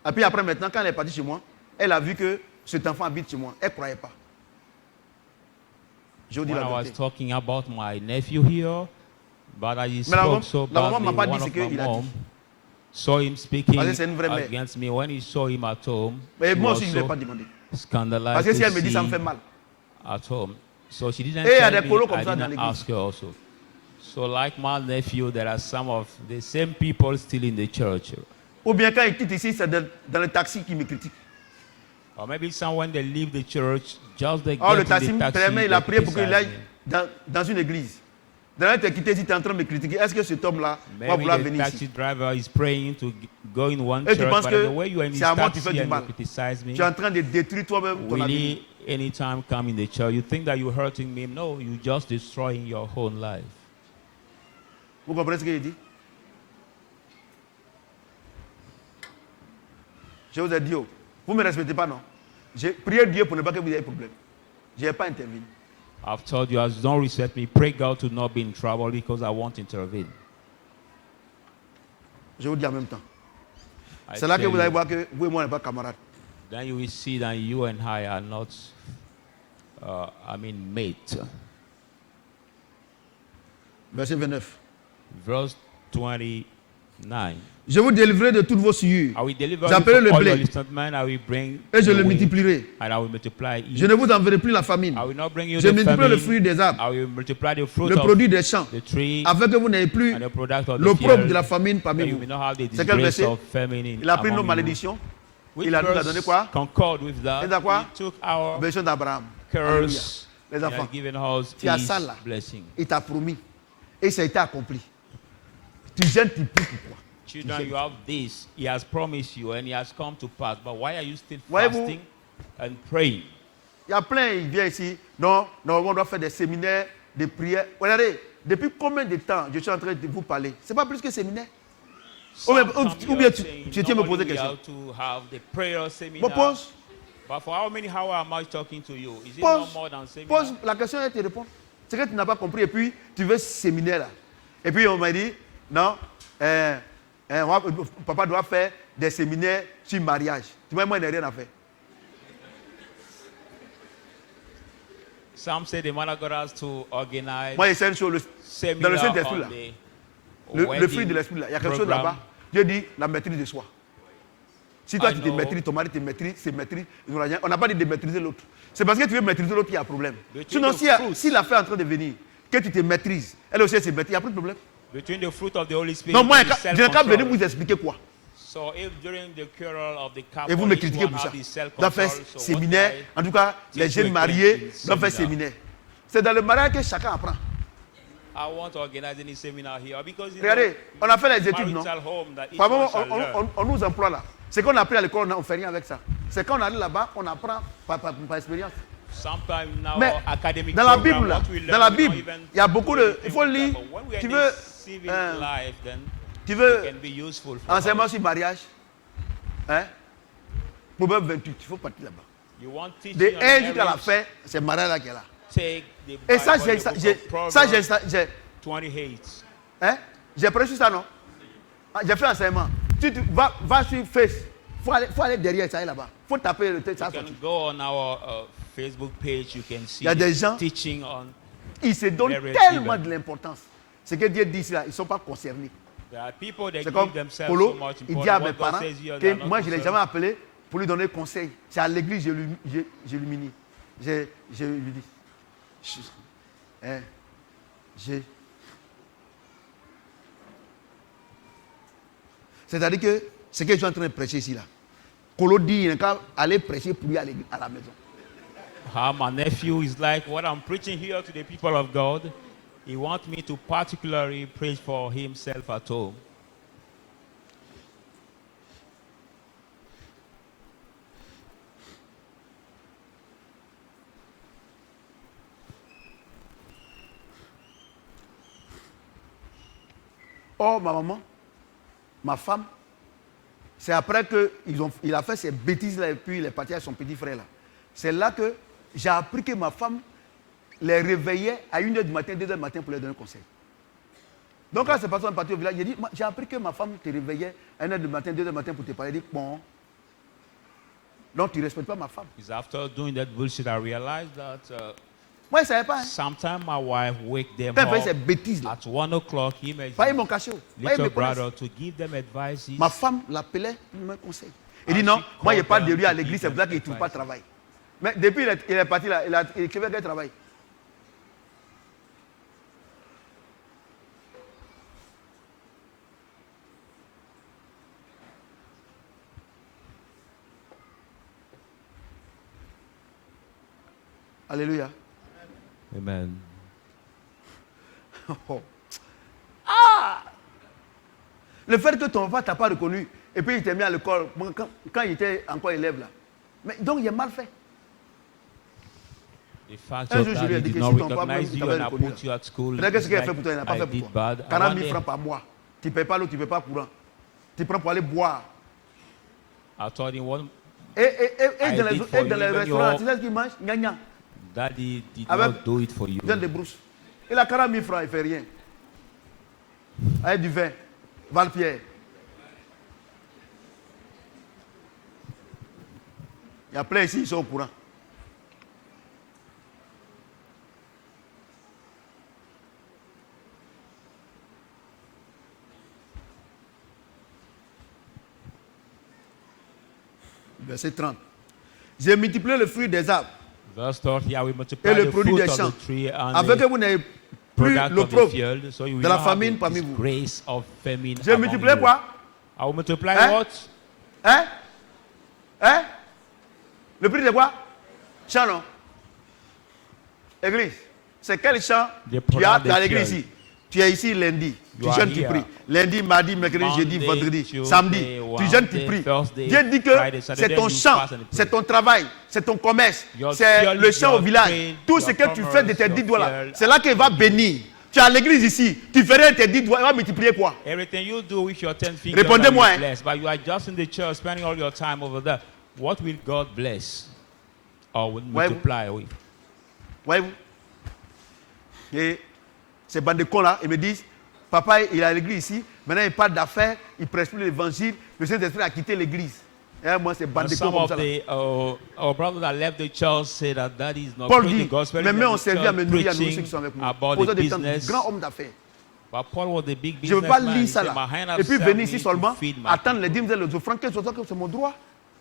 Et puis après, maintenant, quand elle est partie chez moi, elle a vu que cet enfant habite chez moi. Elle ne croyait pas. Je vous dis When la I was vérité. talking about my nephew here, but I Mais spoke so la maman badly, m'a pas dit one ce of my qu'il a mom dit. saw him speaking Parce que c'est une vraie mère. against me. When he saw him at home, Mais she moi was aussi, je ne l'ai so pas demandé. scandalized Parce que si to elle me dit, ça me see fait mal. at home. So she didn't Et il y a tell des me, colos comme I ça dans didn't l'église. ask her also. So like my nephew, there are some of the same people still in the church. Ou bien quand il quitte ici, c'est dans le taxi qui me critique. Or maybe some when they leave the church, just they Oh, le get taxi, in the taxi, premièrement, il a they prié pour qu'il aille criticize me. dans une église. D'ailleurs, tu es quitté ici, tu es en train de me critiquer. Est-ce que cet homme-là va Maybe vouloir the venir taxi ici? driver is praying to go in one Et tu church, penses but que the way you are in his c'est à moi que tu taxi fais du and you mal. criticize me, Tu es en train de détruire toi-même ton will avenir. he anytime come in the church? You think that you're hurting me? No, you're just destroying your own life. Vous comprenez ce qu'il dit? Je vous ai dit, oh, vous ne me respectez pas, non? J'ai prié Dieu pour ne pas que vous ayez de problème. Je n'ai pas intervenu. I've told you, as don't respect me, pray God to not be in trouble because I won't intervene. Je vous dis en même temps. I C'est là que tell vous allez you, voir que vous et moi, on n'est pas camarades. then you will see that you and I are not, mate. Verset 29. Verse 29. Je vous délivrerai de toutes vos souillures. I will deliver J'appellerai you le from all blé. your resentment. I will bring Et je the le wheat, multiplierai. and I will multiply it. Je ne vous enverrai plus la famine. I will not bring you Je the multiplierai le fruit famine. des arbres, I will multiply the fruit le of produit des champs, the tree afin que vous n'ayez plus and the product of the l'opprobre field, de la famine that parmi you vous. may not have the C'est quel disgrace verset? of famine Il a pris nos among you. malédictions. Which Il a nous a verse donné quoi? concord with that? Il a quoi? He took our Version d'Abraham. Alléluia. curse Les and enfants, has given us tu as his ça là. blessing. Il t'a promis. Et ça a été accompli. Tu gênes, tu pousses pourquoi? Children, you have this. He has promised you and he has come to pass. But why are you still Voyez-vous? fasting and praying? Il y a plein, ils viennent ici. Non, on doit faire des séminaires, des prières. Regardez, depuis combien de temps je suis en train de vous parler? Ce n'est pas plus que séminaire. Ou bien tu tiens me poser question. Me pose. But for how many hours am I talking to you? Is it Pose, not more than seminar? pose la question et te réponds. C'est que tu n'as pas compris et puis tu veux séminaire là. Et puis on m'a dit, non, papa doit faire des séminaires sur le mariage. Tu vois, moi, il n'y a rien à faire. Some say the man of God has to organize Moi, il y a une chose, dans le seminar Saint-Esprit on là, the le wedding fruit de l'Esprit là, il y a quelque chose program. là-bas. Dieu dit la maîtrise de soi. Si toi I tu te know. maîtrises, ton mari te maîtrise, c'est maîtrise. On n'a pas dit de maîtriser l'autre. C'est parce que tu veux maîtriser l'autre qu'il y a un problème. Between Sinon, the fruits. si la fête est en train de venir, que tu te maîtrises, elle aussi elle se maîtrise, il n'y a plus de problème. Between the fruit of the Holy Spirit Non, moi, and je n'ai qu'à venir self-control. vous expliquer quoi. So if during the quarrel of the couple, Et vous me each critiquez one pour ça. have his Doit self-control, faire so what séminaire. I En tout cas, les teach jeunes you mariés in doivent faire seminar. séminaire. C'est dans le mariage que chacun apprend. want to organize any seminar here because it's Regardez, on a fait les études, non? marital home that each Par one moment, shall learn. on nous emploie là. C'est qu'on a appris à l'école, on ne fait rien avec ça. C'est quand on arrive là-bas, on apprend par expérience. Sometimes now Mais academic dans la program, Bible, là, what we learn, dans la we Bible, don't even il y a beaucoup de... do Il faut anything lire. with that. But when we are Tu in veux, this civil euh, life, then tu it veux can be useful for enseignement us. sur le mariage. Hein? Proverbe 28, il faut partir là-bas. You want De teaching on 1 jusqu'à la marriage, fin, c'est le mariage là qui est là. take the Et ça, Bible, the book of Proverbs 28. hein? J'ai prêché ça, non? Ah, j'ai fait enseignement. Va sur Face. Il faut aller derrière ça là-bas. Il faut taper le texte. You can go on our Facebook page, you can see Il y a des gens- teaching on. Ils se donnent Very tellement evil. de l'importance. Ce que Dieu dit ici là, ils ne sont pas concernés. There are people that C'est give comme themselves Polo, so much il dit à importance. mes What God parents says here, they que are not moi je ne l'ai concerned. jamais appelé pour lui donner conseil. C'est à l'église que je lui mini. Je lui dis. C'est-à-dire que ce que je suis en train de prêcher ici là, Kolo dit il n'a qu'à aller prêcher pour lui à la maison. My nephew is like what I'm preaching here to the people of God. He wants me to particularly preach for himself at home. Or, ma maman, ma femme, c'est après qu'il a fait ces bêtises-là et puis il est parti avec son petit frère là. C'est là que j'ai appris que ma femme les réveillait à 1h du matin, 2h du matin pour leur donner conseil. Donc quand ces personnes sont parties au village, j'ai appris que ma femme te réveillait à 1h du matin, 2h du matin pour te parler. Elle dit, bon, donc tu ne respectes pas ma femme. Because after doing that bullshit, I realized that Moi, je ne savais pas. Hein. sometimes my wife wake them Quand elle faisait up ces bêtises-là, at 1 o'clock. He may voyez mon cachot. Voyez little mes connaissances. brother to give them advices. Ma femme l'appelait pour me conseiller. Il Ah, dit non, she moi, il called parle de them lui à to l'église, give c'est pour ça them qu'il ne trouve pas de advice. travail. Mais depuis il est parti là, il écrivait quel travail. Alléluia. Amen. Oh. Ah! Le fait que ton papa t'a pas reconnu, et puis il t'a mis à l'école quand il était encore élève là. Mais donc il est mal fait. The fact Un of jour, je that lui ai he dit did que not si ton papa recognize même you t'avait and I reconnu put you at school. Peut-être que ce qu'il a like fait pour toi, il n'a pas I fait pour did toi. bad. 40 One 000 day, francs par mois. Tu ne payes pas l'eau, tu ne payes pas courant. Tu prends pour aller boire. I told him what Et I dans les, did for et dans les you when restaurants, you're- tu sais ce qu'il mange? Gagna. Daddy did Avec- not do it for you. Il donne des brousses. Il a 40 000 francs, il ne fait rien. Avec du vin. Valpierre. Il y a plein ici, ils sont au courant. Verset 30. J'ai multiplié le fruit des arbres Verse 30, yeah, we multiply et le the produit fruit des of champs, the tree and afin que the vous n'ayez plus product of the l'opprobre field, so you will de la not have famine the parmi vous. disgrace of famine J'ai among multiplié you. quoi? I will multiply Hein? what? Hein? Hein? Le prix de quoi? Champ, non? Église. C'est quel champ The tu as product dans of l'église field. ici? Tu es ici lundi. Tu You are jeûnes, tu here. pries. Lundi, mardi, mercredi, jeudi, Monday, vendredi, Tuesday, samedi. Tu jeûnes, tu Wednesday, pries. Thursday, Dieu dit que Friday, c'est Saturday, ton you champ, fast and pray. c'est ton travail, c'est ton commerce, Your c'est field, le champ au your village. trade, Tout your ce que tu fais de tes commerce, 10 doigts là, your c'est là qu'il va bénir. Tu es à l'église ici, tu ferais tes 10 doigts, il va multiplier quoi? Everything you do with your 10 fingers Répondez-moi, will hein. be blessed. But you are just in the church spending all your time over there. What will God bless? Or will Ouais, multiply with? Voyez-vous? Et ces bandes de cons là, ils me disent, papa, il est à l'église ici, maintenant il parle d'affaires, il prêche plus l'évangile, le Saint-Esprit a quitté l'église. Et moi, c'est bandes And de cons some comme of ça. Là. the our brothers that left the church say that that is not Paul preaching dit, the gospel. mes in mains ont the servi à me church, nourrir, à nourrir ceux qui preaching sont avec moi. about Posant the des temps, business. grand homme d'affaires. But Paul was the big Je ne veux pas businessman. lire He ça said, là. "My hand has Et puis served venir me ici to seulement, feed my attendre les people." dîmes et les offrandes, que c'est mon droit.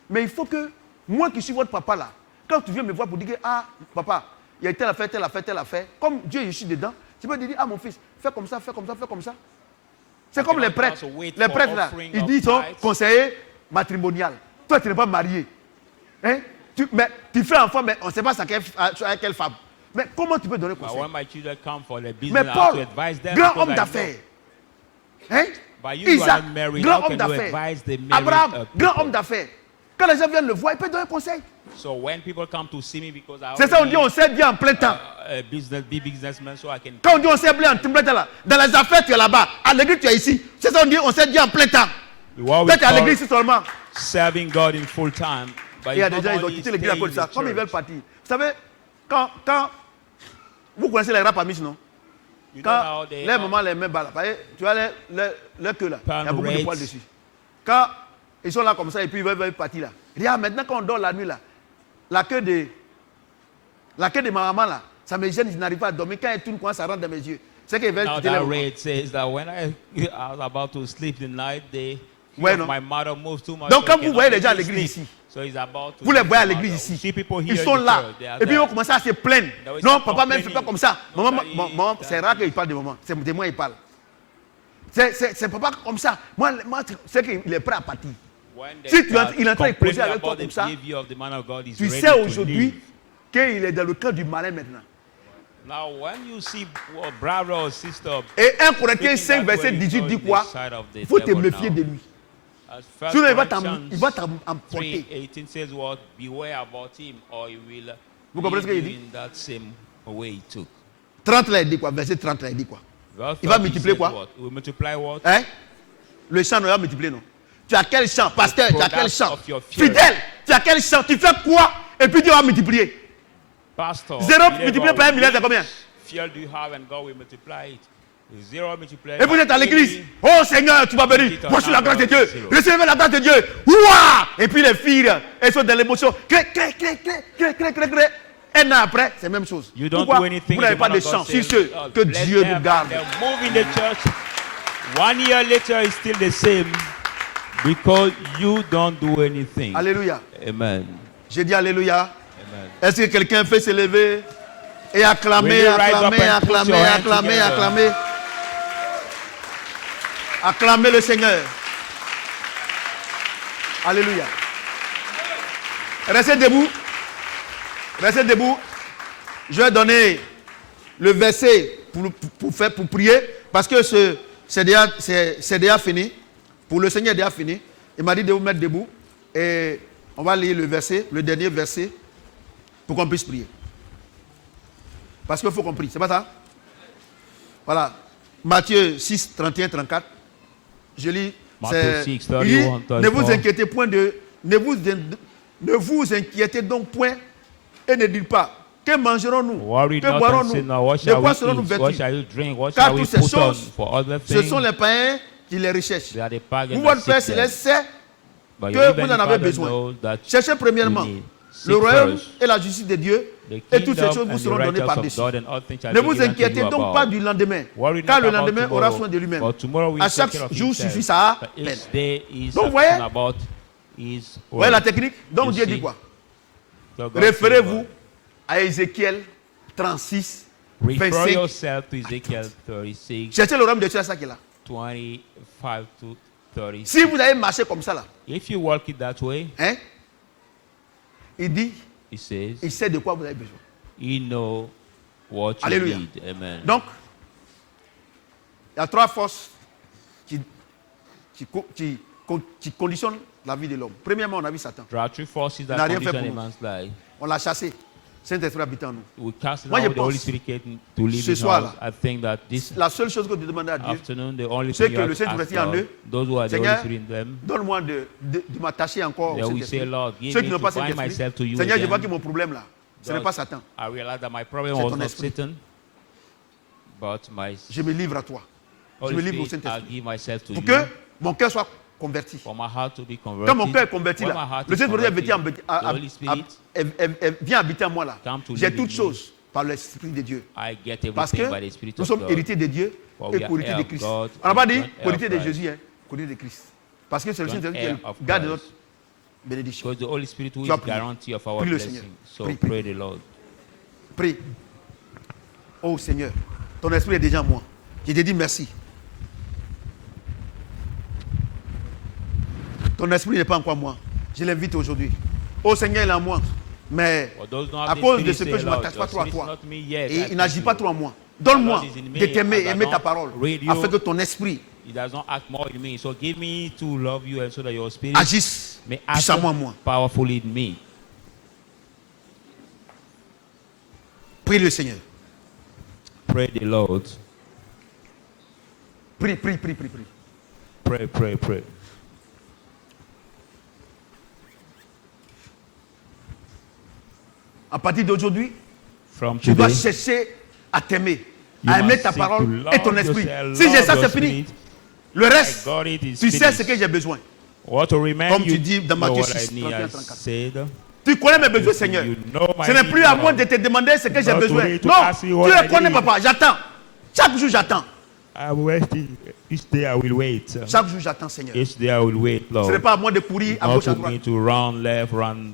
Mais il faut que, moi qui suis votre papa là, quand tu viens me voir pour dire que, ah, papa, il y a telle affaire, telle affaire, telle affaire, comme Dieu, je suis dedans, tu peux te dire, ah mon fils, fais comme ça, fais comme ça, fais comme ça. C'est comme les prêtres. Les prêtres là, ils disent, ils sont conseillers matrimonial. Toi, tu n'es pas marié. Hein? Mais tu fais enfant, mais on ne sait pas à quelle femme. Mais comment tu peux donner But conseil? when my children come for the business, Mais I have to Paul, advise them. grand because homme I know. d'affaires. Hein? But you are Isaac, not married. grand How homme can you d'affaires. advise the married Abraham, grand people? homme d'affaires. Quand les gens viennent le voir, il peut donner conseil. So when people come to see me because I C'est ça, on dit, on already, sait bien en plein temps. a big businessman, so I can. Quand on dit on sait bien en plein temps là, dans les affaires, tu es là-bas. À l'église, tu es ici. C'est ça, on dit, on sait bien en plein temps. What we Peut-être à call l'église ici seulement. serving God in full time. But Il y a it's des not gens, ils ont only quitté l'église à staying cause de ça. in the Comme ils veulent church. partir. Vous savez, quand vous connaissez les rap amis, non? You know Quand how they les mamans les mains bas là, tu vois leur queue là, il y a beaucoup de Pan poils rates. dessus. Quand ils sont là comme ça et puis ils veulent partir là. Regarde, maintenant quand on dort la nuit là, la queue de ma maman là, ça me gêne, je n'arrive pas à dormir. Quand elle tourne, quand ça rentre dans mes yeux, c'est qu'ils veulent Now quitter les that mamans. rate says that when I was about to sleep the night, Ouais, non. my mother moves too much. Donc, so quand he vous cannot voyez les make gens à me l'église sleep. ici, So he's about to vous les leave voyez à the l'église mother. ici, See people here ils in sont the là. church, they are Et puis ils there. vont commencer à se plaindre. They will Non, start papa même ne fait pas complaining. comme ça. Maman, Nobody c'est does rare qu'il parle de maman. C'est moi il parle. C'est papa comme ça. Moi c'est qu'il est prêt à partir. When they Si start il est en train de complaining causer avec toi about comme the ça, behavior of the man of God, he's tu ready sais to aujourd'hui leave. qu'il est dans le camp du malin maintenant. Now, when you see a brother or sister, Et 1 Corinthiens speaking 5, that verset way, 18 you dit know quoi? the side of the Il faut te devil méfier now. de lui. As First Sinon, il Corinthians va t'emporter. 3:18 says what? Beware about him, or he will Vous comprenez ce lead qu'il you dit? in that same way he took. 30 là, il dit quoi? Verset 30 là, il dit quoi? Verse Il va 30 multiplier says quoi? what? He will multiply what? Hein? Le champ ne va multiplier, non? Tu as quel champ? Pasteur, tu as quel Products champ? of your fear. Fidèle, tu as quel champ? Tu fais quoi? Et puis Dieu va multiplier. Pastor, Zéro believe multiplié God, par 1 milliard, c'est which combien? fear do you have and God will multiply it? Zero multiplied Et vous by êtes à l'église. any. Oh Seigneur, tu vas bénir. Moi, je suis la grâce de Dieu. Recevez la grâce de Dieu. Ouah! Et puis les filles, elles sont dans l'émotion. Cré. Un an après, c'est la même chose. You don't Pourquoi do anything. vous n'avez the pas man de of God chance? says, Sur ce, "Oh, que bless Dieu them, nous garde. they'll move in the church. 1 year later, it's still the same because you don't do anything. Alléluia. Amen. J'ai dit Alléluia. Amen. Est-ce que quelqu'un peut se lever et acclamer, Will you rise up acclamer, and put acclamer, your hands acclamer, together? acclamer? Acclamer le Seigneur. Alléluia. Restez debout. Restez debout. Je vais donner le verset pour prier parce que c'est déjà fini. Pour le Seigneur, déjà fini. Il m'a dit de vous mettre debout et on va lire le verset, le dernier verset, pour qu'on puisse prier. Parce qu'il faut qu'on prie, c'est pas ça? Voilà. Matthieu 6, 31, 34. Je lis. Matthieu 6, Il 31, dit, 34. ne vous inquiétez point ne vous inquiétez donc point et ne dites pas que mangerons-nous, Worry que not and boirons-nous, say, now, what de shall quoi we serons-nous eat? What vêtus? shall you drink? What Car shall we toutes ces put on? choses, For other ce things, sont les païens qui les recherchent. they are the pagans Vous, that votre Père seek them. Céleste, sait But que even vous en the avez Father besoin. knows that Cherchez premièrement you need. le Seek royaume first et la justice de Dieu the et toutes ces kingdom choses vous and seront the données righteousness par-dessus. of God, and all things shall Ne be vous given to inquiétez you donc about. pas du lendemain, Worry car not le about lendemain aura tomorrow, soin de lui-même. for tomorrow will À chaque take care of jour himself. suffit sa But peine. each day is Donc, vous voyez? sufficient about his Vous voyez la work. technique? Donc You Dieu see, dit quoi? so God Référez-vous said, à Ézéchiel 36, refer 25. yourself to Ezekiel 36, Cherchez le royaume de Dieu, c'est ça qui est là. 25 to 30. Si vous avez marché comme ça là, If you walk it that way, hein, il dit, he says, il sait de quoi vous avez besoin. he know what you Alléluia. need. Amen. Donc, il y a trois forces qui conditionnent la vie de l'homme. Premièrement, on a vu Satan. There are three forces that n'a rien fait condition a pour nous. man's life. On l'a chassé. Saint-Esprit habitant en nous. We cast Moi, je out the Holy pense, Spirit came to live ce in soir-là, us. I think that this La seule chose que tu demandes à Dieu, afternoon, the only c'est thing que you le have to ask Saint-Esprit en God, eux, those who are the Holy Seigneur, Spirit in them, donne-moi de m'attacher encore that au we say, Saint-Esprit. Lord, give Ceux qui me n'ont to pas find Saint-Esprit, myself to you Seigneur, je vois again. que mon problème là, ce n'est pas Satan. I realized that my problem C'est was ton not esprit. Satan, but my Je me livre à toi. Je Holy me livre au Spirit. I Saint-Esprit. give myself to Pour you que mon cœur soit converti. for my heart to be converted. Quand mon cœur est converti When là, my heart le is Saint-Esprit converted, the Holy Spirit vient habiter en moi là. come to J'ai live in toutes me. choses par l'Esprit de Dieu. I get Parce everything que by the Spirit nous of sommes God. héritiers de Dieu For et we are co-héritiers heir de of Christ. God On n'a pas and dit joint heir co-héritier of de Christ. Jésus, hein, co-héritier de Christ. Parce que c'est le Joint Saint-Esprit heir qui of garde Christ. notre bénédiction. Because the Holy Spirit who Tu is vas the prier. guarantee of our Prie le blessing. Seigneur. So Prie, pray prie. the Lord. Prie. Oh Seigneur, ton esprit est déjà en moi. Je te dis merci. Ton esprit n'est pas encore en moi. Je l'invite aujourd'hui. Oh Seigneur, il est en moi. Mais For those who don't à have the cause de Spirit, ce que say, je ne Lord, m'attache pas your trop à Spirit is toi. not me yet. Et I il thank n'agit pas you. trop en moi. Donne-moi The Lord is in me, de t'aimer, and I aimer ta don't parole. read you. Afin que ton esprit He does not act more in me. So give me to love you and so that your spirit agisse may act puissamment en moi. powerfully in me. Prie le Seigneur. Pray the Lord. Prie, prie, prie, prie, prie. Pray, pray, pray. À partir d'aujourd'hui, From tu dois today, chercher à t'aimer, you à aimer must ta seek to parole love et ton esprit. yourself, Si j'ai love ça, your c'est fini. spirit. Le reste, I got it, it's tu sais finished. ce que j'ai besoin. What to remind Comme you tu dis dans know Matthieu what 6, I need, 31, I 34. said. Tu connais mes besoins, Seigneur. You know my Ce n'est need plus à now. moi de te demander ce que j'ai Not besoin. today to Non, ask you what tu I le connais, need. papa. J'attends. Chaque jour, j'attends. I'm waiting. Each day I will wait. Chaque jour, j'attends, Seigneur. Each day I will wait, Ce n'est Lord. pas à moi de courir à Not gauche, à to droite. me to run left, run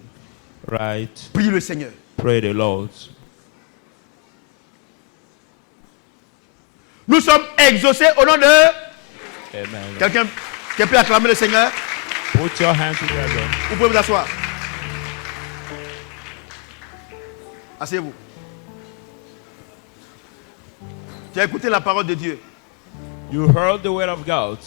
right. Prie le Seigneur. Pray the Lord. Nous sommes exaucés au nom de... Amen. Quelqu'un qui peut acclamer le Seigneur? Put your hands together. Vous pouvez vous asseoir. Asseyez-vous. Tu as écouté la parole de Dieu. You heard the word of God.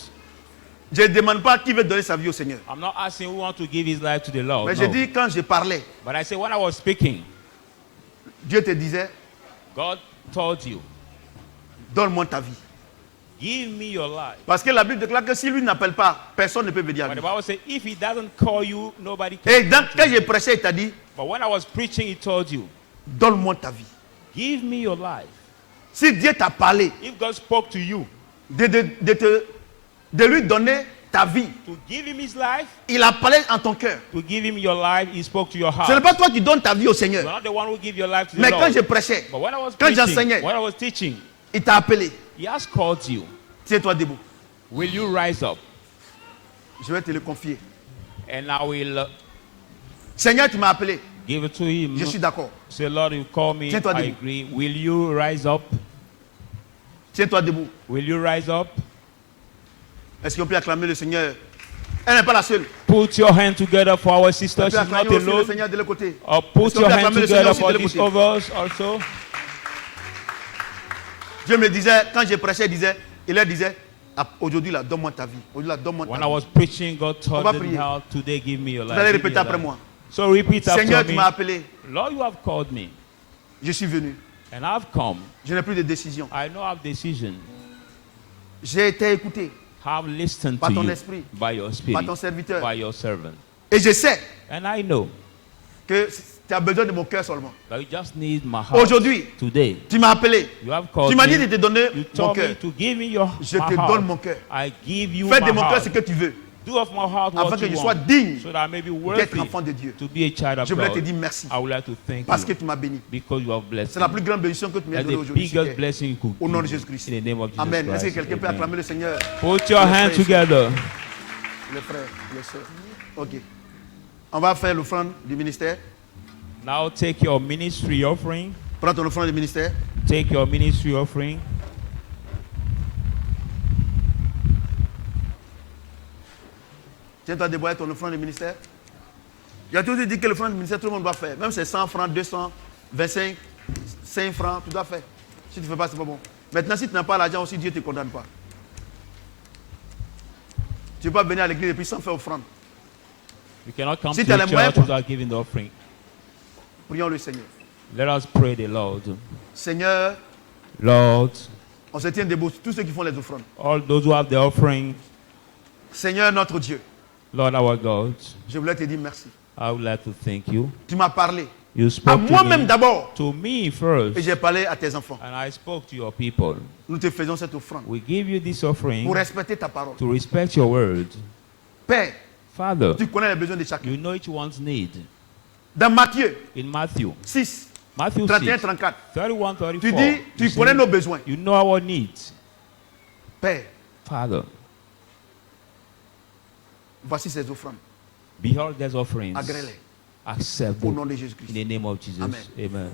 Je ne demande pas qui veut donner sa vie au Seigneur. I'm not asking who wants to give his life to the Lord. Mais no. je dis, quand je parlais, But I say when I was speaking, Dieu te disait, God told you, donne-moi ta vie. Give me your life. Parce que la Bible déclare que si lui n'appelle pas, personne ne peut venir à But lui. the Bible says, if he doesn't call you, nobody can. Et come to quand you. j'ai prêché, il t'a dit, But when I was preaching, he told you, donne-moi ta vie. give me your life. Si Dieu t'a parlé If God spoke to you de lui donner ta vie, to give him his life, il a parlé en ton cœur. to give him your life, he spoke to your heart. Ce n'est pas toi qui donnes ta vie au You're Seigneur. not the one who give your life to the Mais Lord. quand je prêchais, But when I was quand preaching, j'enseignais, when I was teaching, il t'a appelé. he has called you. Tiens-toi debout. Will you rise up? Je vais te le confier. And I will Seigneur, tu m'as appelé. give it to him. Je suis d'accord. Say, Lord, you call me. Tiens-toi I debout. agree. Will you rise up? Tiens-toi debout. Will you rise up? Est-ce qu'on peut acclamer le Seigneur? Elle n'est pas la seule. Put your hand together for our On sister. peut She's not acclamer aussi le alone. Seigneur de l'autre côté. Or put Est-ce qu'on your peut hand acclamer le together Seigneur aussi for de these l'autre côté? others also. Dieu me disait, quand je prêchais, il leur disait, ah, aujourd'hui là, donne-moi ta vie. Aujourd'hui là, donne-moi When ta I vie. was preaching, God On va told prier. me how today give me your Vous life. allez give me répéter your après life. moi. So repeat Seigneur, after tu me. m'as appelé. Lord, you have called me, Je suis venu. and I've come. Je n'ai plus de décision. I know I've decision. J'ai été écouté Have listened par to ton you esprit, by your par spirit, ton serviteur. by your servant. Et je sais And I know que tu as besoin de mon cœur seulement. that you just need my heart. Aujourd'hui, Today, tu m'as appelé. you have called Tu m'as dit me. de te donner You mon told cœur. me to give me your Je my te heart. donne mon cœur. I give you Fais my de mon cœur heart. ce que tu veux, Do of my heart afin what que you je sois want, digne so that I may be d'être worthy enfant de Dieu. to be a child of Je voulais te God. dire merci I would like to thank parce que you tu m'as béni. because you have blessed C'est la me. plus grande bénédiction que tu m'as That's donnée the aujourd'hui. biggest Seigneur. blessing you could Au nom de give Jésus-Christ. in the name of Jesus Amen. Est-ce que Christ. quelqu'un peut Amen. acclamer le Seigneur? Put your Le hands frère, together. Le frère, le soeur. Ok. On va faire l'offrande du ministère. Now take your ministry offering. Prends ton offrande du ministère. Take your ministry offering. Tiens-toi debout avec ton offrande du ministère. J'ai toujours dit que l'offrande du ministère, tout le monde doit faire. Même si c'est 100 francs, 200, 25, 5 francs, tu dois faire. Si tu ne fais pas, c'est pas bon. Maintenant, si tu n'as pas l'argent aussi, Dieu ne te condamne pas. Tu ne peux pas venir à l'église et puis sans faire offrande. You cannot come Si to tu as les the moyens church pour- without giving the offering. Prions le Seigneur. Let us pray the Lord. Seigneur, Lord, on se tient debout, tous ceux qui font les offrandes. all those who have the offering, Seigneur, notre Dieu, Lord our God, je voulais te dire merci. I would like to thank you. Tu m'as parlé. You À spoke to moi-même me, d'abord. to me Et first, j'ai parlé à tes enfants. and I spoke to your people. Nous te faisons cette offrande We give you this offering pour respecter ta parole. to respect your word. Père, Father, tu connais les besoins de chacun. you know each one's need. Dans Matthieu In Matthew, 6, Matthew 31, 6, 34, 31, 34, tu dis, tu you connais say, nos besoins. you know our needs. Père, Father, voici ces offrandes. behold these offerings. Agrée-les Accept au them nom de in Jésus-Christ. the name of Jesus. Amen. Amen.